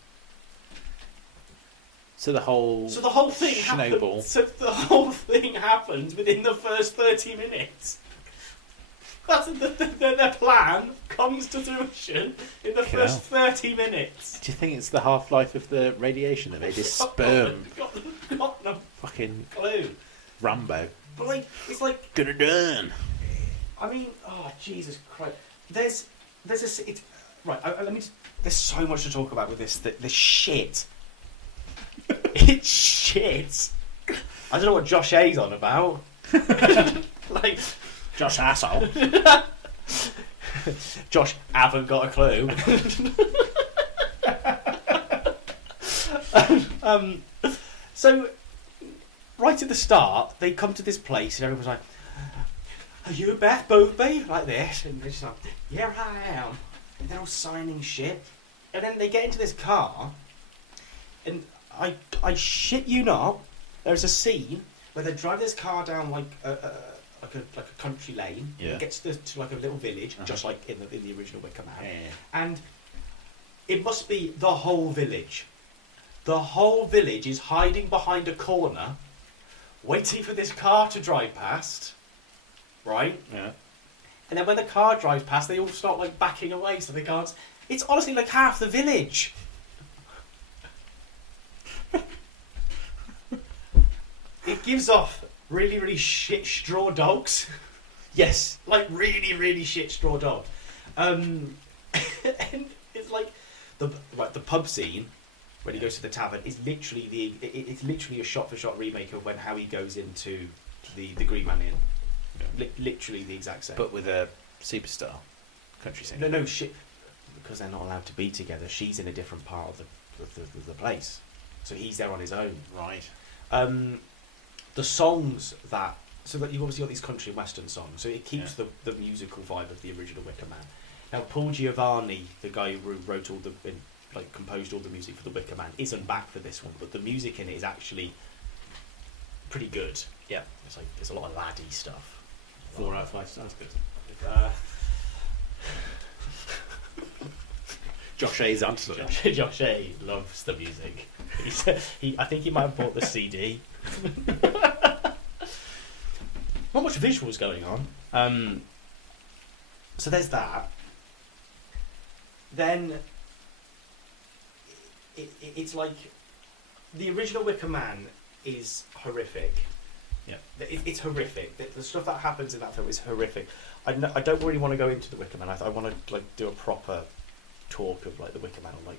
So the whole. So the whole thing Snowball. happens. So the whole thing happens within the first 30 minutes. That's the plan comes to fruition in the Fucking first hell. 30 minutes. Do you think it's the half-life of the radiation that made his sperm Got no fucking clue. Rambo? But like, it's like, Could have done. I mean, oh Jesus Christ! There's right. Let me. There's so much to talk about with this. This shit. It's shit. I don't know what Josh A's on about. Like, Josh asshole. Josh haven't got a clue. So, right at the start, they come to this place and everyone's like, "Are you Beth Boothby?" Like this. And they're just like, "Yeah, I am." And they're all signing shit. And then they get into this car, and I shit you not, there's a scene where they drive this car down like a country lane. Yeah. And it gets to like a little village, Uh-huh. just like in the original Wicker Man. Yeah. And it must be the whole village. The whole village is hiding behind a corner, waiting for this car to drive past, right? Yeah. And then when the car drives past, they all start like backing away so they can't. It's honestly like half the village. It gives off really, really shit straw dogs. Yes, like really, really shit straw dogs. And it's like the pub scene when he goes to the tavern is literally it's literally a shot-for-shot remake of when Howie goes into the Green Man Inn. Literally the exact same. But with a superstar country singer. No shit, because they're not allowed to be together. She's in a different part of the place, so he's there on his own. Right. The songs that you've obviously got these country and western songs, so it keeps the musical vibe of the original Wicker Man. Now Paul Giovanni, the guy who wrote all composed all the music for the Wicker Man, isn't back for this one, but the music in it is actually pretty good. Yeah. It's like there's a lot of laddie stuff. 4 out of 5 stars. Good. Josh A's answer. Josh A loves the music. I think he might have bought the CD. Not much visuals going on. So there's that. Then it's like the original Wicker Man is horrific. Yeah. It's horrific. The stuff that happens in that film is horrific. I don't really want to go into the Wicker Man. I want to like do a proper talk of like the Wicker Man on like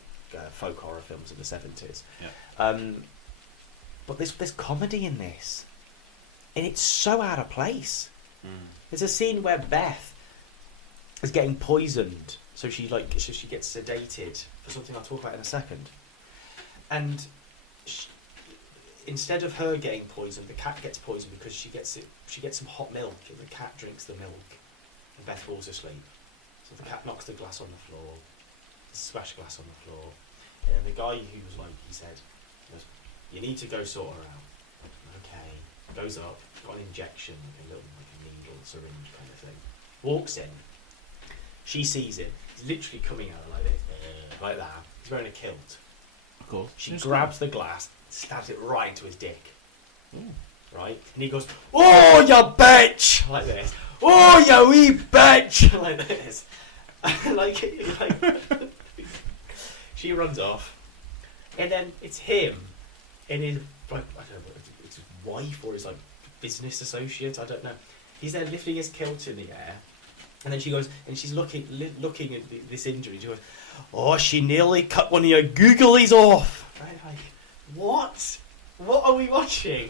folk horror films in the 70s. Yeah. But there's comedy in this, and it's so out of place. There's a scene where Beth is getting poisoned, so she gets sedated for something I'll talk about in a second, and instead of her getting poisoned, the cat gets poisoned because she gets some hot milk, and the cat drinks the milk, and Beth falls asleep. So the cat knocks the glass on the floor, the smash glass on the floor, and then the guy who was like, he said, "You need to go sort her out." Okay. Goes up, got an injection, like a little needle, syringe kind of thing. Walks in. She sees him. He's literally coming out like this, like that. He's wearing a kilt. Of course. She grabs the glass, stabs it right into his dick. Ooh. Right? And he goes, "Oh, you bitch!" Like this. "Oh, you wee bitch!" Like this. like she runs off. And then it's him and his, like, I don't know, it's his wife or his, like, business associate, I don't know. He's there lifting his kilt in the air. And then she goes, and she's looking at this injury. She goes, "Oh, she nearly cut one of your googlies off." Right? Like, what? What are we watching?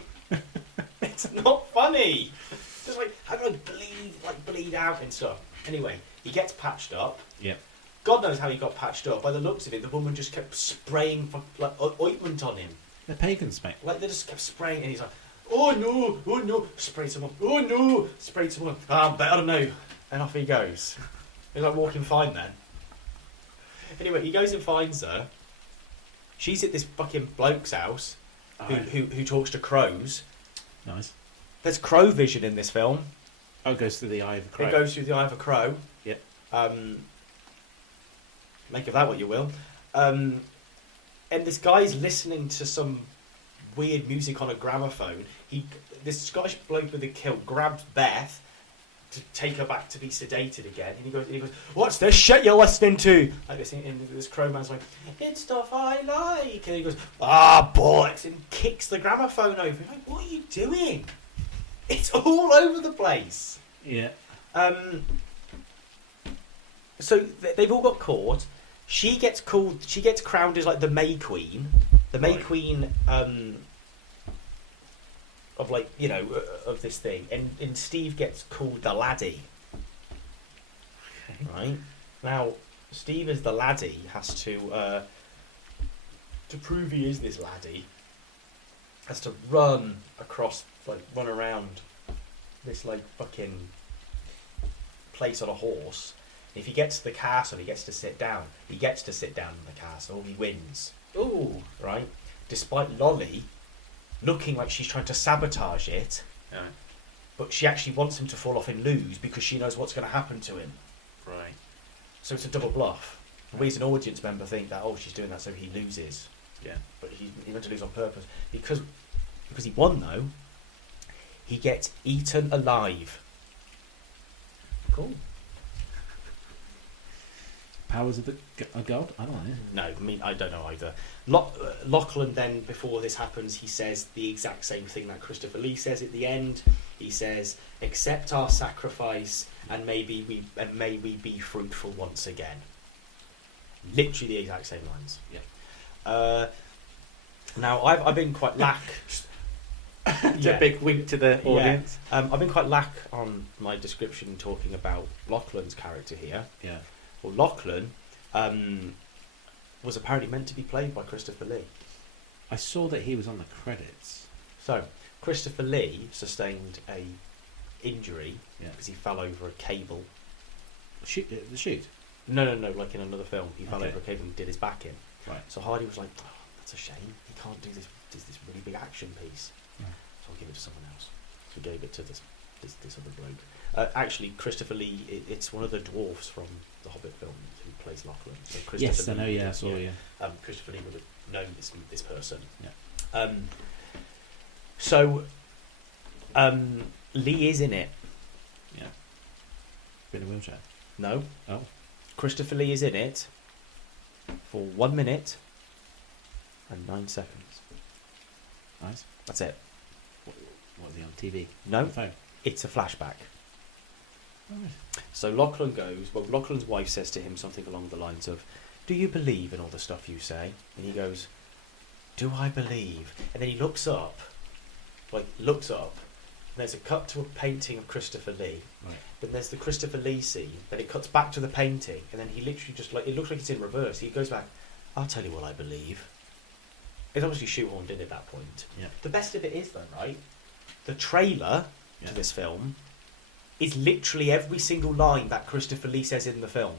It's not funny. Just like, how do I bleed out and stuff? Anyway, he gets patched up. Yep. God knows how he got patched up. By the looks of it, the woman just kept spraying ointment on him. They're pagans, mate. Like, they just kept spraying, and he's like, "Oh no, spray someone, oh no, spray someone, better know." And off he goes. He's like walking fine then. Anyway, he goes and finds her. She's at this fucking bloke's house who talks to crows. Nice. There's crow vision in this film. Oh, it goes through the eye of the crow. It goes through the eye of a crow. Yep. Make of that what you will. And this guy's listening to some weird music on a gramophone. This Scottish bloke with a kilt grabs Beth to take her back to be sedated again, and he goes, "What's this shit you're listening to?" Like this, and this crow man's like, "It's stuff I like," and he goes, "Ah, bollocks," and kicks the gramophone over. You're like, what are you doing? It's all over the place. Yeah. So they've all got caught. She gets called. She gets crowned as like the May Queen. The May Queen of, like, you know, of this thing, and Steve gets called the laddie. Okay. Right now, Steve as the laddie has to prove he is this laddie. Has to run around this, like, fucking place on a horse. If he gets to the castle, he gets to sit down. He gets to sit down in the castle. He wins. Ooh, right. Despite Lolly looking like she's trying to sabotage it, but she actually wants him to fall off and lose because she knows what's going to happen to him. Right. So it's a double bluff. We as an audience member think that, oh, she's doing that so he loses. Yeah. But he meant to lose on purpose. Because he won, though, he gets eaten alive. Cool. Powers of a god? I don't know. No, I mean, I don't know either. Lachlan then, before this happens, he says the exact same thing that Christopher Lee says at the end. He says, "Accept our sacrifice, and may we be fruitful once again." Literally the exact same lines. Yeah. Now, I've been quite lack. It's a big wink to the audience. Yeah. I've been quite lack on my description talking about Lachlan's character here. Yeah. Well, Lachlan was apparently meant to be played by Christopher Lee. I saw that he was on the credits. So, Christopher Lee sustained a injury Yeah. because he fell over a cable. The shoot? No, like in another film. He fell Okay. over a cable and did his back in. Right. So Hardy was like, "Oh, that's a shame. He can't do this really big action piece. Yeah. So I'll give it to someone else." So we gave it to this other bloke. Actually, Christopher Lee, it's one of the dwarfs from the Hobbit film who plays Lachlan. So Christopher Yes, I Lee know. Yeah, I would- saw. Yeah. Christopher Lee would have known this person. Yeah. So Lee is in it. Yeah. Been in a wheelchair. No. Oh. Christopher Lee is in it for 1 minute and 9 seconds. Nice. That's it. What was he on TV? No, On the phone. it's a flashback. Right. So Lachlan's wife says to him something along the lines of, "Do you believe in all the stuff you say?" And he goes, "Do I believe?" And then he looks up, and there's a cut to a painting of Christopher Lee. Right. Then there's the Christopher Lee scene, then it cuts back to the painting, and then he literally just, like, it looks like it's in reverse. He goes back, "I'll tell you what I believe." It's obviously shoehorned in at that point. Yeah. The best of it is, though, right? The trailer Yeah. to this film is literally every single line that Christopher Lee says in the film.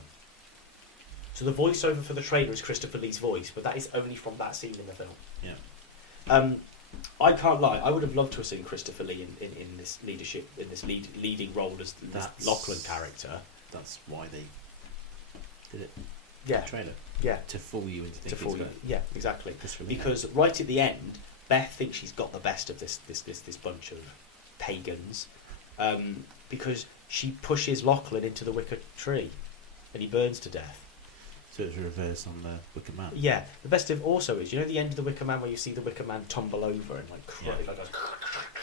So the voiceover for the trailer is Christopher Lee's voice, but that is only from that scene in the film. Yeah. I can't lie. I would have loved to have seen Christopher Lee in this leadership, in this leading role as this That's- Lachlan character. That's why they did it. Yeah, Trailer yeah, to fool you into thinking to fool it's you. about Yeah, exactly. Christopher Lee. Because right at the end, Beth thinks she's got the best of this bunch of pagans, because she pushes Lachlan into the wicker tree, and he burns to death. So it's a reverse on the Wicker Man. Yeah, the best of also is, you know, the end of the Wicker Man where you see the Wicker Man tumble over and like Yeah. like goes,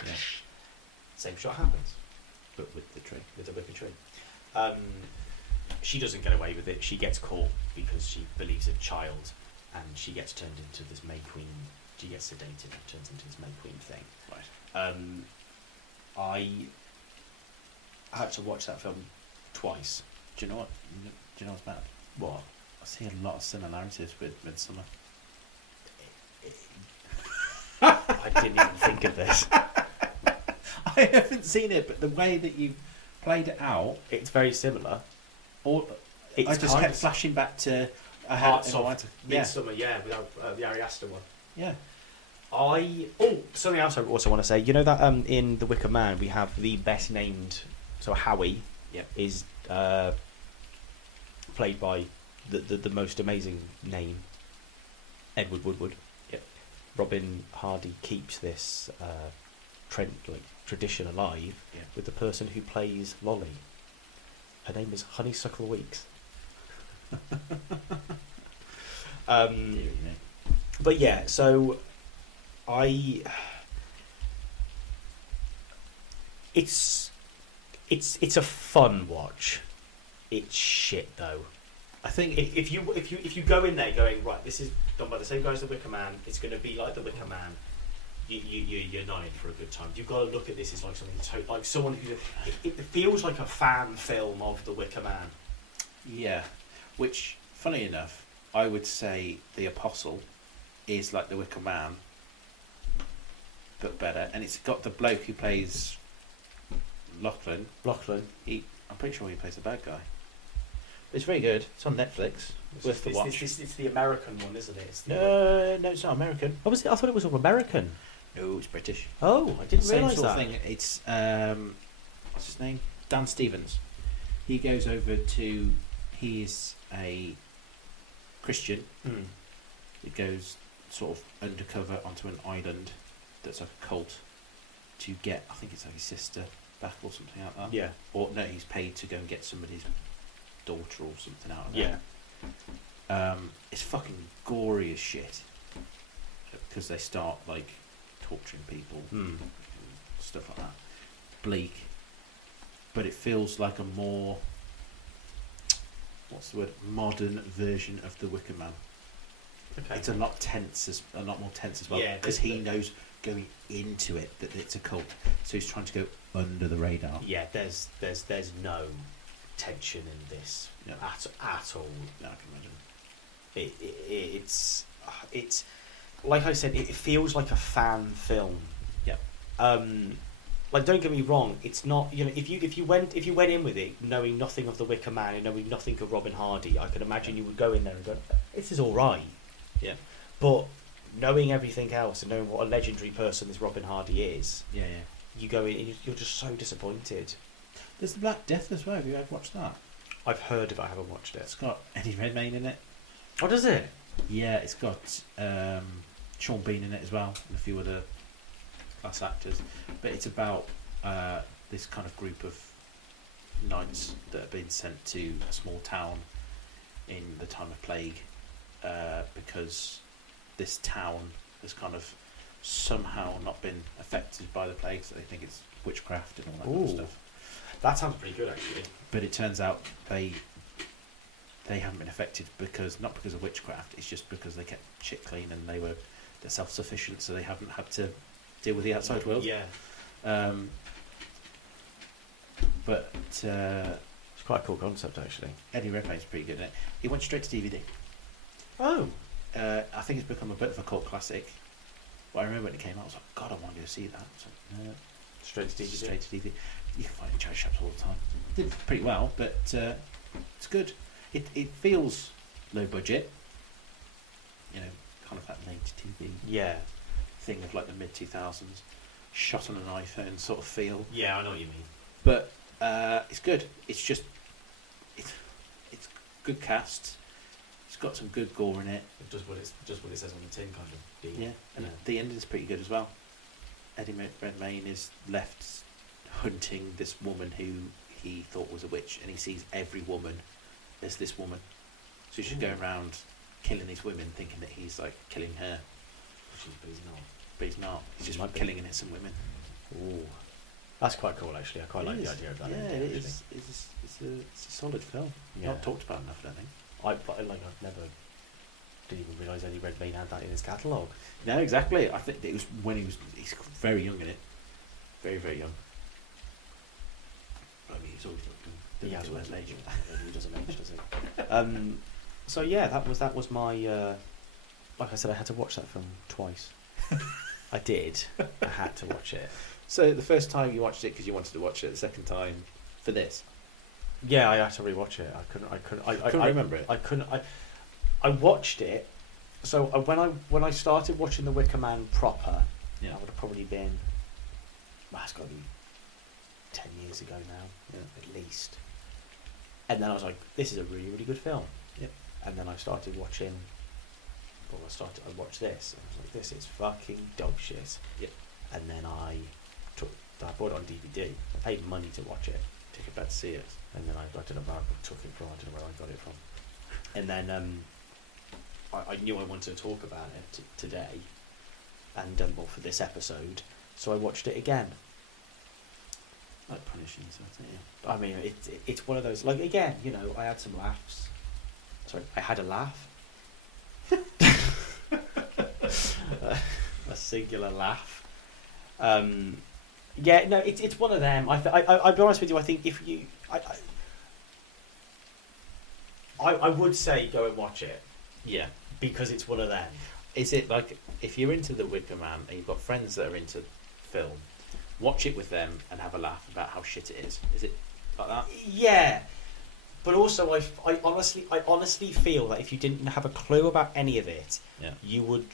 Yeah. same shot happens But with the tree. with the wicker tree. She doesn't get away with it. She gets caught because she believes a child, and she gets turned into this May Queen. She gets sedated and turns into this May Queen thing. Right. I had to watch that film twice. Do you know what? Do you know what's bad? What? I see a lot of similarities with Midsummer. I didn't even think of this. I haven't seen it, but the way that you played it out, It's very similar. or It's I just kind kept of- flashing back to Parts of yeah, Midsummer, yeah, without the Ari Aster one. yeah. Something else I also want to say. You know that in The Wicker Man we have the best named. So Howie, Yep. is played by the most amazing name, Edward Woodward. Yep. Robin Hardy keeps this tradition alive Yeah. with the person who plays Lolly. Her name is Honeysuckle Weeks. Deary me. But yeah, so it's a fun watch. It's shit though. I think If you go in there going, right, this is done by the same guys as The Wicker Man, it's going to be like The Wicker Man. You're not in for a good time. You've got to look at this as like something like someone who it feels like a fan film of The Wicker Man. yeah, which funny enough, I would say The Apostle is like The Wicker Man, but better, and it's got the bloke who plays Lachlan. I'm pretty sure he plays the bad guy. It's very good. It's on Netflix. Worth the watch. It's the American one, isn't it? It's the No, it's not American. oh, was it? I thought it was all American. No, it's British. Oh, I didn't Same realise sort that. of thing. It's what's his name? Dan Stevens. He goes over to. He's a Christian. Hmm. He goes sort of undercover onto an island that's like a cult to get. I think it's like his sister back or something like that. Yeah, Or no, he's paid to go and get somebody's daughter or something out of yeah. there. It's fucking gory as shit because they start like torturing people, Hmm. stuff like that. Bleak, but it feels like a more what's the word? Modern version of The Wicker Man. Okay. It's a lot more tense as well Yeah, because he knows going into it that it's a cult, so he's trying to go under the radar. Yeah, there's no tension in this No. at all. No, I can imagine. It's like I said, it feels like a fan film. Yep. Like, don't get me wrong, it's not, you know, if you went in with it knowing nothing of The Wicker Man and knowing nothing of Robin Hardy, I could imagine you would go in there and go, this is all right. Yeah. But knowing everything else and knowing what a legendary person this Robin Hardy is, Yeah. you go in and you're just so disappointed. There's the Black Death as well. Have you ever watched that? I've heard of it, I haven't watched it. It's got Eddie Redmayne in it. What is it? Yeah, it's got Sean Bean in it as well, and a few other class actors. But it's about this kind of group of knights that have been sent to a small town in the time of plague because this town has kind of somehow not been affected by the plague, so they think it's witchcraft and all that kind of Ooh. stuff. That sounds pretty good, actually. But it turns out they haven't been affected because not because of witchcraft. It's just because they kept shit clean and they're self-sufficient, so they haven't had to deal with the outside world. Yeah. But It's quite a cool concept, actually. Eddie Redmayne's pretty good at it. He went straight to DVD. Oh. I think it's become a bit of a cult classic. But I remember when it came out, I was like, God, I want to go see that. So, Straight to DVD. straight to DVD. You can find it in charity shops all the time. Did pretty well, but it's good. It feels low budget. You know, kind of that native TV Yeah. thing of like the mid 2000s, shot on an iPhone sort of feel. Yeah, I know what you mean. But it's good. It's just it's good cast. It's got some good gore in it. Just what it says on the tin, kind of. Yeah, and Yeah. the ending's pretty good as well. Eddie Redmayne is left hunting this woman who he thought was a witch, and he sees every woman as this woman. So he's just going around killing these women, thinking that he's like killing her, But he's not. but he's not. He's just Might be. killing innocent women. Ooh. That's quite cool, actually. I quite like the idea of that. Yeah, ending, it actually. is. It's a solid film. Yeah. Not talked about enough, I don't think. I've never didn't even realise Eddie Redmayne had that in his catalogue. No, exactly. I think it was when he's very young in it, very very young. I mean, he's always looking. Yeah, Doesn't well, age. he doesn't age, does he? So yeah, that was my. Like I said, I had to watch that film twice. I did. I had to watch it. So the first time you watched it because you wanted to watch it, the second time for this. Yeah, I had to rewatch it. I couldn't remember it. I couldn't. I watched it. So when I started watching The Wicker Man proper, Yeah. that would have probably been. Well, it's got to be 10 years ago now, at least. And then I was like, "This is a really, really good film." Yep. And then I started watching. Well, I watched this, and I was like, "This is fucking dog shit." Yep. And then I bought it on DVD. I paid money to watch it. Take it back to see it. And then I don't know where I took it from. I don't know where I got it from. And then I knew I wanted to talk about it today, and well, for this episode, so I watched it again. Like punishing yourself, don't you? I mean, it's one of those, like, again, you know, I had some laughs. Sorry, I had a laugh. A singular laugh. Yeah, no, it's one of them. I'll be honest with you. I think if you, I would say go and watch it Yeah. because it's one of them. Is it like if you're into The Wicker Man and you've got friends that are into film, watch it with them and have a laugh about how shit it is? Is it like that? Yeah, but also I honestly feel that if you didn't have a clue about any of it, Yeah. you would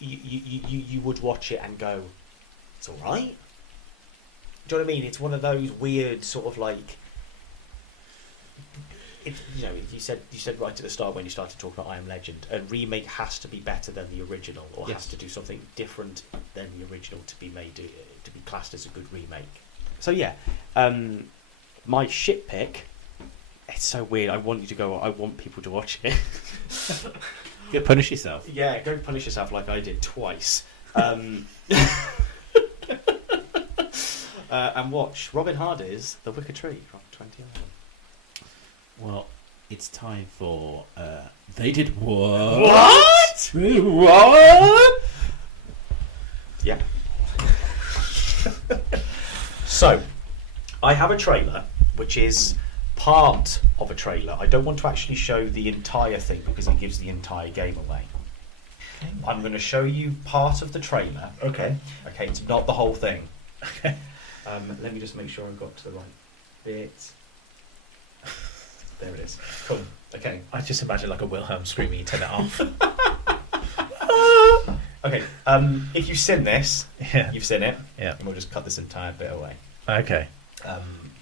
you would watch it and go, it's all right. Do you know what I mean? It's one of those weird sort of like. You know, you said right at the start when you started talking about I Am Legend, a remake has to be better than the original, or Yes. has to do something different than the original to be made to be classed as a good remake. So yeah, my shit pick. It's so weird. I want people to watch it. Go punish yourself. Yeah, go punish yourself like I did twice. And watch Robin Hardy's The Wicker Tree from 2011. Well, it's time for They Did What? What? What? Yeah. So, I have a trailer, which is part of a trailer. I don't want to actually show the entire thing because it gives the entire game away. I'm going to show you part of the trailer. Okay. Okay, it's not the whole thing. Okay. Let me just make sure I've got to the right bit. There it is. Cool. Okay. I just imagine like a Wilhelm screaming, you turn it off. Okay. If you've seen this, Yeah. you've seen it. Yeah. And we'll just cut this entire bit away. Okay.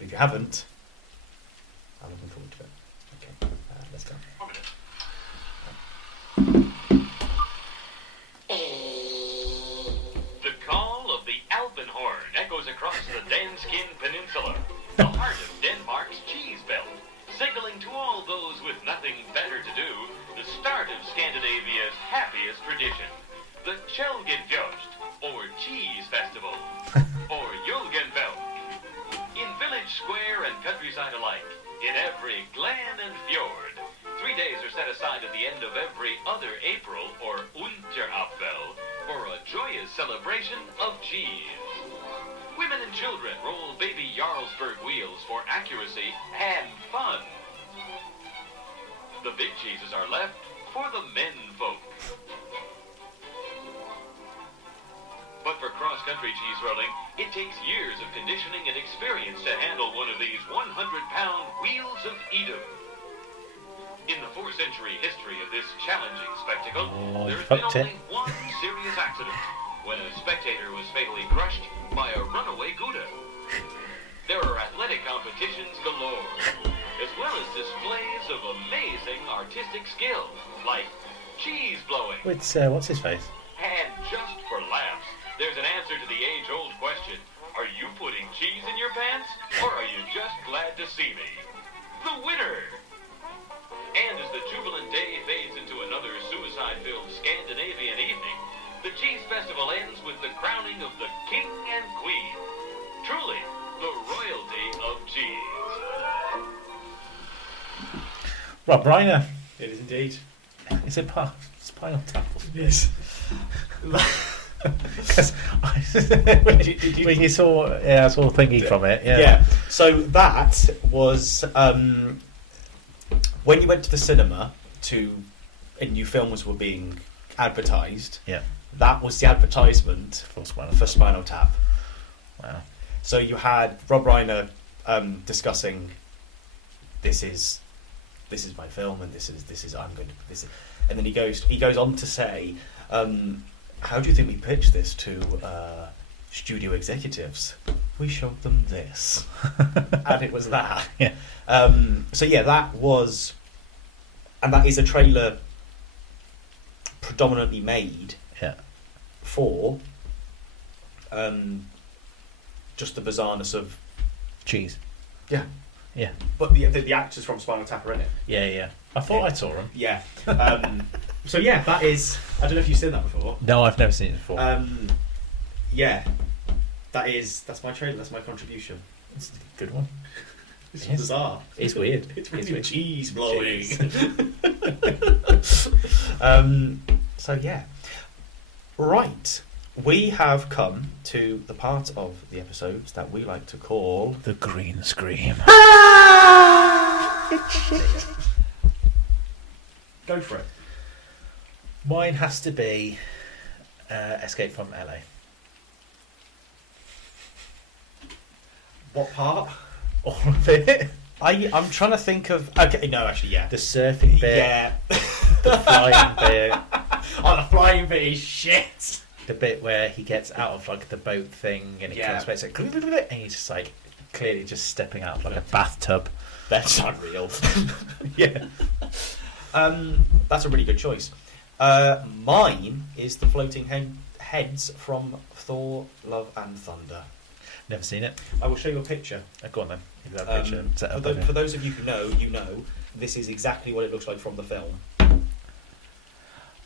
If you haven't, I'm looking forward to it. Okay. Let's go. The call of the Alpenhorn echoes across the Danskin Peninsula, the heart of Denmark's cheese belt, signaling to all those with nothing better to do the start of Scandinavia's happiest tradition, the Kjellgenfjøst, or Cheese Festival, or Julgenfeld. In village, square, and countryside alike, in every glen and fjord, 3 days are set aside at the end of every other April, or Unterapfel, for a joyous celebration of cheese. Women and children roll baby Jarlsberg wheels for accuracy and fun. The big cheeses are left for the men folk. But for cross-country cheese rolling, it takes years of conditioning and experience to handle one of these 100-pound wheels of Edom. In the 4-century history of this challenging spectacle, Oh, there you has been fucked it. only one serious accident. when a spectator was fatally crushed by a runaway Gouda. There are athletic competitions galore, as well as displays of amazing artistic skill, like cheese blowing. What's his face? And just for laughs, there's an answer to the age-old question, are you putting cheese in your pants, or are you just glad to see me? The winner! And as the jubilant day fades into another suicide-filled Scandinavian evening, the Cheese Festival ends with the crowning of the King and Queen. Truly, the royalty of cheese. Rob Reiner. It is indeed. Is it Spinal Tap? Yes. Because when you saw, I saw a thingy from it. Yeah. Yeah. So that was when you went to the cinema and new films were being advertised. Yeah. That was the advertisement For Spinal for Spinal Tap. Wow. So you had Rob Reiner discussing this is my film and this is I'm going to this is, and then he goes on to say how do you think we pitched this to studio executives? We showed them this. And it was that. Yeah. So yeah, that was, and that is a trailer predominantly made Yeah. for just the bizarreness of Cheese. yeah. Yeah. But the actors from Spinal Tap are in it. Yeah, yeah. I thought I saw him. Yeah. So yeah, that is. I don't know if you've seen that before. No, I've never seen it before. Yeah, that's my trailer. That's my contribution. It's a good one. It's Yes. bizarre. It's weird. It's really weird. cheese blowing. Cheese. So yeah, right. We have come to the part of the episodes that we like to call The green scream. Go for it. Mine has to be Escape from LA. What part? All of it. I'm trying to think of. Okay, no, actually, yeah. The surfing bit. Yeah. The flying bit. Oh, the flying bit is shit. The bit where he gets out of like the boat thing and it Yeah. comes back, it's like, and he's just like clearly just stepping out of like a bathtub. That's unreal. Yeah. That's a really good choice. Mine is the floating heads from Thor: Love and Thunder. Never seen it. I will show you a picture. Go on then. If you have a picture set up. For those of you who know, you know this is exactly what it looks like from the film.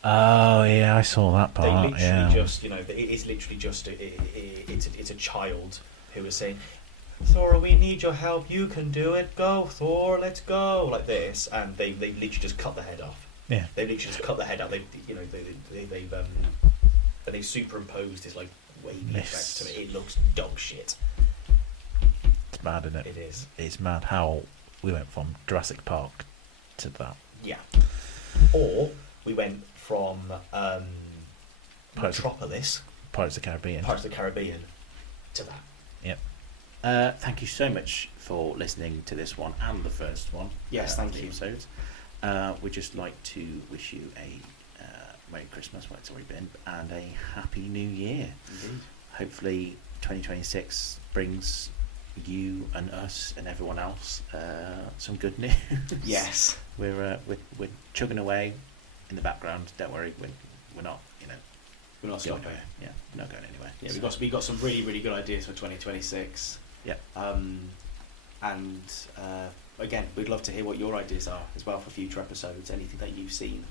Oh yeah, I saw that They part. literally Yeah. just, it is literally just it's a child who is saying, Thor, we need your help. You can do it. Go, Thor. Let's go. Like this, and they literally just cut the head off. Yeah. They literally just cut the head out. They've superimposed this like wavy Yes. effect to it. It looks dog shit. It's mad, isn't it? It is. It's mad how we went from Jurassic Park to that. Yeah. Or we went from Pirates of- Metropolis, Pirates of the Caribbean. Pirates of the Caribbean, to that. Thank you so much for listening to this one and the first one. Yes, of thank the you. Episodes. We'd just like to wish you a Merry Christmas, well, it's already been, and a Happy New Year. Indeed. Hopefully 2026 brings you and us and everyone else some good news. Yes. We're chugging away in the background. Don't worry, we're not, We're not going stopping. anywhere. Yeah, we're not going anywhere. Yeah, we got some really, really good ideas for 2026. Yeah. And again, we'd love to hear what your ideas are as well for future episodes. Anything that you've seen.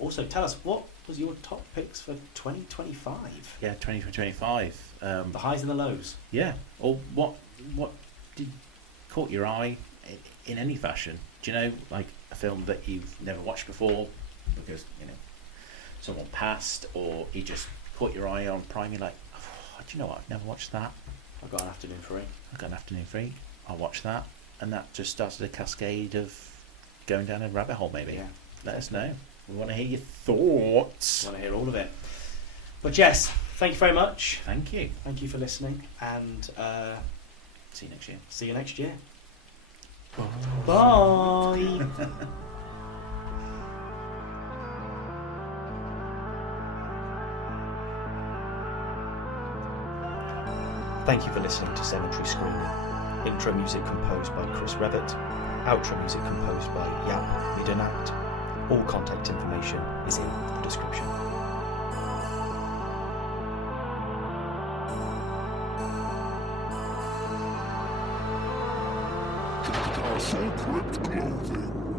Also, tell us, what was your top picks for 2025? Yeah, 2025. The highs and the lows. Yeah. Or what did caught your eye in any fashion? Do you know, like a film that you've never watched before because someone passed, or you just caught your eye on Prime? You're like, oh, do you know what? I've never watched that. I've got an afternoon free. I've got an afternoon free. I'll watch that, and that just started a cascade of going down a rabbit hole. Maybe. Yeah. Let us know. We want to hear your thoughts. I want to hear all of it. But Jess, thank you very much. Thank you. Thank you for listening, and See you next year. see you next year. Bye. Thank you for listening to Cemetery Screening. Intro music composed by Chris Revitt. Outro music composed by Yap Midanact. All contact information is in the description. Sacred clothing.